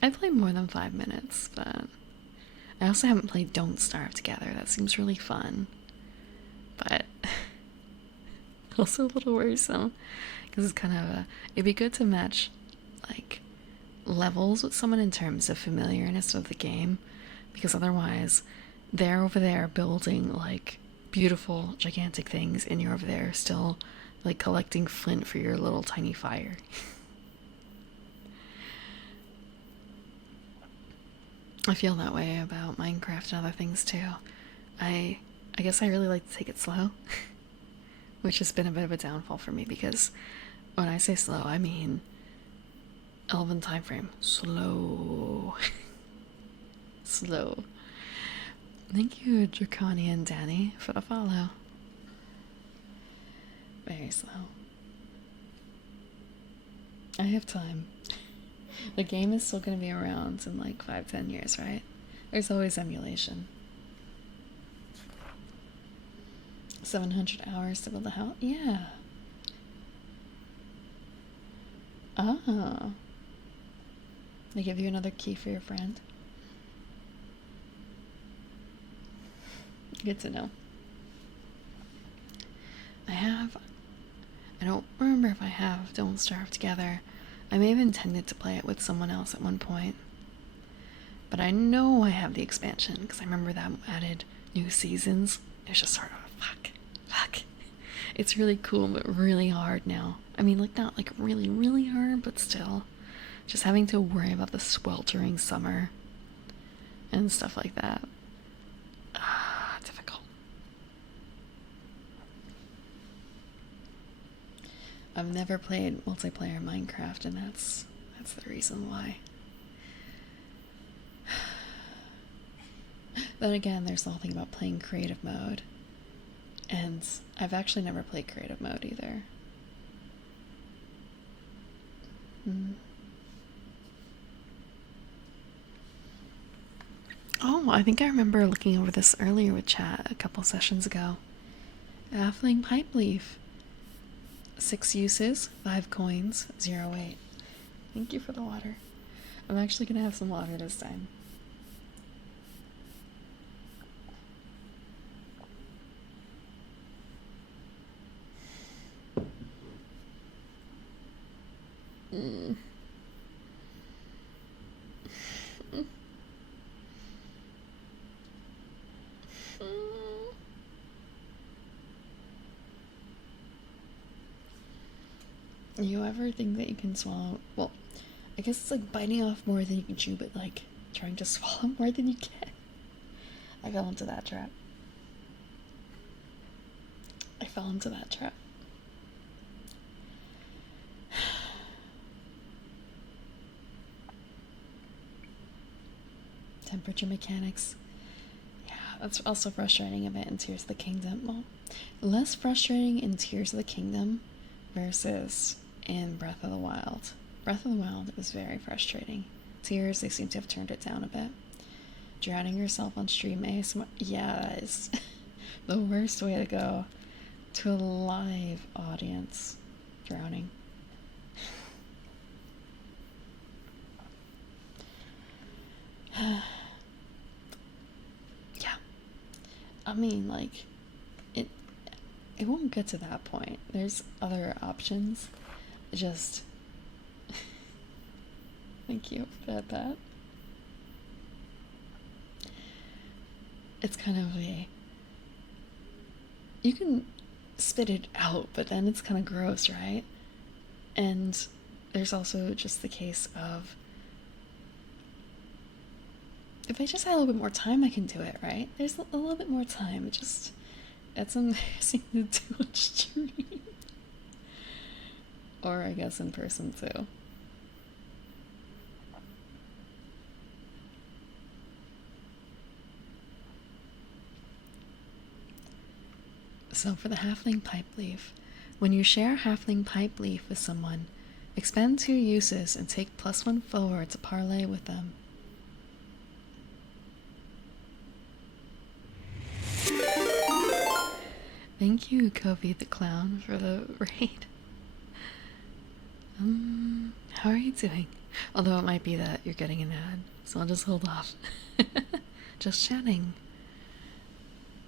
I played more than 5 minutes, but I also haven't played Don't Starve Together. That seems really fun, but also a little worrisome because it's kind of it'd be good to match like levels with someone in terms of familiarness with the game, because otherwise they're over there building like beautiful gigantic things and you're over there still like collecting flint for your little tiny fire. I feel that way about Minecraft and other things too. I guess I really like to take it slow, which has been a bit of a downfall for me because when I say slow, I mean Elven time frame. Slow. Slow. Thank you, Draconian Danny, for the follow. Very slow. I have time. The game is still going to be around in like 5-10 years, right? There's always emulation. 700 hours to build a house? Yeah. Ah. They give you another key for your friend. Good to know. I don't remember if I have Don't Starve Together. I may have intended to play it with someone else at one point. But I know I have the expansion, because I remember that added new seasons. It's just sort of, fuck. It's really cool, but really hard now. I mean, like, not like really, really hard, but still. Just having to worry about the sweltering summer and stuff like that. Difficult. I've never played multiplayer Minecraft, and that's the reason why. Then again, there's the whole thing about playing creative mode. And I've actually never played creative mode either. Oh, I think I remember looking over this earlier with chat a couple sessions ago. Athling Pipe Leaf. 6 uses, 5 coins, 0 weight. Thank you for the water. I'm actually gonna have some water this time. You ever think that you can swallow? Well, I guess it's like biting off more than you can chew, but like trying to swallow more than you can. I fell into that trap. Temperature mechanics. Yeah, that's also frustrating a bit in Tears of the Kingdom. Well, less frustrating in Tears of the Kingdom versus in Breath of the Wild. Breath of the Wild is very frustrating. Tears, they seem to have turned it down a bit. Drowning yourself on stream ASMR. Yeah, that is the worst way to go to a live audience. Drowning. mean, like, it it won't get to that point. There's other options. Just thank you for that. It's kind of a, you can spit it out, but then it's kind of gross, right? And there's also just the case of, if I just had a little bit more time, I can do it, right? There's a little bit more time. It's embarrassing to do on stream. Or I guess in person too. So for the halfling pipe leaf, when you share halfling pipe leaf with someone, expend 2 uses and take +1 forward to parlay with them. Thank you, Kobe the Clown, for the raid. How are you doing? Although it might be that you're getting an ad, so I'll just hold off. Just chatting.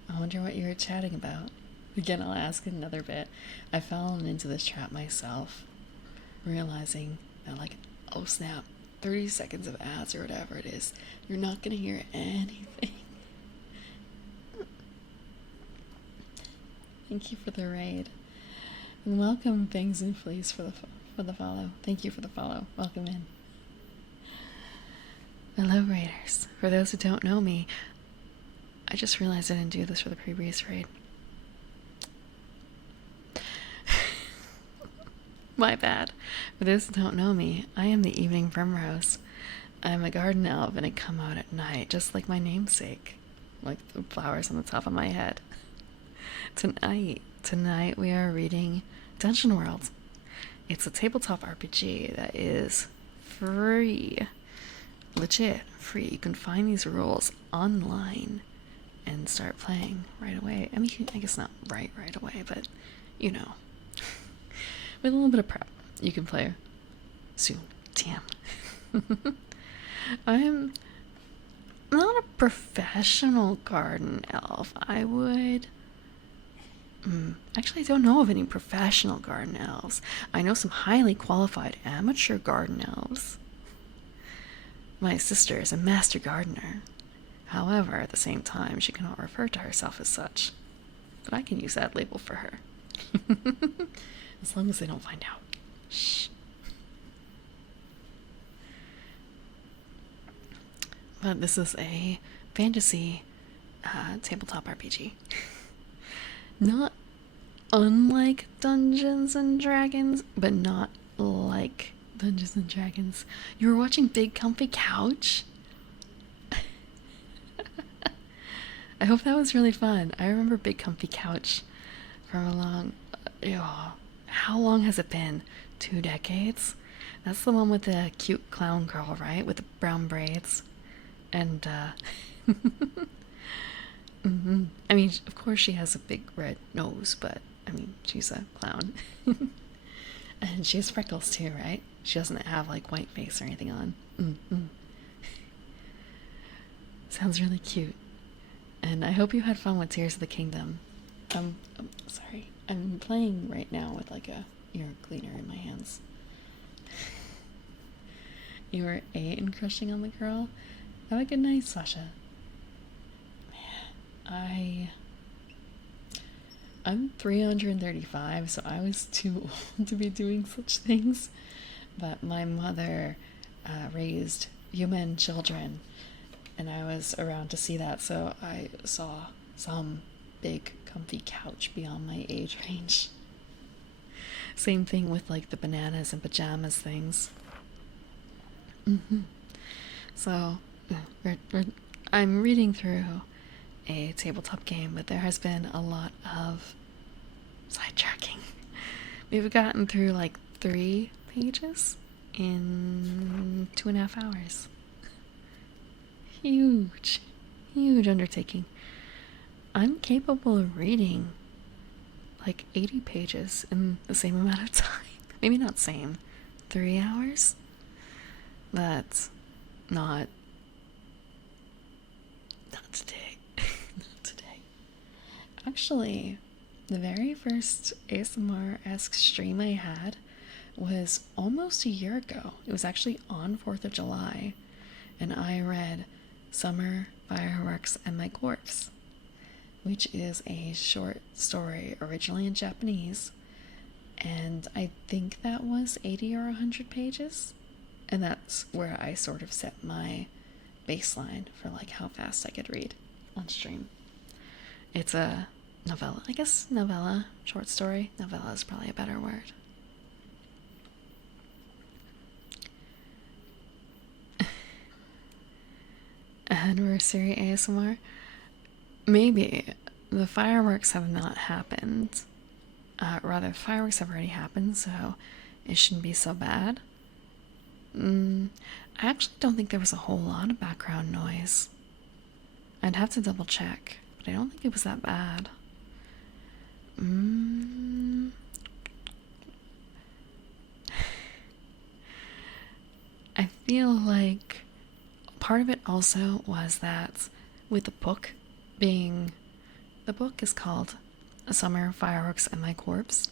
I wonder what you were chatting about. Again, I'll ask another bit. I've fallen into this trap myself, realizing that, like, oh snap, 30 seconds of ads or whatever it is, you're not gonna hear anything. Thank you for the raid. And welcome, Bangs and Fleas, for the follow. Thank you for the follow. Welcome in. Hello, raiders. For those who don't know me, I just realized I didn't do this for the previous raid. My bad. For those who don't know me, I am the Evening Primrose. I'm a garden elf and I come out at night, just like my namesake. Like the flowers on the top of my head. Tonight we are reading Dungeon World. It's a tabletop RPG that is free. Legit free. You can find these rules online and start playing right away. I mean, I guess not right away, but you know. With a little bit of prep, you can play soon. Damn. I'm not a professional garden elf. I would... Actually, I don't know of any professional garden elves. I know some highly qualified amateur garden elves. My sister is a master gardener. However, at the same time, she cannot refer to herself as such. But I can use that label for her. As long as they don't find out. Shh. But this is a fantasy tabletop RPG. Not unlike Dungeons and Dragons, but not like Dungeons and Dragons. You were watching Big Comfy Couch? I hope that was really fun. I remember Big Comfy Couch from a long... how long has it been? 2 decades? That's the one with the cute clown girl, right? With the brown braids. And, I mean, of course she has a big red nose, but, I mean, she's a clown. And she has freckles too, right? She doesn't have, like, white face or anything on. Sounds really cute. And I hope you had fun with Tears of the Kingdom. Sorry. I'm playing right now with, like, a ear cleaner in my hands. You were 8 and crushing on the girl? Have a good night, Sasha. I'm 335, so I was too old to be doing such things. But my mother raised human children, and I was around to see that, so I saw some big comfy couch beyond my age range. Same thing with like the bananas and pajamas things. So I'm reading through a tabletop game, but there has been a lot of sidetracking. We've gotten through like 3 pages in 2.5 hours. Huge undertaking. I'm capable of reading like 80 pages in the same amount of time. Maybe not same. 3 hours? That's not today. Not today. Actually, the very first ASMR-esque stream I had was almost a year ago. It was actually on 4th of July, and I read Summer, Fireworks, and My Corpse, which is a short story originally in Japanese, and I think that was 80 or 100 pages, and that's where I sort of set my baseline for like how fast I could read on stream. It's a novella, I guess. Novella, short story. Novella is probably a better word. Anniversary ASMR. Maybe the fireworks have not happened. Rather, fireworks have already happened, so it shouldn't be so bad. I actually don't think there was a whole lot of background noise. I'd have to double check, but I don't think it was that bad. I feel like part of it also was that with the book being, the book is called Summer, Fireworks, and My Corpse.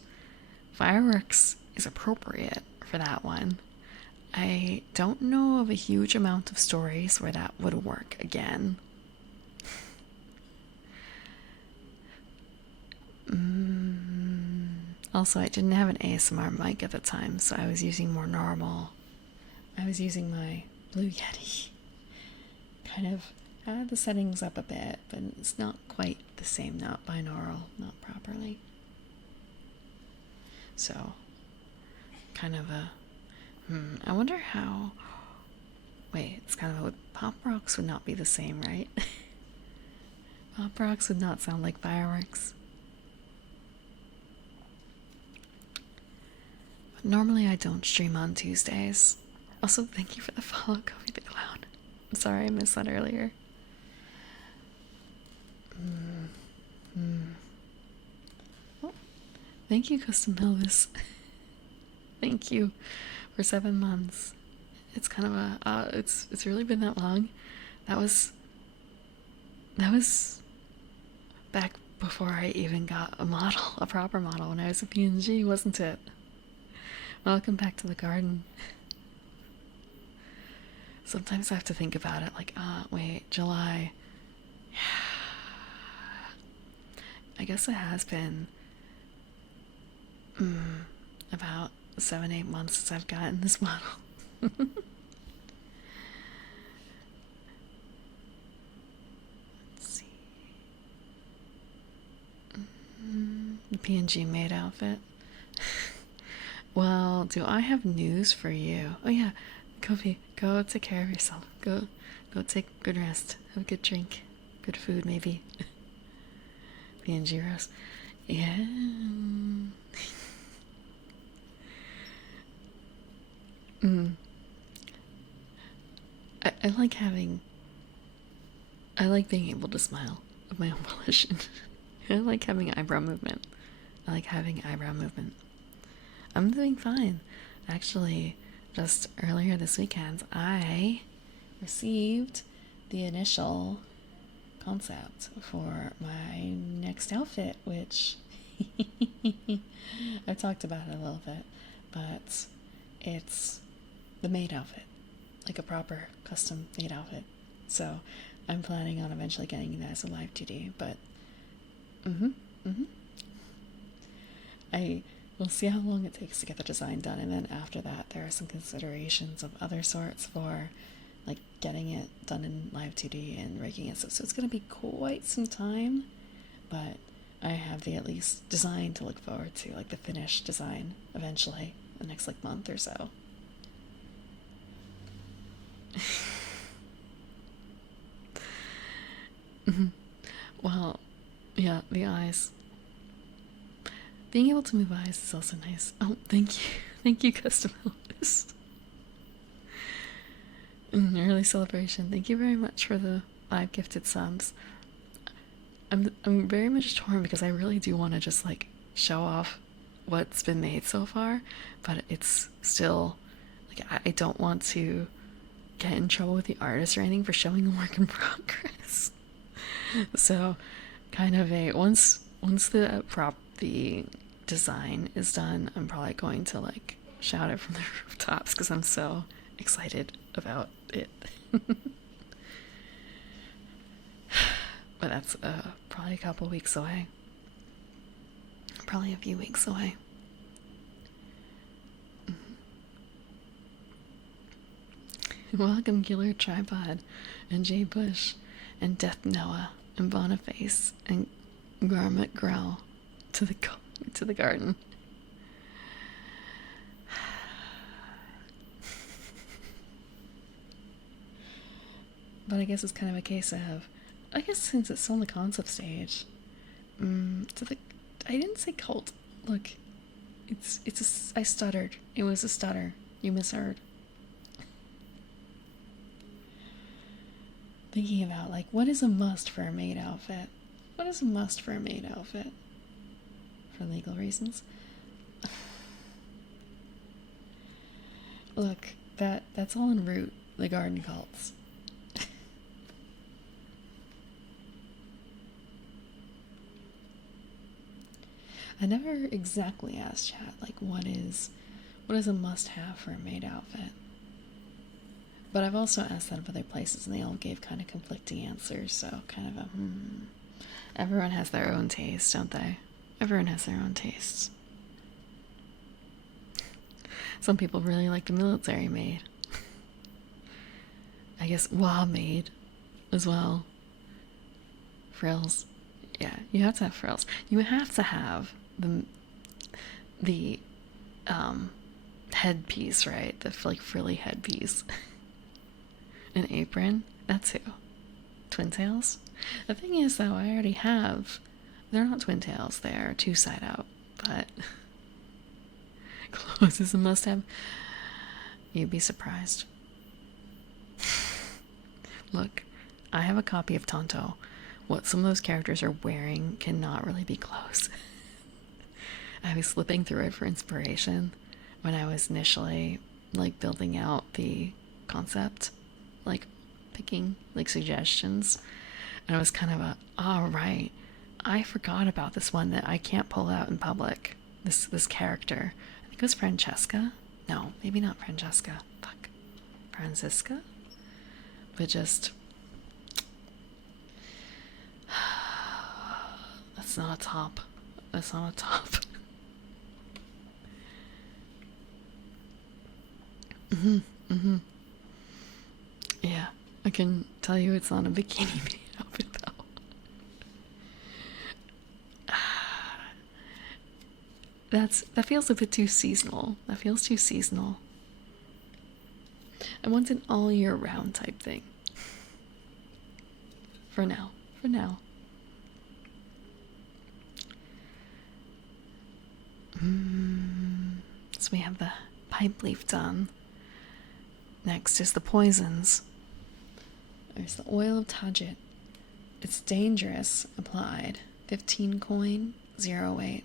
Fireworks is appropriate for that one. I don't know of a huge amount of stories where that would work again. Also, I didn't have an ASMR mic at the time, so I was using more normal. I was using my Blue Yeti. Kind of had the settings up a bit, but it's not quite the same, not binaural, not properly. So, kind of a, I wonder how, wait, it's kind of a, Pop Rocks would not be the same, right? Pop Rocks would not sound like fireworks. But normally I don't stream on Tuesdays. Also, thank you for the follow, Kobe the Clown. I'm sorry I missed that earlier. Oh, thank you, Custom Elvis. Thank you for 7 months. It's kind of a, it's really been that long. That was back before I even got a model, a proper model, when I was a PNG, wasn't it? Welcome back to the garden. Sometimes I have to think about it, like, wait, July. I guess it has been about 7-8 months since I've gotten this model. Let's see. The PNG maid outfit. Well, do I have news for you? Oh yeah, Kofi, go take care of yourself. Go take good rest. Have a good drink. Good food, maybe. PNG roast. Yeah. I like having, I like being able to smile of my own volition. I like having eyebrow movement. I like having eyebrow movement. I'm doing fine. Actually, just earlier this weekend, I received the initial concept for my next outfit, which I've talked about it a little bit, but it's the maid outfit, like a proper custom made outfit. So I'm planning on eventually getting that as a live 2D, but I will see how long it takes to get the design done, and then after that there are some considerations of other sorts for like getting it done in live 2D and rigging it, so it's going to be quite some time, but I have the at least design to look forward to, like the finished design eventually, the next like month or so. Well, yeah, the eyes. Being able to move eyes is also nice. Oh, thank you. Thank you, Custom Elvis. Early celebration. Thank you very much for the 5 gifted subs. I'm very much torn because I really do want to just like show off what's been made so far, but it's still like I don't want to get in trouble with the artist or anything for showing a work in progress. So kind of a once the design is done, I'm probably going to like shout it from the rooftops because I'm so excited about it. But that's probably a couple weeks away. Probably a few weeks away. Welcome, Killer Tripod, and Jay Bush, and Death Noah, and Boniface, and Garment Growl to the garden. But I guess it's kind of a case of, I guess since it's still in the concept stage, I didn't say cult. Look, I stuttered. It was a stutter. You misheard. Thinking about, like, what is a must for a maid outfit? What is a must for a maid outfit? For legal reasons? Look, that's all en route, the garden cults. I never exactly asked chat, like, what is a must-have for a maid outfit? But I've also asked that of other places, and they all gave kind of conflicting answers, so kind of a, Everyone has their own taste, don't they? Everyone has their own tastes. Some people really like the military maid. I guess WA maid as well. Frills. Yeah, you have to have frills. You have to have the headpiece, right? The like frilly headpiece. An apron. That too. Twin tails. The thing is, though, I already have. They're not twin tails. They're two side out. But clothes is a must-have. You'd be surprised. Look, I have a copy of Tonto. What some of those characters are wearing cannot really be clothes. I was flipping through it for inspiration when I was initially like building out the concept, like picking like suggestions, and I was kind of right, I forgot about this one that I can't pull out in public. This character, I think it was Francesca. No, maybe not Francesca. Fuck, Francisca. But just that's not a top. That's not a top. Yeah, I can tell you it's not a bikini outfit though. That feels a bit too seasonal. That feels too seasonal. I want an all year round type thing. For now. For now. So we have the pipe leaf done. Next is the poisons. There's the oil of Tajit. It's dangerous applied. 15 coin, 0 weight.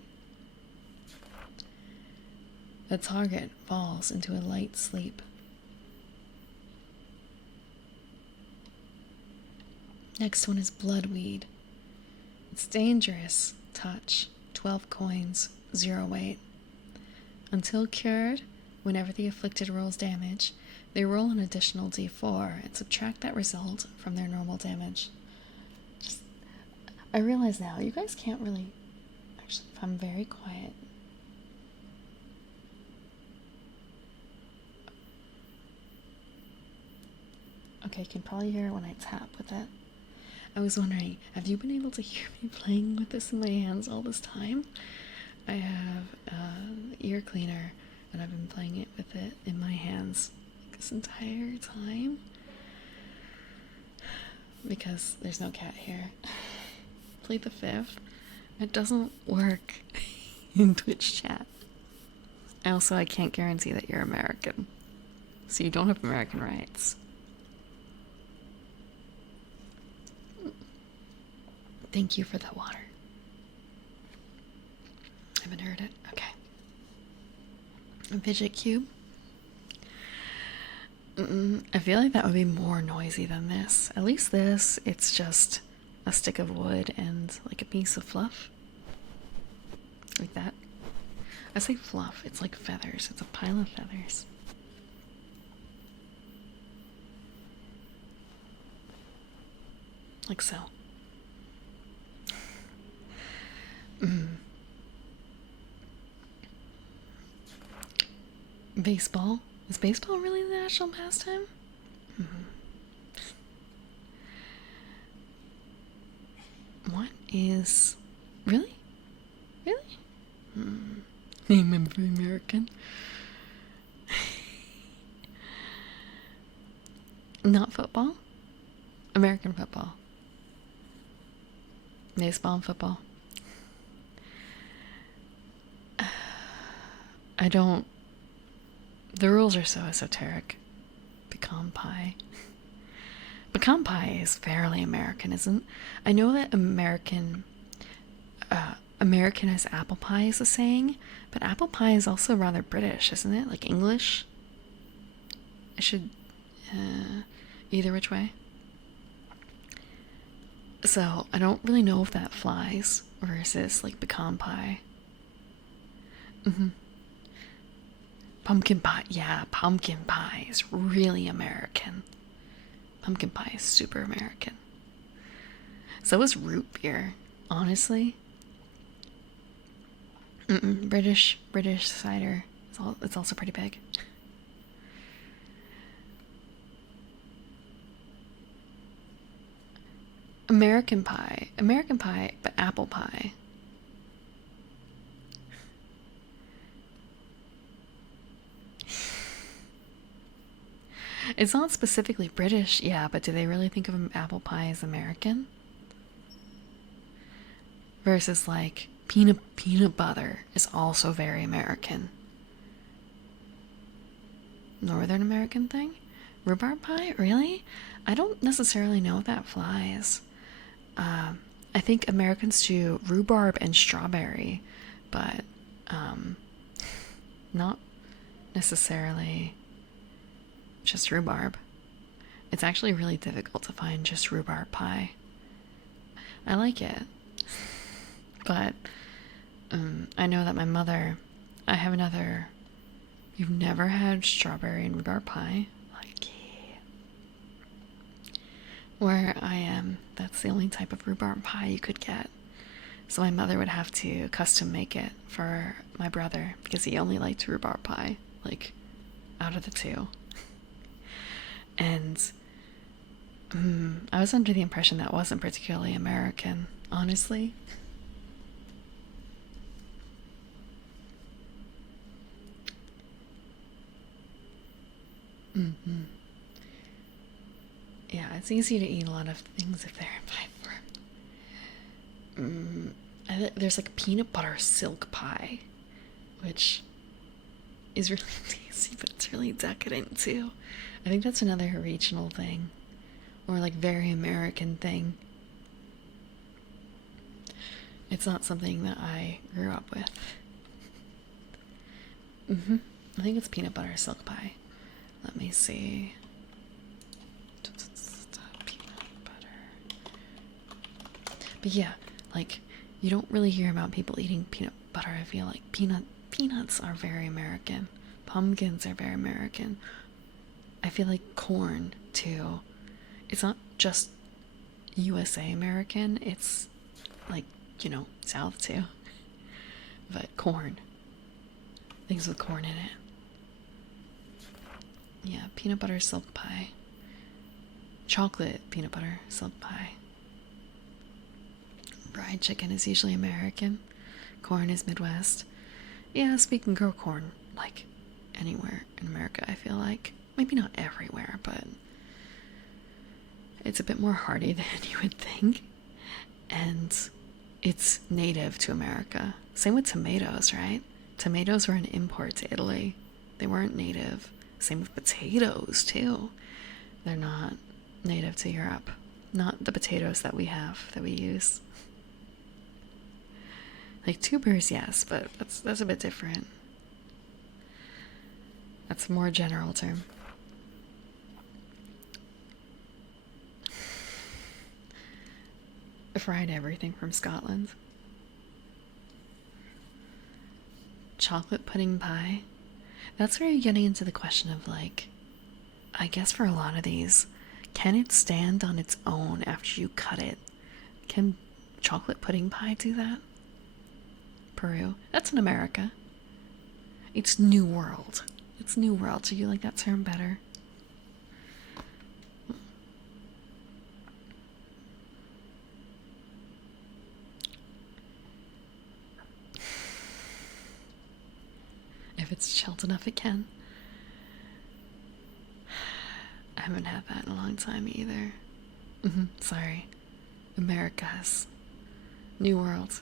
The target falls into a light sleep. Next one is bloodweed. It's dangerous touch. 12 coins, 0 weight. Until cured, whenever the afflicted rolls damage, they roll an additional d4 and subtract that result from their normal damage. I realize now, you guys can't really... Actually, if I'm very quiet... Okay, you can probably hear it when I tap with it. I was wondering, have you been able to hear me playing with this in my hands all this time? I have ear cleaner, and I've been playing it with it in my hands this entire time. Because there's no cat here. Plead the fifth. It doesn't work in Twitch chat. Also, I can't guarantee that you're American. So you don't have American rights. Thank you for the water. I haven't heard it. Okay. A fidget cube. I feel like that would be more noisy than this. At least this, it's just a stick of wood and like a piece of fluff. Like that. I say fluff, it's like feathers. It's a pile of feathers. Like so. Baseball? Is baseball really the national pastime? What is... Really? Really? Name him for American. Not football? American football. Baseball and football. I don't... The rules are so esoteric. Pecan pie. Pecan pie is fairly American, isn't? I know that American as apple pie is a saying, but apple pie is also rather British, isn't it? Like English. I should either which way. So I don't really know if that flies versus like pecan pie. Pumpkin pie, yeah, pumpkin pie is really American. Pumpkin pie is super American. So is root beer, honestly. British cider. It's also pretty big. American pie, but apple pie. It's not specifically British, yeah, but do they really think of apple pie as American? Versus like peanut butter is also very American. Northern American thing? Rhubarb pie? Really? I don't necessarily know if that flies. I think Americans do rhubarb and strawberry, but not necessarily just rhubarb. It's actually really difficult to find just rhubarb pie. I like it, but I know that my mother... I have another... You've never had strawberry and rhubarb pie? Like, yeah. Where I am, that's the only type of rhubarb pie you could get. So my mother would have to custom make it for my brother because he only liked rhubarb pie, like, out of the two. And I was under the impression that wasn't particularly American, honestly. Yeah, it's easy to eat a lot of things if they're in pie form. There's like peanut butter silk pie, which is really tasty, but it's really decadent too. I think that's another regional thing, or like very American thing. It's not something that I grew up with. I think it's peanut butter silk pie. Let me see. Peanut butter. But yeah, like, you don't really hear about people eating peanut butter. I feel like peanuts are very American. Pumpkins are very American. I feel like corn too. It's not just USA American, it's like, South too. But corn. Things with corn in it. Yeah, peanut butter silk pie. Chocolate peanut butter silk pie. Fried chicken is usually American. Corn is Midwest. Yeah, we can grow corn, like, anywhere in America, I feel like. Maybe not everywhere, but it's a bit more hardy than you would think. And it's native to America. Same with tomatoes, right? Tomatoes were an import to Italy. They weren't native. Same with potatoes, too. They're not native to Europe. Not the potatoes that we have, that we use. Like tubers, yes, but that's a bit different. That's a more general term. fried everything from Scotland. Chocolate pudding pie. That's where you're getting into the question of like, I guess for a lot of these, can it stand on its own after you cut it? Can chocolate pudding pie do that? Peru. That's in America. It's New World. It's New World. Do you like that term better? If it's chilled enough, it can. I haven't had that in a long time either. Sorry. Americas. New World.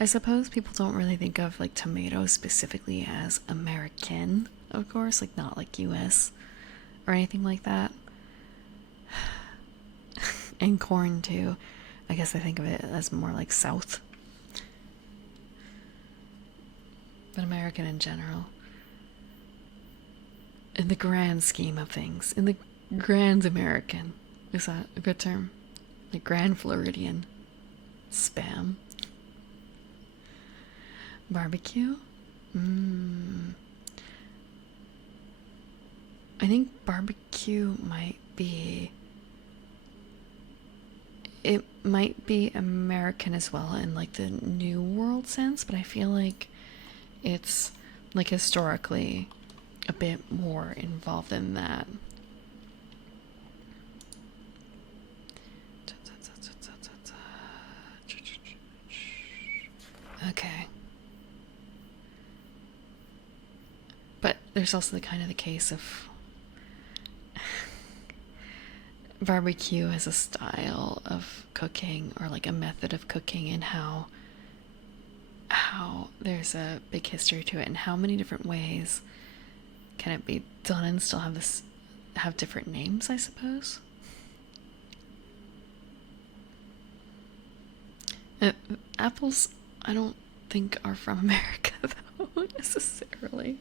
I suppose people don't really think of like tomatoes specifically as American, of course, like not like US or anything like that. And corn too. I guess I think of it as more like South. But American in general. In the grand scheme of things. In the grand American. Is that a good term? Like grand Floridian. Spam. Barbecue? I think barbecue might be... It might be American as well in like the New World sense, but I feel like it's like historically a bit more involved in that. Okay. But there's also the kind of the case of barbecue as a style of cooking or like a method of cooking, and how there's a big history to it, and how many different ways can it be done and still have different names, I suppose. Apples, I don't think are from America though, necessarily.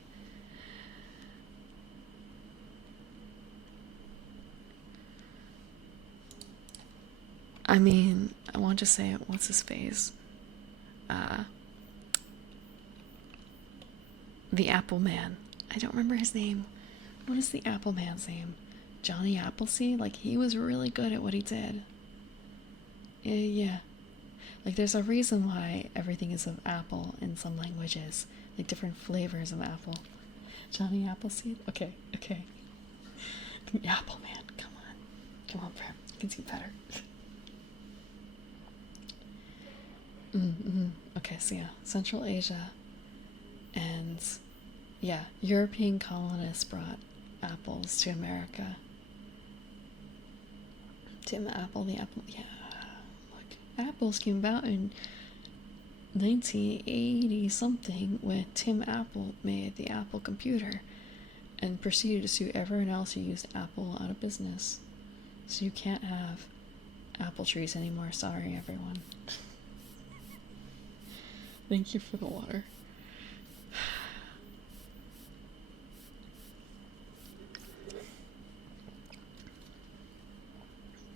I mean, I want to say, what's his face? The Apple Man. I don't remember his name. What is the Apple Man's name? Johnny Appleseed? Like, he was really good at what he did. Yeah. Like, there's a reason why everything is of apple in some languages. Like, different flavors of apple. Johnny Appleseed? Okay. The Apple Man. Come on, Prem. You can do better. Okay, so yeah, Central Asia, and yeah, European colonists brought apples to America. Tim Apple, the apple, yeah. Look, apples came about in 1980 something when Tim Apple made the Apple computer and proceeded to sue everyone else who used Apple out of business. So you can't have apple trees anymore. Sorry, everyone. Thank you for the water.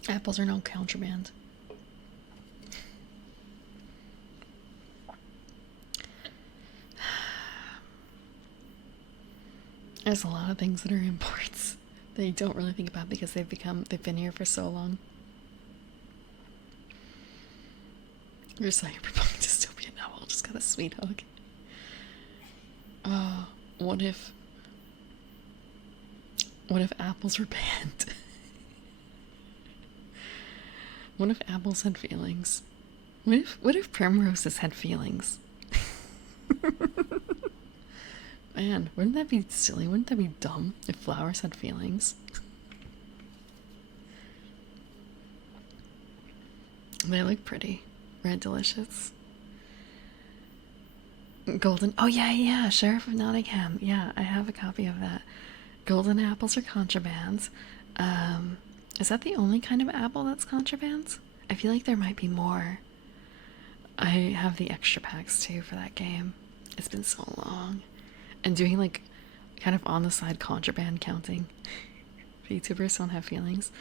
Apples are no contraband. There's a lot of things that are imports that you don't really think about because they've been here for so long. You're cyberpunk dystopian novel just got a sweet hug. What if apples were banned? What if apples had feelings? What if primroses had feelings? Man, wouldn't that be silly? Wouldn't that be dumb if flowers had feelings? They look pretty. Red delicious. Golden. Oh yeah. Sheriff of Nottingham. Yeah, I have a copy of that. Golden apples are contraband. Is that the only kind of apple that's contraband? I feel like there might be more. I have the extra packs too for that game. It's been so long. And doing like kind of on the side contraband counting. YouTubers don't have feelings.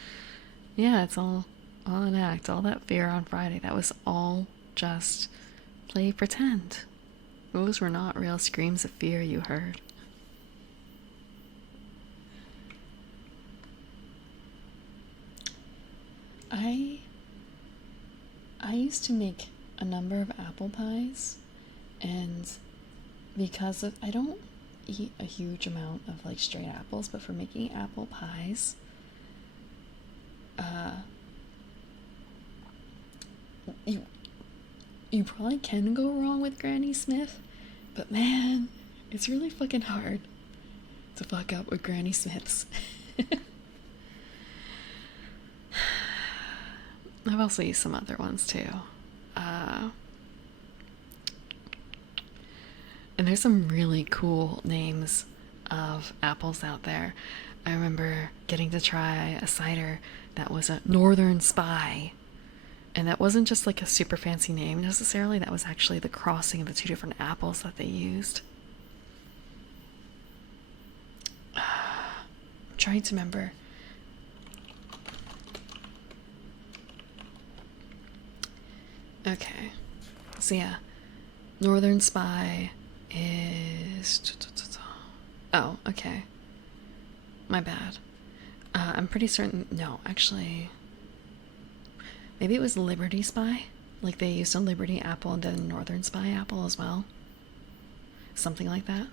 Yeah, it's all an act. All that fear on Friday, that was all just play pretend. Those were not real screams of fear you heard. I I used to make a number of apple pies, and because of I don't eat a huge amount of like straight apples, but for making apple pies, uh, you you probably can go wrong with Granny Smith, but man, it's really fucking hard to fuck up with Granny Smiths. I've also used some other ones too. Uh, and there's some really cool names of apples out there. I remember getting to try a cider that was a Northern Spy. And that wasn't just like a super fancy name necessarily, that was actually the crossing of the two different apples that they used. I'm trying to remember. Okay. So yeah, Northern Spy is. Oh, okay. My bad. I'm pretty certain. No, actually. Maybe it was Liberty Spy? Like they used a Liberty apple and then Northern Spy apple as well? Something like that?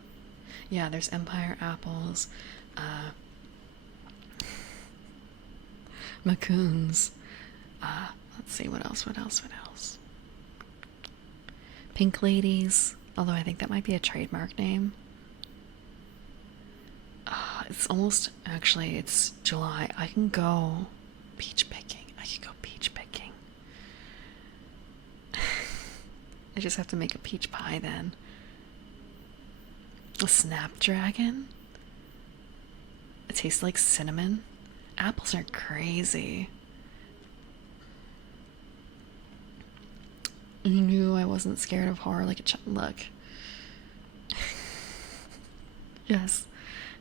Yeah, there's Empire apples, Macoons. Let's see, what else, what else, what else? Pink Ladies, although I think that might be a trademark name. It's almost, actually, it's July. I can go peach picking. I can go peach picking. I just have to make a peach pie then. A Snapdragon? It tastes like cinnamon. Apples are crazy. You knew I wasn't scared of horror like a child. Look. Yes,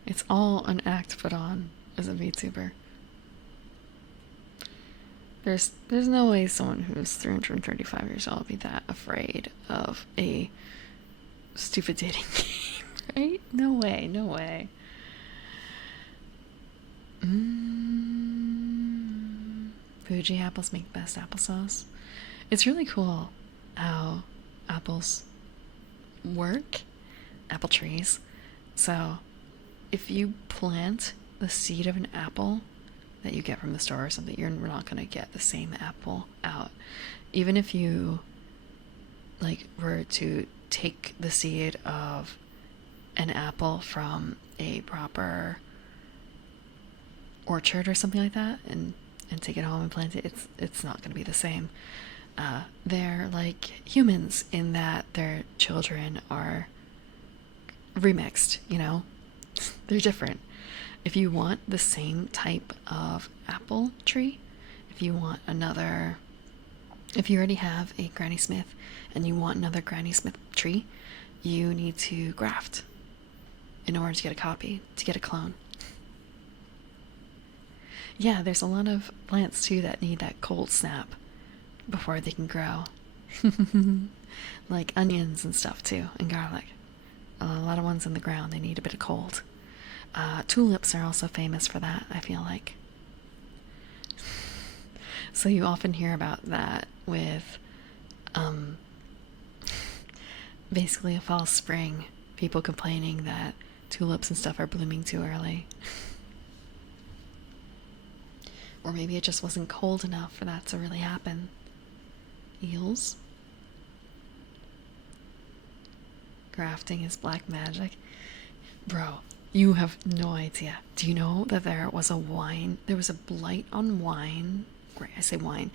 it's all an act put on as a VTuber. There's no way someone who's 335 years old would be that afraid of a stupid dating game, right? No way, no way. Fuji apples make best applesauce. It's really cool how apples work, apple trees. So if you plant the seed of an apple that you get from the store or something, you're not going to get the same apple out. Even if you like were to take the seed of an apple from a proper orchard or something like that and take it home and plant it, it's not going to be the same. They're like humans in that their children are remixed, you know? They're different. If you want the same type of apple tree, if you already have a Granny Smith and you want another Granny Smith tree, you need to graft in order to get a copy, to get a clone. Yeah, there's a lot of plants too that need that cold snap before they can grow. Like onions and stuff too, and garlic. A lot of ones in the ground, they need a bit of cold. Tulips are also famous for that, I feel like. So you often hear about that with basically a fall spring, people complaining that tulips and stuff are blooming too early. Or maybe it just wasn't cold enough for that to really happen. Eels? Grafting is black magic. Bro, you have no idea. Do you know that there was a blight on wine? I say wine.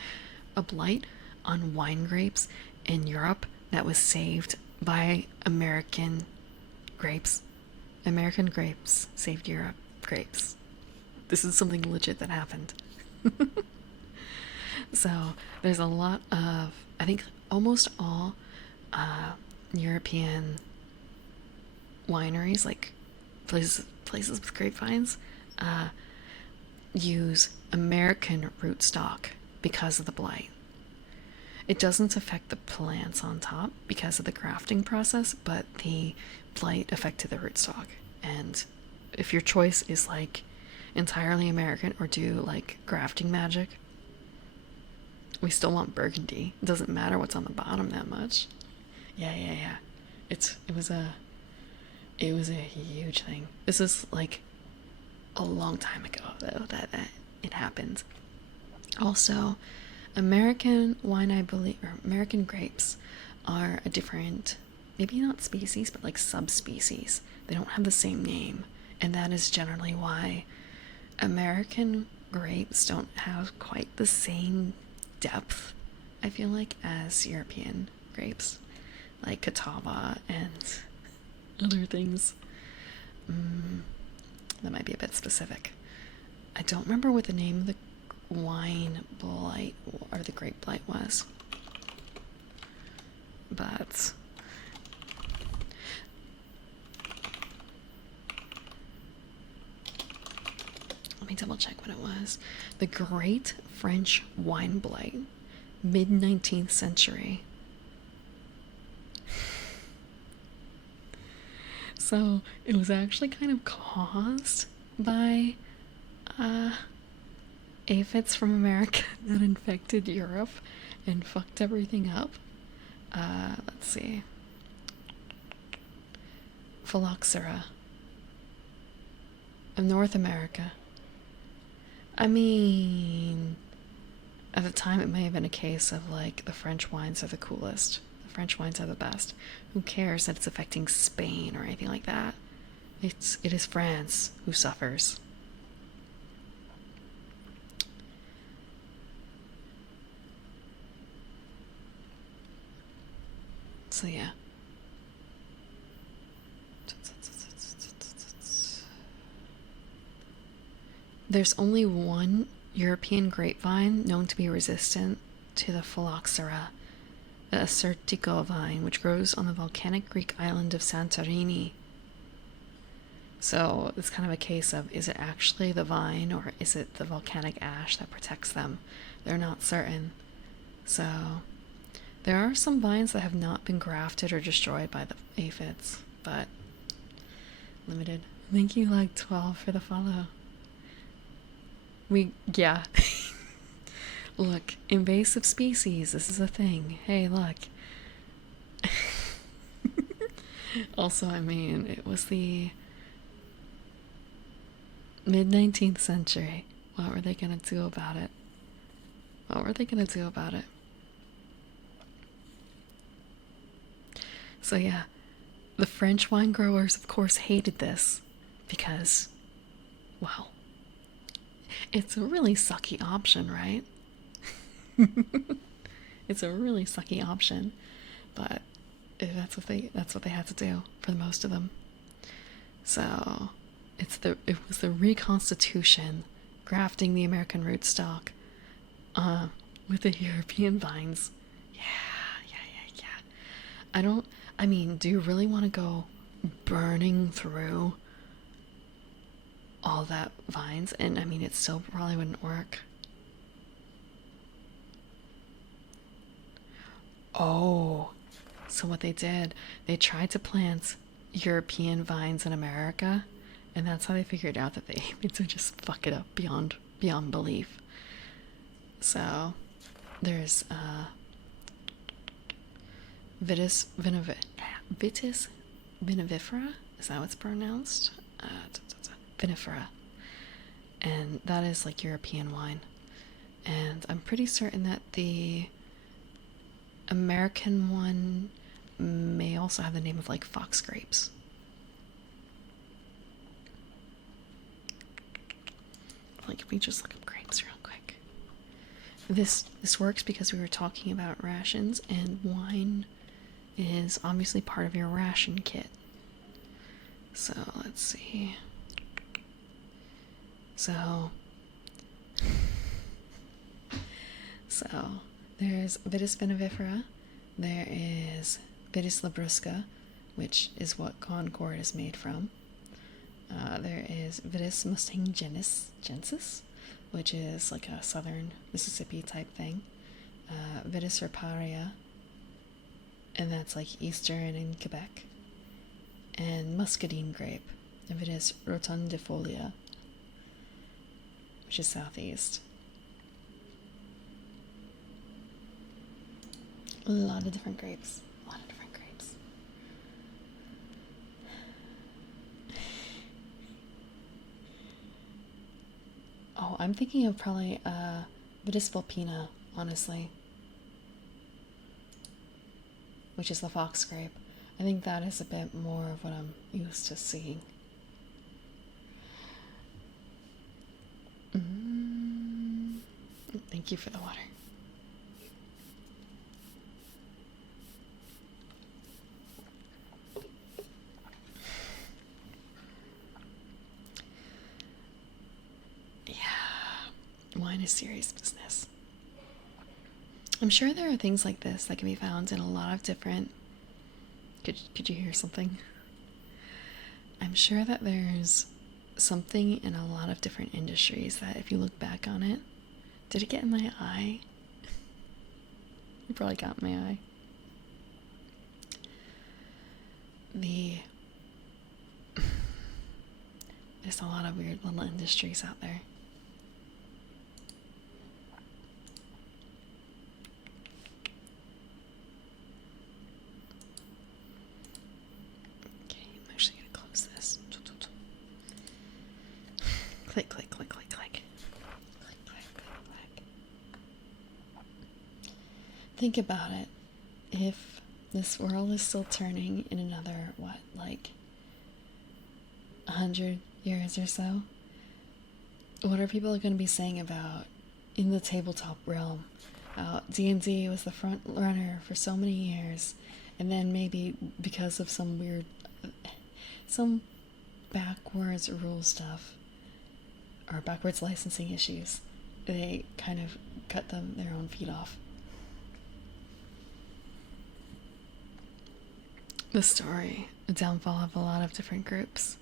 A blight on wine grapes in Europe that was saved by American grapes. American grapes saved Europe grapes. This is something legit that happened. So there's a lot of, I think almost all European wineries, like places with grapevines, use American rootstock because of the blight. It doesn't affect the plants on top because of the grafting process, but the blight affected the rootstock. And if your choice is like entirely American or do like grafting magic, we still want burgundy. It doesn't matter what's on the bottom that much. Yeah. It was a huge thing. This is like a long time ago though that it happened. Also, American wine, I believe, or American grapes are a different, maybe not species, but like subspecies. They don't have the same name, and that is generally why American grapes don't have quite the same depth, I feel like, as European grapes, like Catawba and other things. That might be a bit specific. I don't remember what the name of the wine blight or the grape blight was, but let me double check what it was. The Great French Wine Blight, mid 19th century. So it was actually kind of caused by aphids from America that infected Europe and fucked everything up. Let's see. Phylloxera of North America. I mean, at the time it may have been a case of like the French wines are the coolest. The French wines are the best. Who cares that it's affecting Spain or anything like that? It is France who suffers. So yeah. There's only one European grapevine known to be resistant to the phylloxera, the Assyrtiko vine, which grows on the volcanic Greek island of Santorini. So it's kind of a case of, is it actually the vine or is it the volcanic ash that protects them? They're not certain. So there are some vines that have not been grafted or destroyed by the aphids, but limited. Thank you, like 12, for the follow. Yeah. Look, invasive species, this is a thing. Hey, look. Also, I mean, it was the mid 19th century. What were they gonna do about it? What were they gonna do about it? So, yeah, the French wine growers, of course, hated this because, well, it's a really sucky option, right? It's a really sucky option, but that's what they had to do for the most of them. So it was the reconstitution, grafting the American rootstock with the European vines. Yeah. I mean, do you really want to go burning through all that vines? And I mean, it still probably wouldn't work. Oh, so what they did, they tried to plant European vines in America, and that's how they figured out that they aphids would just fuck it up beyond belief. So there's Vitis vinivifera, is that how it's pronounced? Vinifera, and that is like European wine. And I'm pretty certain that the American one may also have the name of like fox grapes. Like, we just look up grapes real quick. This works because we were talking about rations, and wine is obviously part of your ration kit. So let's see. So there's Vitis vinivifera, there is Vitis labrusca, which is what Concord is made from. There is Vitis mustangensis, which is like a southern Mississippi type thing. Vitis riparia, and that's like eastern in Quebec. And muscadine grape, Vitis rotundifolia, which is southeast. A lot of different grapes. A lot of different grapes. Oh, I'm thinking of probably Vitis vulpina, honestly. Which is the fox grape. I think that is a bit more of what I'm used to seeing. Thank you for the water. Yeah, wine is serious business. I'm sure there are things like this that can be found in a lot of different... Could you hear something? I'm sure that there's something in a lot of different industries that if you look back on it... Did it get in my eye? It probably got in my eye. There's a lot of weird little industries out there. Okay, I'm actually gonna close this. Click, click, click, click, click. Click, click, click, click. Think about it. If this world is still turning in another, what, like 100 years or so, what are people going to be saying about in the tabletop realm? D&D was the front runner for so many years, and then maybe because of some weird, some backwards rule stuff, or backwards licensing issues, they kind of cut them their own feet off. The story, the downfall of a lot of different groups.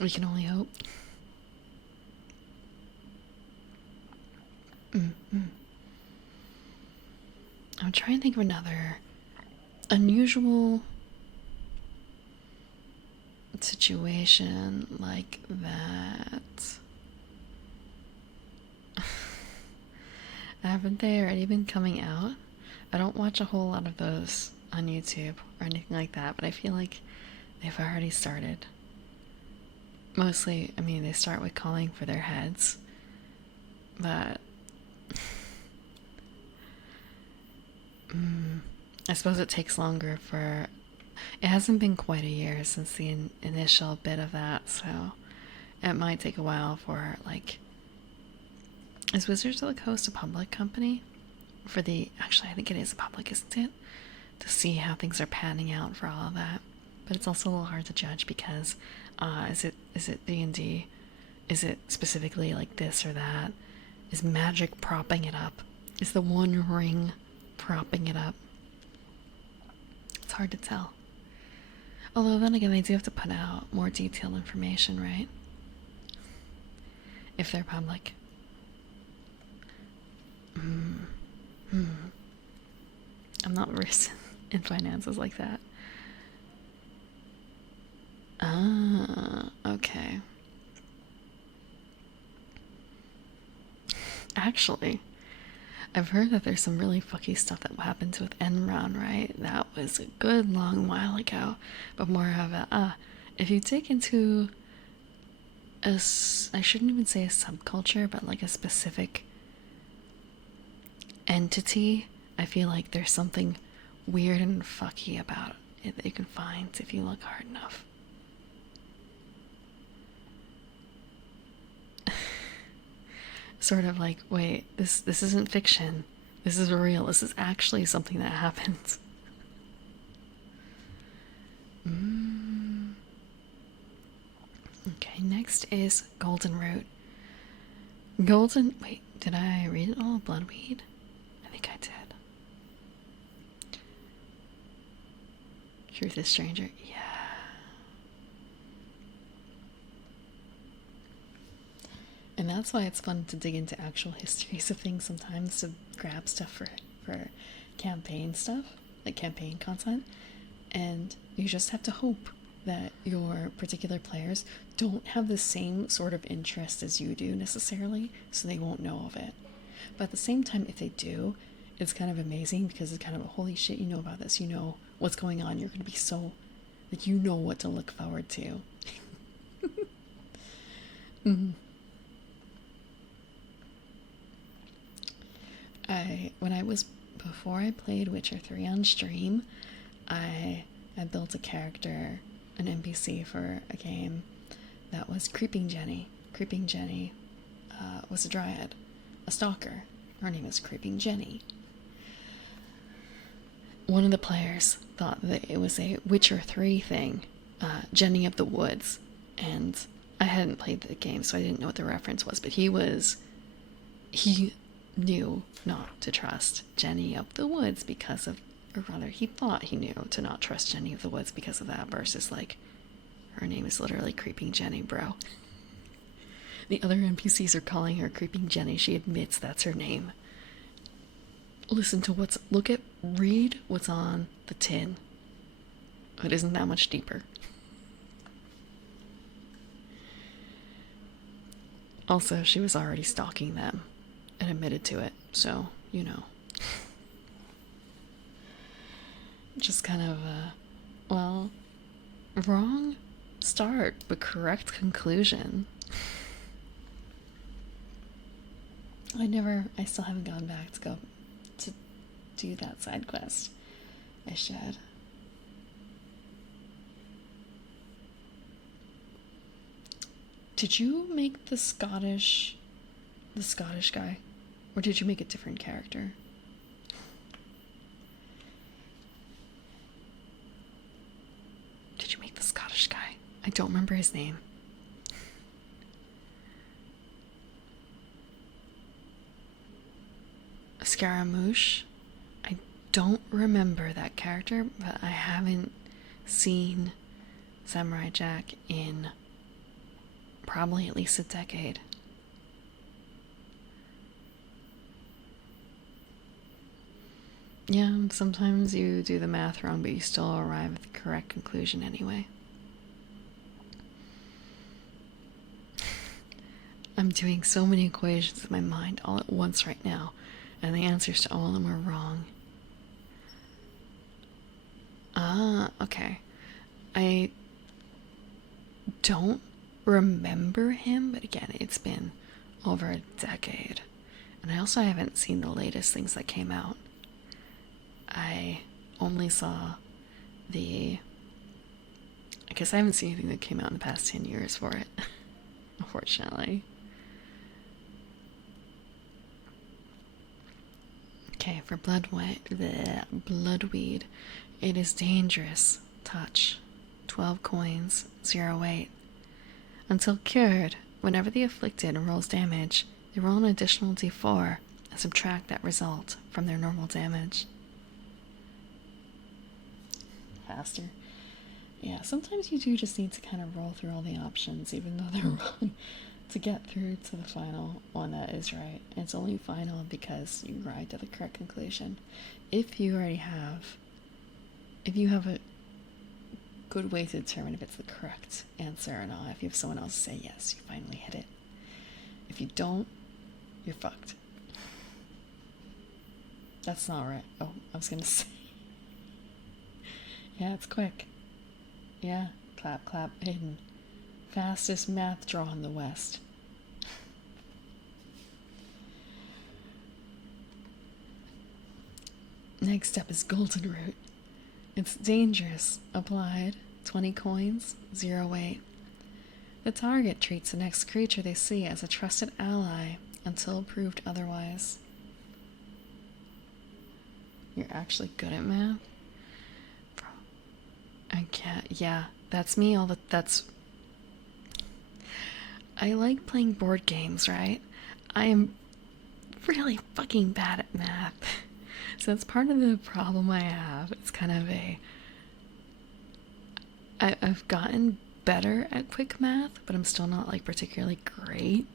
We can only hope. I'm trying to think of another unusual situation like that. Haven't they already been coming out? I don't watch a whole lot of those on YouTube or anything like that, but I feel like they've already started. Mostly, I mean, they start with calling for their heads, but I suppose it takes longer for... It hasn't been quite a year since the initial bit of that, so it might take a while for, like... Is Wizards of the Coast a public company? For the... Actually, I think it is a public, isn't it? To see how things are panning out for all of that. But it's also a little hard to judge because is it D&D? Is it specifically like this or that? Is magic propping it up? Is the One Ring propping it up? It's hard to tell. Although then again, they do have to put out more detailed information, right? If they're public. I'm not versed in finances like that. Ah, okay. Actually, I've heard that there's some really fucky stuff that happened with Enron, right? That was a good long while ago. But more of a, if you dig into I shouldn't even say a subculture, but like a specific entity, I feel like there's something weird and fucky about it that you can find if you look hard enough. Sort of like, wait, this isn't fiction. This is real. This is actually something that happens. Okay, next is Golden Root. Wait, did I read it all? Bloodweed? I think I did. Truth is Stranger, yeah. And that's why it's fun to dig into actual histories of things sometimes to grab stuff for campaign stuff, like campaign content. And you just have to hope that your particular players don't have the same sort of interest as you do necessarily, so they won't know of it. But at the same time, if they do, it's kind of amazing because it's kind of a holy shit, you know about this, you know what's going on, you're going to be so, like, you know what to look forward to. Mm-hmm. Before I played Witcher 3 on stream, I built a character, an NPC for a game that was Creeping Jenny. Creeping Jenny was a dryad, a stalker. Her name is Creeping Jenny. One of the players thought that it was a Witcher 3 thing, Jenny of the Woods, and I hadn't played the game, so I didn't know what the reference was, but he knew not to trust Jenny of the Woods because of, or rather, he thought he knew to not trust Jenny of the Woods because of that, versus, like, her name is literally Creeping Jenny, bro. The other NPCs are calling her Creeping Jenny. She admits that's her name. Read what's on the tin. It isn't that much deeper. Also, she was already stalking them and admitted to it, so, you know. Just kind of, well, wrong start, but correct conclusion. I still haven't gone back to do that side quest. I should. Did you make the Scottish guy? Or did you make a different character? Did you make the Scottish guy? I don't remember his name. Scaramouche? I don't remember that character, but I haven't seen Samurai Jack in probably at least a decade. Yeah, sometimes you do the math wrong, but you still arrive at the correct conclusion anyway. I'm doing so many equations in my mind all at once right now, and the answers to all of them are wrong. Okay. I don't remember him, but again, it's been over a decade. And I also haven't seen the latest things that came out. I only saw I guess I haven't seen anything that came out in the past 10 years for it, unfortunately. Okay, for Bloodweed, it is dangerous. Touch. 12 coins, 0 weight. Until cured, whenever the afflicted rolls damage, they roll an additional d4 and subtract that result from their normal damage. Faster. Yeah, sometimes you do just need to kind of roll through all the options, even though they're wrong, to get through to the final one that is right. And it's only final because you arrived at the correct conclusion. If you have a good way to determine if it's the correct answer or not, if you have someone else say yes, you finally hit it. If you don't, you're fucked. That's not right. Oh, I was gonna say. Yeah, it's quick. Yeah, clap, clap, hidden. Fastest math draw in the West. Next up is Golden Root. It's dangerous. Applied. 20 coins. 0 weight. The target treats the next creature they see as a trusted ally until proved otherwise. You're actually good at math? I can't. Yeah, that's me. I like playing board games, right? I am really fucking bad at math. So that's part of the problem I have. It's kind of I've gotten better at quick math, but I'm still not like particularly great.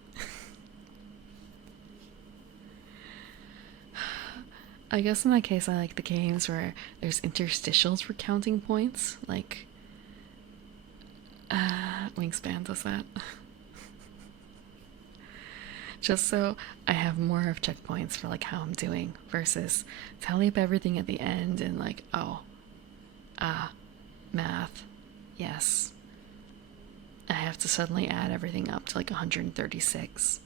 I guess in that case, I like the games where there's interstitials for counting points. Like, Wingspan does that. Just so I have more of checkpoints for like how I'm doing versus tally up everything at the end and like, oh, math, yes. I have to suddenly add everything up to like 136.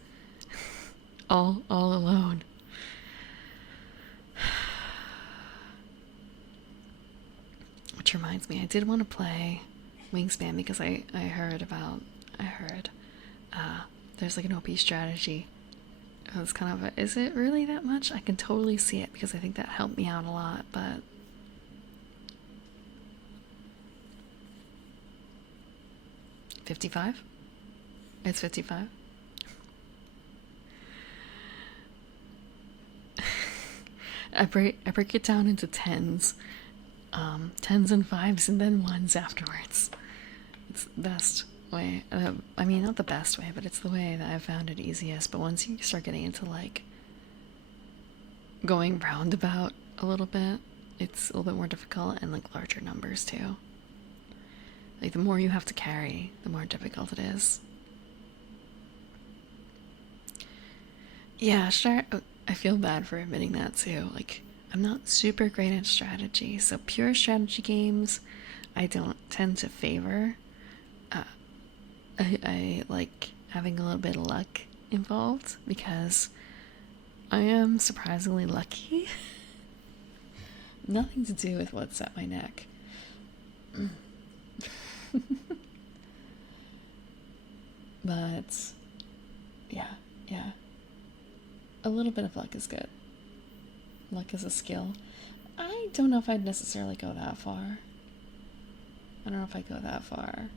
all alone. Which reminds me, I did want to play Wingspan because I heard there's like an OP strategy. It's kind of a, is it really that much? I can totally see it because I think that helped me out a lot, but 55? It's 55? I break it down into tens. Tens and fives and then ones afterwards. It's the best way. I mean, not the best way, but it's the way that I've found it easiest. But once you start getting into like going roundabout a little bit, it's a little bit more difficult and like larger numbers too. Like the more you have to carry, the more difficult it is. Yeah, sure. I feel bad for admitting that too. Like, I'm not super great at strategy, so pure strategy games I don't tend to favor. Uh, I like having a little bit of luck involved because I am surprisingly lucky. Nothing to do with what's at my neck. But yeah. A little bit of luck is good. Luck is a skill. I don't know if I'd necessarily go that far. I don't know if I go that far.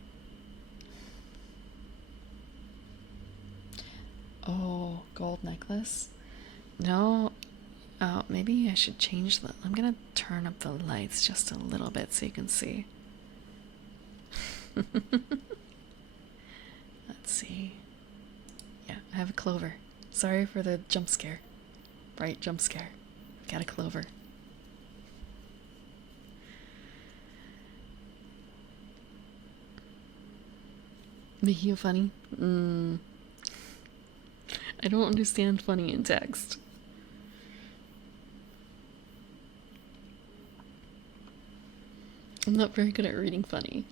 Oh, gold necklace? No. Oh, maybe I should change the... I'm gonna turn up the lights just a little bit so you can see. Let's see. Yeah, I have a clover. Sorry for the jump scare. Bright jump scare. Got a clover. Making you funny? I don't understand funny in text. I'm not very good at reading funny.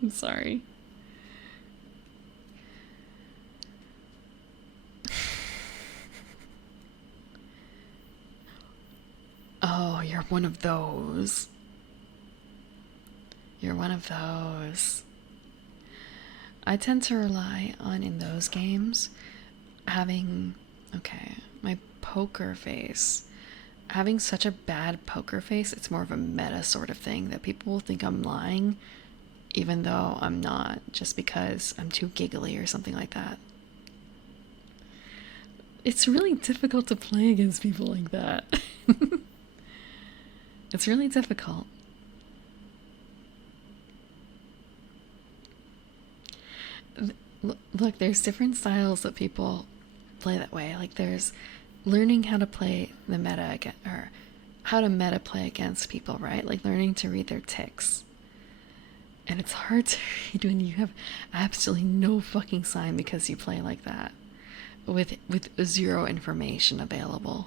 I'm sorry. Oh, you're one of those. You're one of those. I tend to rely on, in those games, having, okay, my poker face. Having such a bad poker face, it's more of a meta sort of thing that people will think I'm lying, even though I'm not, just because I'm too giggly or something like that. It's really difficult to play against people like that. It's really difficult. Look, there's different styles that people play that way. Like there's learning how to play the meta again, or how to meta play against people, right? Like learning to read their ticks. And it's hard to read when you have absolutely no fucking sign because you play like that with zero information available.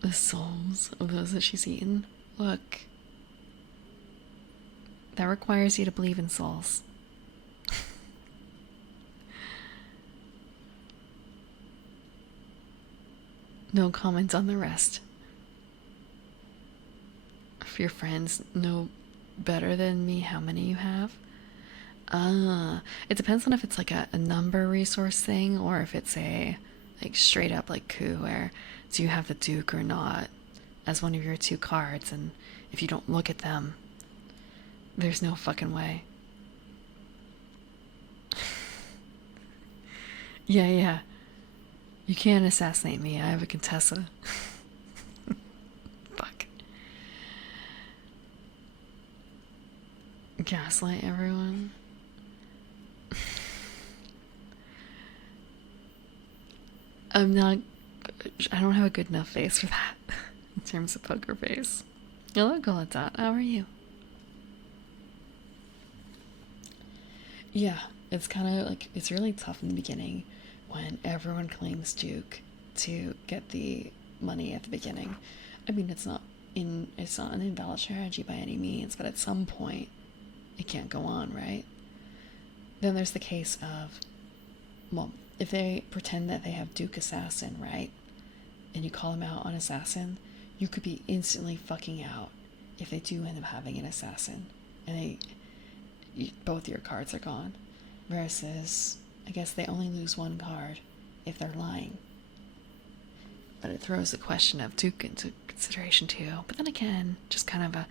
The souls of those that she's eaten. Look. That requires you to believe in souls. No comment on the rest. If your friends know better than me how many you have. It depends on if it's like a number resource thing or if it's a like straight up like coup where do you have the Duke or not as one of your two cards, and if you don't look at them, there's no fucking way. Yeah. You can't assassinate me. I have a Contessa. Fuck. Gaslight everyone. I'm not. I don't have a good enough face for that in terms of poker face. Hello, Golatat. How are you? Yeah, it's kind of like it's really tough in the beginning when everyone claims Duke to get the money at the beginning. I mean, it's not an invalid strategy by any means, but at some point it can't go on, right? Then there's the case of, well, if they pretend that they have Duke Assassin, right? And you call them out on Assassin, you could be instantly fucking out if they do end up having an Assassin and both your cards are gone. Versus, I guess they only lose one card if they're lying. But it throws the question of Duke into consideration too. But then again, just kind of a,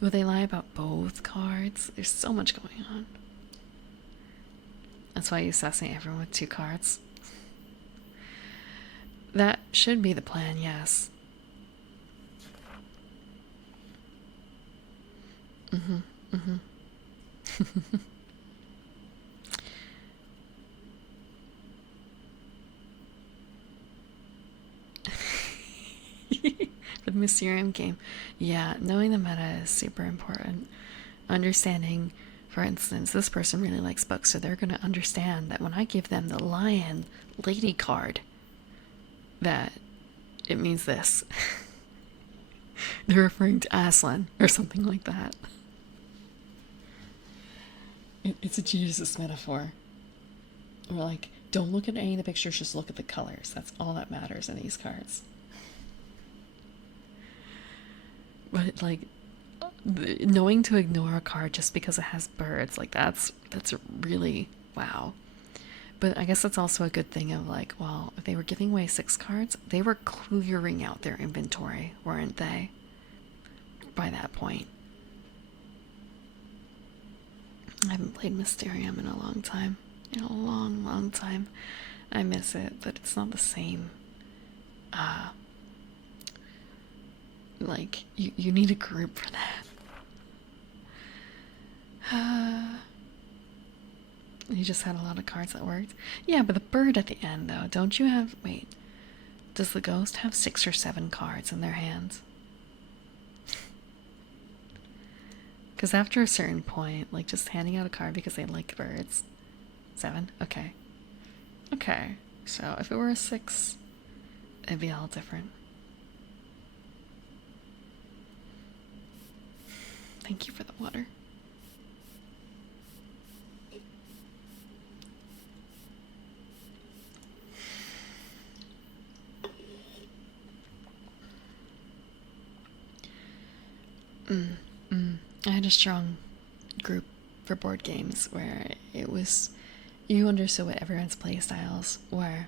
will they lie about both cards? There's so much going on. That's why you assassinate everyone with 2 cards. That should be the plan, yes. For the Mysterium game, yeah, knowing the meta is super important. Understanding, for instance, this person really likes books, so they're going to understand that when I give them the Lion Lady card, that it means this. They're referring to Aslan or something like that. It's a Jesus metaphor. Or like, don't look at any of the pictures, just look at the colors. That's all that matters in these cards. But like, knowing to ignore a card just because it has birds, like that's really wow. But I guess that's also a good thing of like, well, if they were giving away 6 cards, they were clearing out their inventory, weren't they? By that point. I haven't played Mysterium in a long time. In a long, long time. I miss it, but it's not the same. Like, you need a group for that. You just had a lot of cards that worked. Yeah, but the bird at the end, though, don't you have... Wait. Does the ghost have 6 or 7 cards in their hands? Because after a certain point, like just handing out a card because they like birds. 7? Okay. Okay. So if it were a 6, it'd be all different. Thank you for the water. I had a strong group for board games where it was, you understood what everyone's play styles were.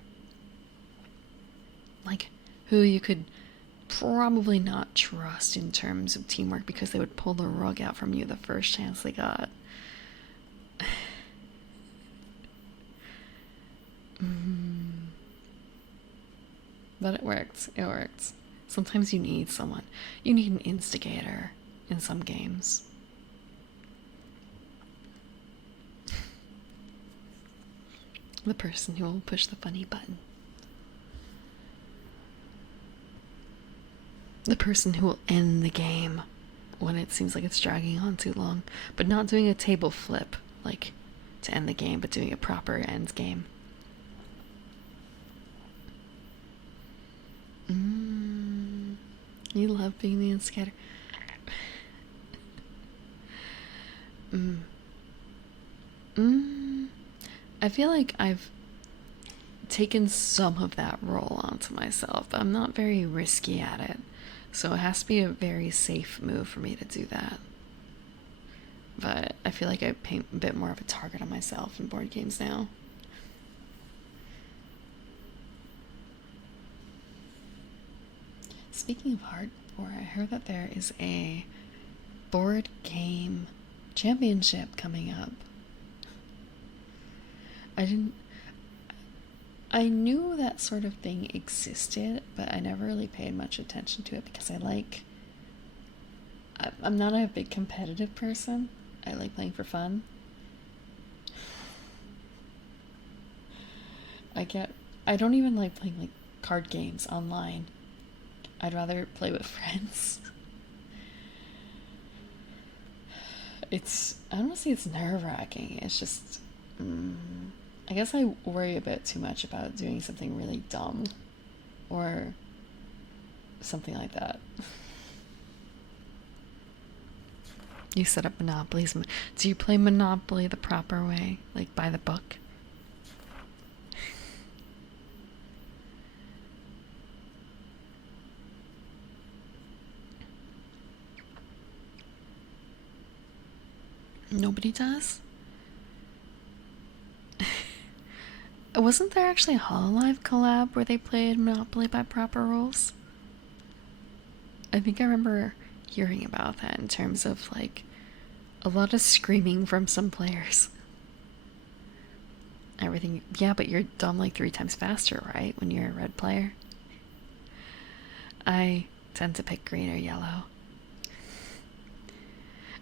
Like, who you could probably not trust in terms of teamwork because they would pull the rug out from you the first chance they got. But it worked. It worked. Sometimes you need someone. You need an instigator in some games. The person who will push the funny button. The person who will end the game when it seems like it's dragging on too long. But not doing a table flip, like, to end the game, but doing a proper end game. You love being the instigator. I feel like I've taken some of that role onto myself, but I'm not very risky at it. So it has to be a very safe move for me to do that. But I feel like I paint a bit more of a target on myself in board games now. Speaking of hardcore, I heard that there is a board game championship coming up. I knew that sort of thing existed, but I never really paid much attention to it because I'm not a big competitive person. I like playing for fun. I get I don't even like playing like card games online. I'd rather play with friends. It's, I don't want to say it's nerve-wracking. It's just, I guess I worry a bit too much about doing something really dumb or something like that. You set up monopolies. Do you play Monopoly the proper way, like by the book? Nobody does? Wasn't there actually a Hololive collab where they played Monopoly by proper rules? I think I remember hearing about that in terms of like a lot of screaming from some players. Everything, yeah, but you're done like 3 times faster, right? When you're a red player. I tend to pick green or yellow.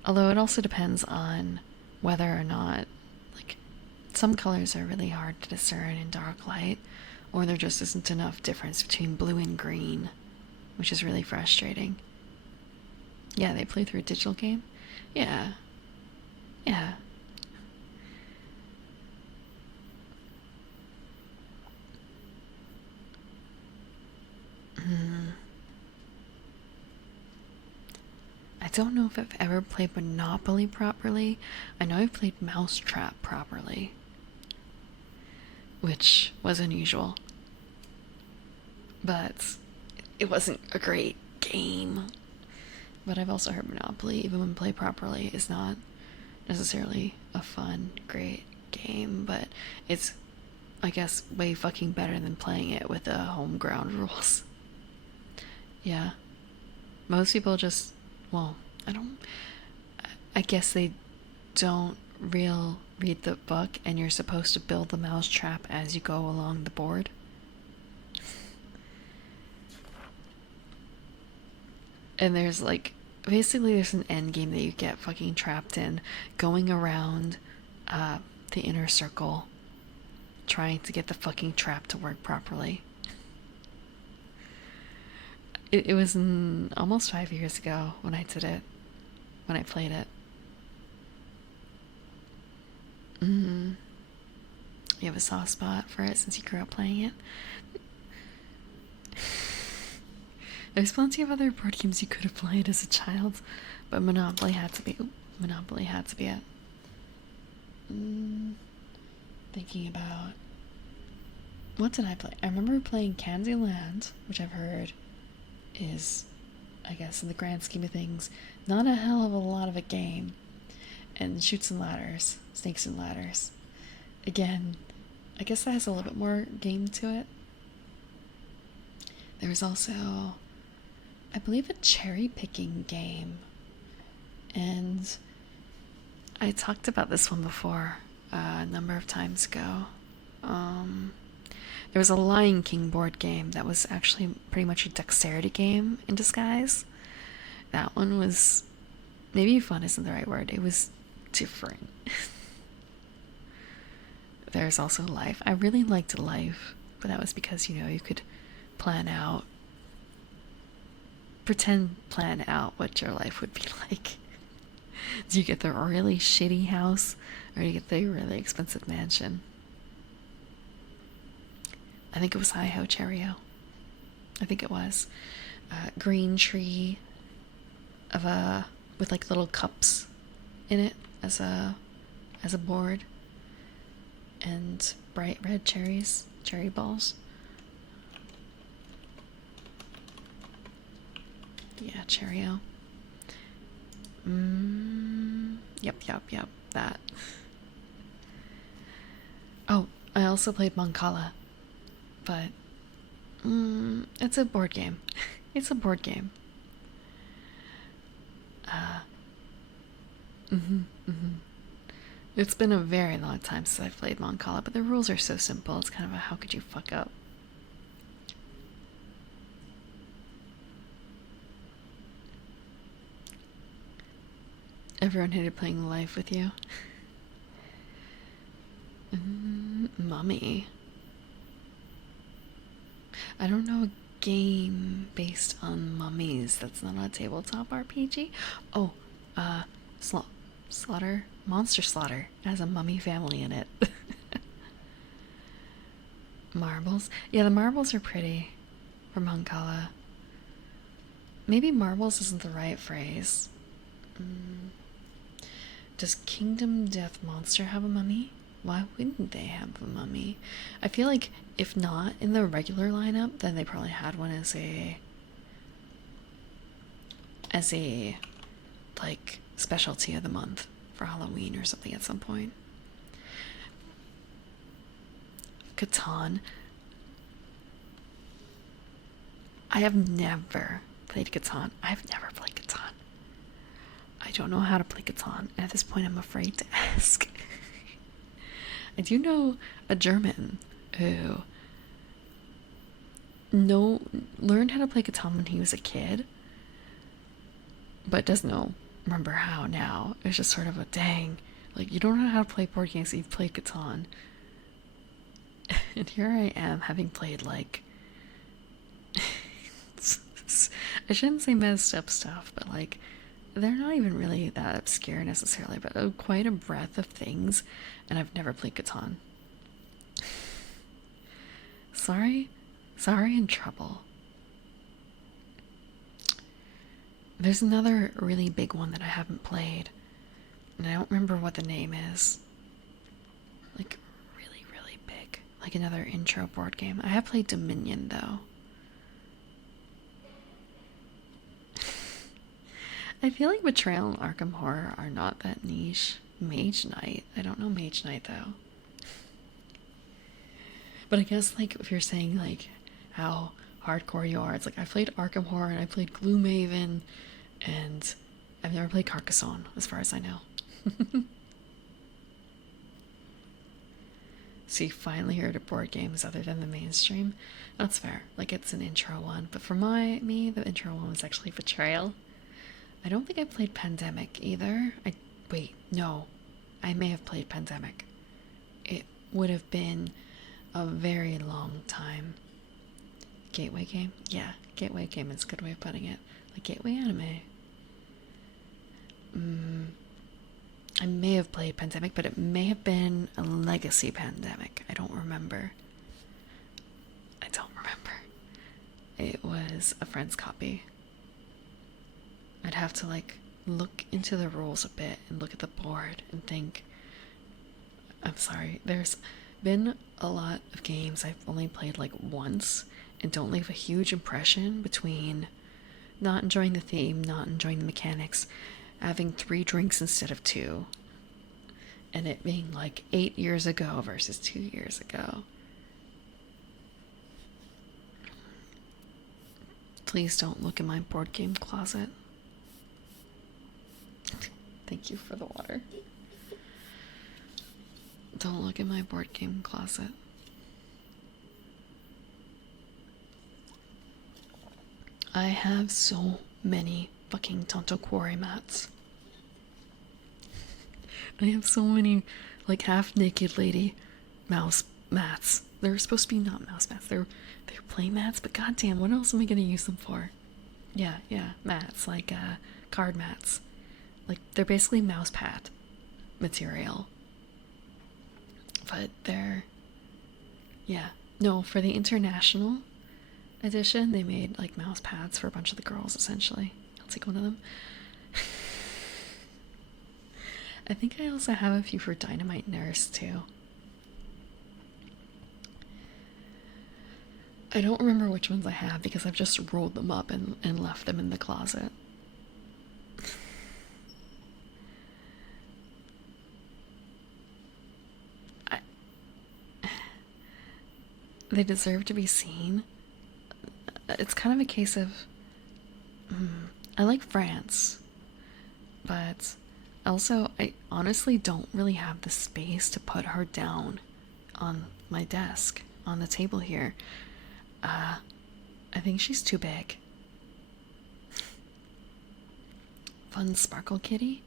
Although it also depends on whether or not, like, some colors are really hard to discern in dark light, or there just isn't enough difference between blue and green, which is really frustrating. Yeah, they play through a digital game? Yeah. Yeah. I don't know if I've ever played Monopoly properly. I know I've played Mousetrap properly, which was unusual. But it wasn't a great game. But I've also heard Monopoly, even when played properly, is not necessarily a fun, great game, but it's, I guess, way fucking better than playing it with the home ground rules. Yeah. Most people just, well, I guess they don't read the book, and you're supposed to build the mousetrap as you go along the board. And there's like, basically there's an end game that you get fucking trapped in, going around the inner circle, trying to get the fucking trap to work properly. It was almost 5 years ago when I did it, when I played it. You have a soft spot for it since you grew up playing it. There's plenty of other board games you could have played as a child, but Monopoly had to be. Monopoly had to be it. Thinking about, what did I play? I remember playing Candyland, which I've heard is, I guess, in the grand scheme of things, not a hell of a lot of a game. And Chutes and Ladders, Snakes and Ladders. Again, I guess that has a little bit more game to it. There was also, I believe, a cherry picking game. And I talked about this one before a number of times ago. There was a Lion King board game that was actually pretty much a dexterity game in disguise. That one was, maybe fun isn't the right word, it was different. There's also Life. I really liked Life, but that was because, you could plan out what your life would be like. Do you get the really shitty house, or do you get the really expensive mansion? I think it was Hi Ho Cherry-O. I think it was. Green tree with like little cups in it as a board, and bright red cherry balls. Yeah, Cherry-O. Yep, that. Oh, I also played Mancala, but it's a board game. It's a board game. It's been a very long time since I've played Mancala, but the rules are so simple. It's kind of a how could you fuck up. Everyone hated playing Life with you. Mummy. I don't know a game based on mummies that's not a tabletop RPG. Oh, uh, Slaughter, Monster Slaughter. It has a mummy family in it. Marbles. Yeah, the marbles are pretty from Ankala. Maybe marbles isn't the right phrase. Mm. Does Kingdom Death Monster have a mummy? Why wouldn't they have a mummy? I feel like if not in the regular lineup, then they probably had one as a like specialty of the month for Halloween or something at some point. Catan. I have never played Catan. I've never played Catan. I don't know how to play Catan. At this point, I'm afraid to ask. I do know a German who learned how to play Catan when he was a kid, but doesn't remember how now. It's just sort of a dang, like, you don't know how to play board games, so you've played Catan. And here I am having played like I shouldn't say messed up stuff, but like they're not even really that obscure necessarily, but quite a breadth of things, and I've never played Catan. Sorry in trouble. There's another really big one that I haven't played, and I don't remember what the name is. Like, really, really big. Like another intro board game. I have played Dominion, though. I feel like Betrayal and Arkham Horror are not that niche. Mage Knight. I don't know Mage Knight, though. But I guess, like, if you're saying, like, how hardcore you are, it's like, I played Arkham Horror and I played Gloomhaven, and I've never played Carcassonne, as far as I know. So you finally heard of board games other than the mainstream? That's fair. Like, it's an intro one. But for me, the intro one was actually Betrayal. I don't think I played Pandemic either. Wait, no. I may have played Pandemic. It would have been a very long time. Gateway game? Yeah, gateway game is a good way of putting it. Like gateway anime. I may have played Pandemic, but it may have been a Legacy Pandemic. I don't remember. It was a friend's copy. I'd have to like look into the rules a bit and look at the board and think. I'm sorry, there's been a lot of games I've only played like once and don't leave a huge impression between not enjoying the theme, not enjoying the mechanics, having 3 drinks instead of 2, and it being like 8 years ago versus 2 years ago. Please don't look in my board game closet. Thank you for the water. Don't look in my board game closet. I have so many fucking Tonto Quarry mats. I have so many, like, half-naked lady mouse mats. They're supposed to be not mouse mats. They're play mats, but goddamn, what else am I gonna use them for? Yeah, mats, like, card mats. Like, they're basically mouse pad material. But they're... Yeah. No, for the international edition, they made, like, mouse pads for a bunch of the girls, essentially. I'll take one of them. I think I also have a few for Dynamite Nurse, too. I don't remember which ones I have because I've just rolled them up and left them in the closet. They deserve to be seen. It's kind of a case of... I like France, but also I honestly don't really have the space to put her down on my desk, on the table here. I think she's too big. Fun Sparkle Kitty?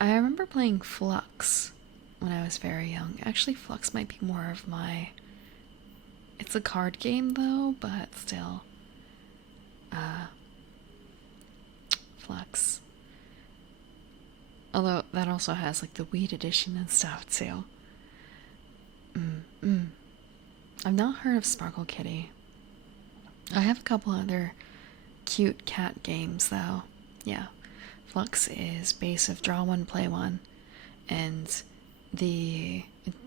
I remember playing Flux when I was very young. Actually, Flux might be more of my It's a card game though, but still. Uh, Flux. Although that also has like the weed edition and stuff too. Mm. I've not heard of Sparkle Kitty. I have a couple other cute cat games though. Yeah. Flux is base of draw one, play one. And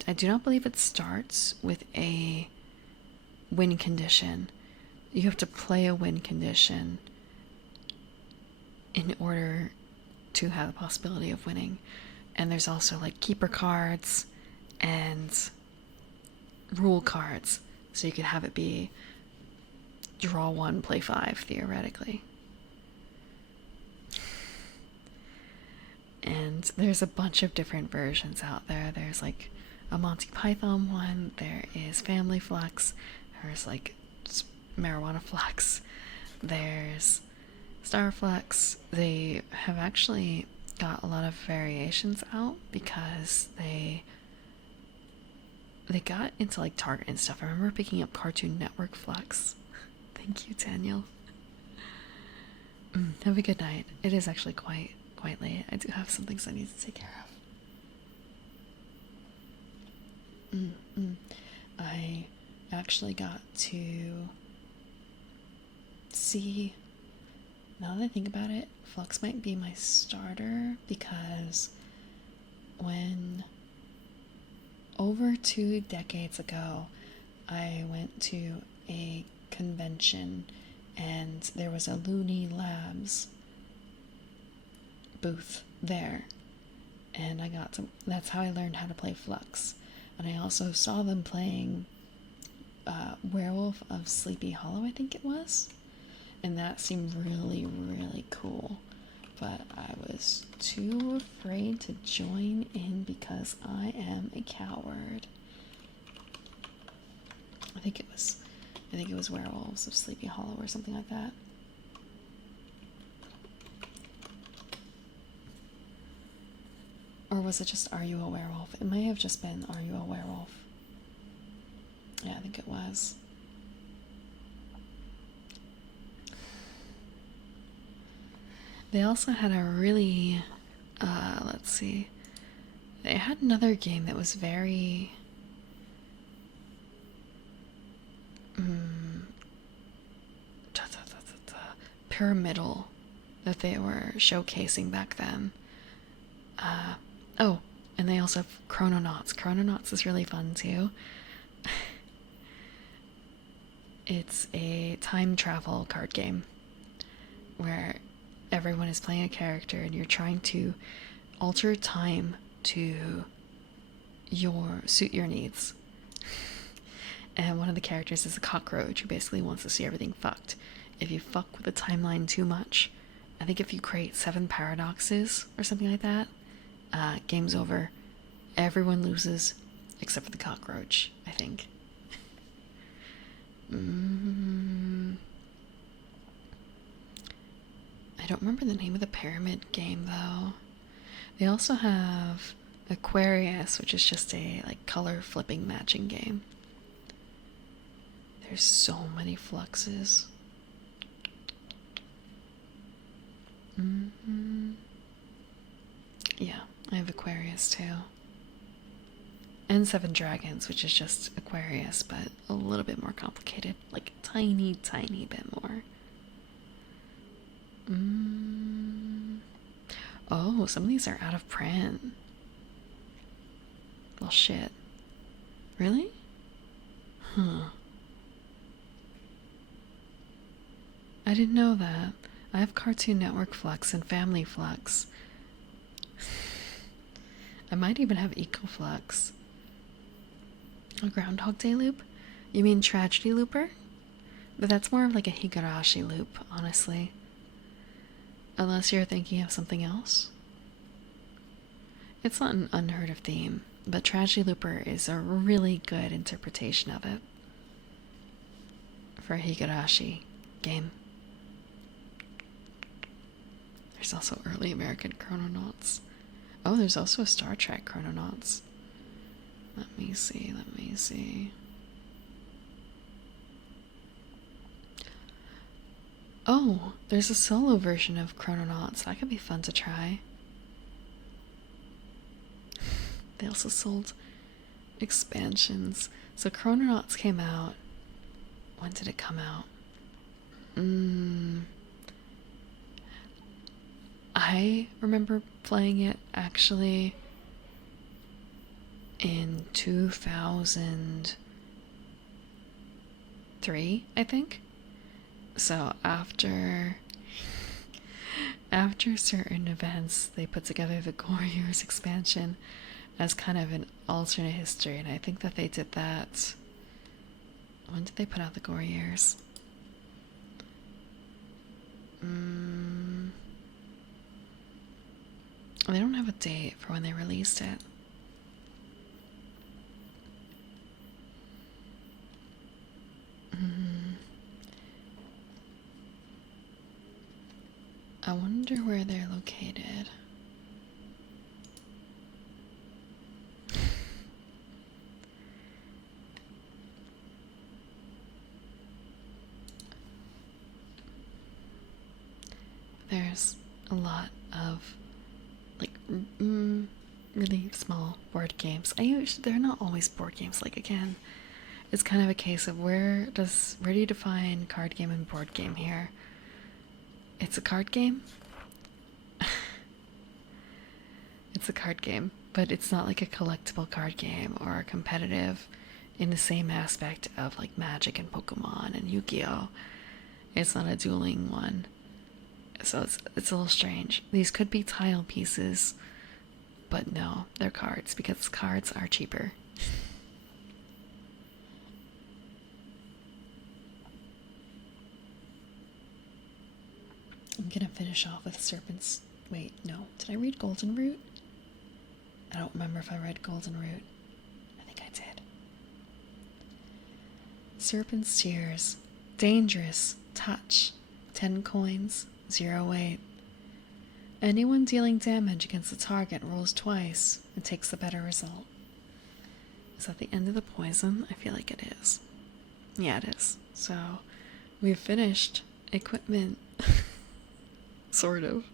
I do not believe it starts with a win condition. You have to play a win condition in order to have the possibility of winning. And there's also like keeper cards and rule cards. So you could have it be draw one, play five, theoretically. And there's a bunch of different versions out there. There's like a Monty Python one, there is Family Flux, there's like Marijuana Flux, there's Star Flux. They have actually got a lot of variations out because they got into like Target and stuff. I remember picking up Cartoon Network Flux. Thank you, Daniel. Have a good night. It is actually quite late. I do have some things I need to take care of. I actually got to see, now that I think about it, Flux might be my starter because when over 2 decades ago I went to a convention and there was a Looney Labs booth there, and that's how I learned how to play Flux. And I also saw them playing Werewolf of Sleepy Hollow, I think it was, and that seemed really, really cool, but I was too afraid to join in because I am a coward. I think it was Werewolves of Sleepy Hollow or something like that. Or was it just Are You a Werewolf? It may have just been Are You a Werewolf? Yeah, I think it was. They also had a really, let's see. They had another game that was very pyramidal that they were showcasing back then. Oh, and they also have Chrononauts. Chrononauts is really fun too. It's a time travel card game where everyone is playing a character and you're trying to alter time to suit your needs. And one of the characters is a cockroach who basically wants to see everything fucked. If you fuck with the timeline too much, I think if you create 7 paradoxes or something like that, game's over. Everyone loses except for the cockroach, I think. I don't remember the name of the pyramid game though. They also have Aquarius, which is just a like color flipping matching game. There's so many fluxes. Yeah, I have Aquarius too. And 7 Dragons, which is just Aquarius, but a little bit more complicated. Like, tiny bit more. Oh, some of these are out of print. Well, shit. Really? Huh. I didn't know that. I have Cartoon Network Flux and Family Flux. I might even have EcoFlux. A Groundhog Day loop? You mean Tragedy Looper? But that's more of like a Higurashi loop, honestly. Unless you're thinking of something else. It's not an unheard of theme, but Tragedy Looper is a really good interpretation of it. For a Higurashi game. There's also early American Chrononauts. Oh, there's also a Star Trek Chrononauts. Let me see. Oh, there's a solo version of Chrononauts. That could be fun to try. They also sold expansions. So Chrononauts came out. When did it come out? I remember playing it actually in 2003, I think. So after certain events, they put together the Warriors expansion as kind of an alternate history, and I think that they did that. When did they put out the Gore Years? They don't have a date for when they released it. I wonder where they're located. There's a lot of like really small board games. They're not always board games. Like again, it's kind of a case of where do you define card game and board game here? It's a card game. It's a card game, but it's not like a collectible card game or a competitive in the same aspect of like Magic and Pokemon and Yu-Gi-Oh. It's not a dueling one. So it's a little strange. These could be tile pieces, but no, they're cards because cards are cheaper. I'm gonna finish off with Serpent's. Wait, no. Did I read Golden Root? I don't remember if I read Golden Root. I think I did. Serpent's Tears. Dangerous. Touch. 10 coins. 0 weight. Anyone dealing damage against the target rolls twice and takes the better result. Is that the end of the poison? I feel like it is. Yeah, it is. So, we've finished equipment. Sort of.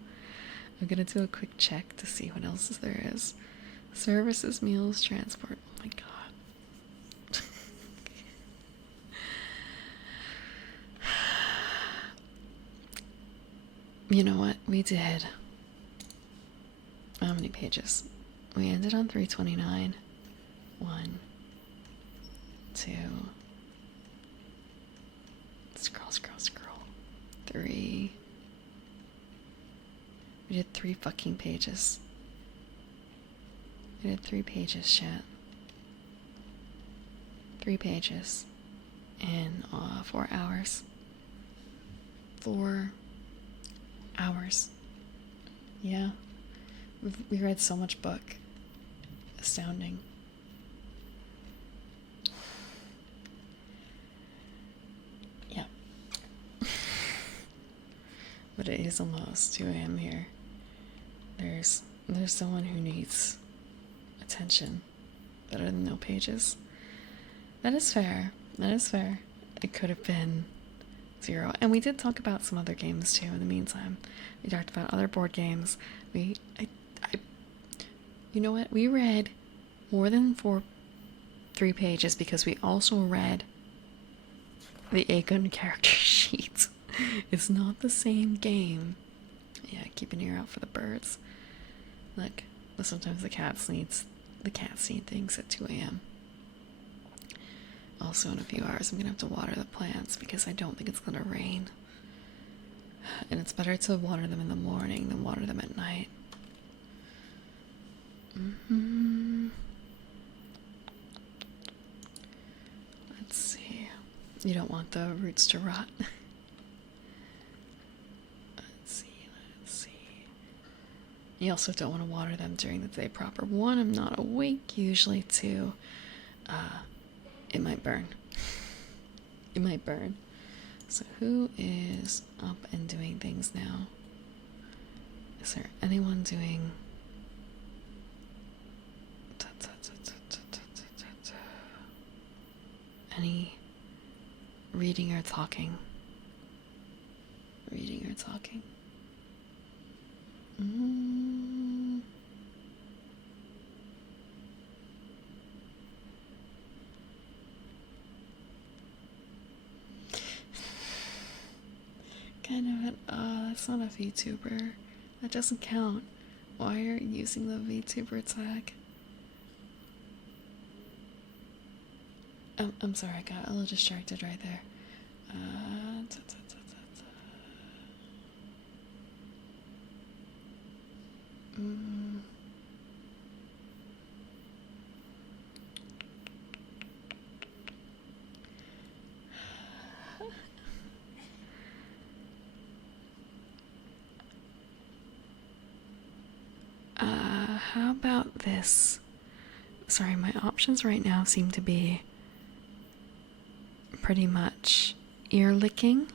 I'm gonna do a quick check to see what else there is. Services, meals, transport. Oh my god. You know what? We did. How many pages? We ended on 329. 1, 2. Scroll. 3. We did 3 fucking pages. We did 3 pages, chat. 3 pages. In 4 hours. 4 hours. Yeah. We read so much book. Astounding. Yeah. But it is almost 2 a.m. here. There's someone who needs attention better than no pages. That is fair. It could have been 0. And we did talk about some other games too in the meantime. We talked about other board games. You know what? We read more than 3 pages because we also read the Aegon character sheet. It's not the same game. Yeah, keep an ear out for the birds. Look, sometimes the cats need things at 2 a.m. Also, in a few hours, I'm gonna have to water the plants because I don't think it's gonna rain. And it's better to water them in the morning than water them at night. Let's see. You don't want the roots to rot. Let's see. You also don't want to water them during the day proper. 1, I'm not awake usually. 2, it might burn. It might burn. So who is up and doing things now? Is there anyone doing any reading or talking? reading or talking. Mm. Kind of an, that's not a VTuber. That doesn't count. Why are you using the VTuber tag? I'm sorry, I got a little distracted right there. Ta, ta, ta, ta, ta. How about this? Sorry, my options right now seem to be pretty much ear licking.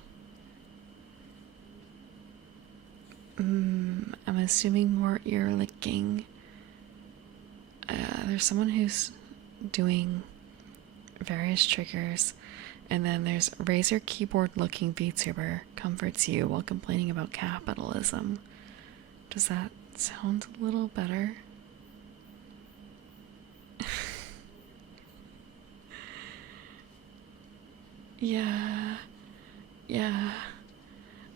I'm assuming more ear licking. There's someone who's doing various triggers, and then there's Razer keyboard looking VTuber comforts you while complaining about capitalism. Does that sound a little better? Yeah. Yeah.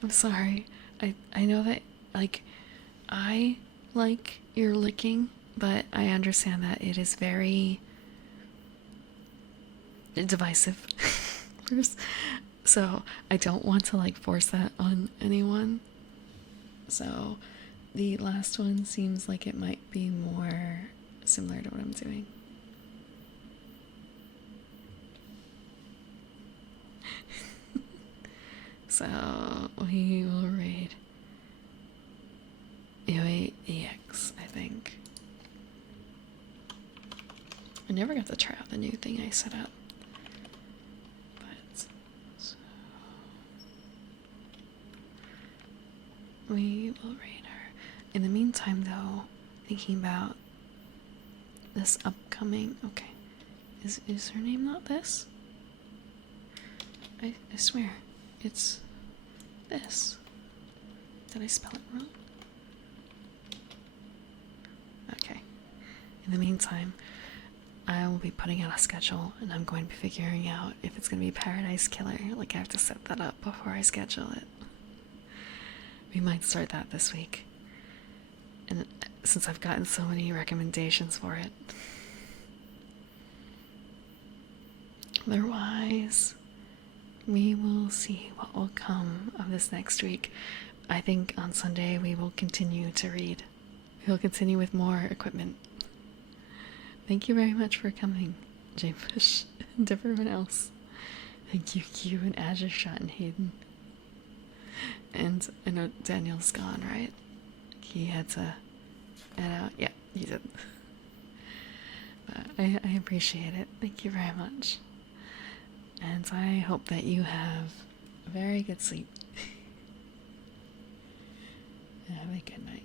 I'm sorry. I know that, like, I like ear licking, but I understand that it is very divisive. So I don't want to, like, force that on anyone. So the last one seems like it might be more similar to what I'm doing. So we will raid UAEX, I think. I never got to try out the new thing I set up. But so we will raid her. In the meantime, though, thinking about this upcoming. Okay, is her name not this? I swear, it's this. Did I spell it wrong? Okay. In the meantime, I will be putting out a schedule, and I'm going to be figuring out if it's going to be Paradise Killer. Like, I have to set that up before I schedule it. We might start that this week. And since I've gotten so many recommendations for it. Otherwise, we will see what will come of this next week. I think on Sunday we will continue to read. We will continue with more equipment. Thank you very much for coming, J-Push, and everyone else. Thank you, Q and Azure Shot and Hayden. And I know Daniel's gone, right? He had to head out. Yeah, he did. But I appreciate it. Thank you very much. And I hope that you have a very good sleep. And have a good night.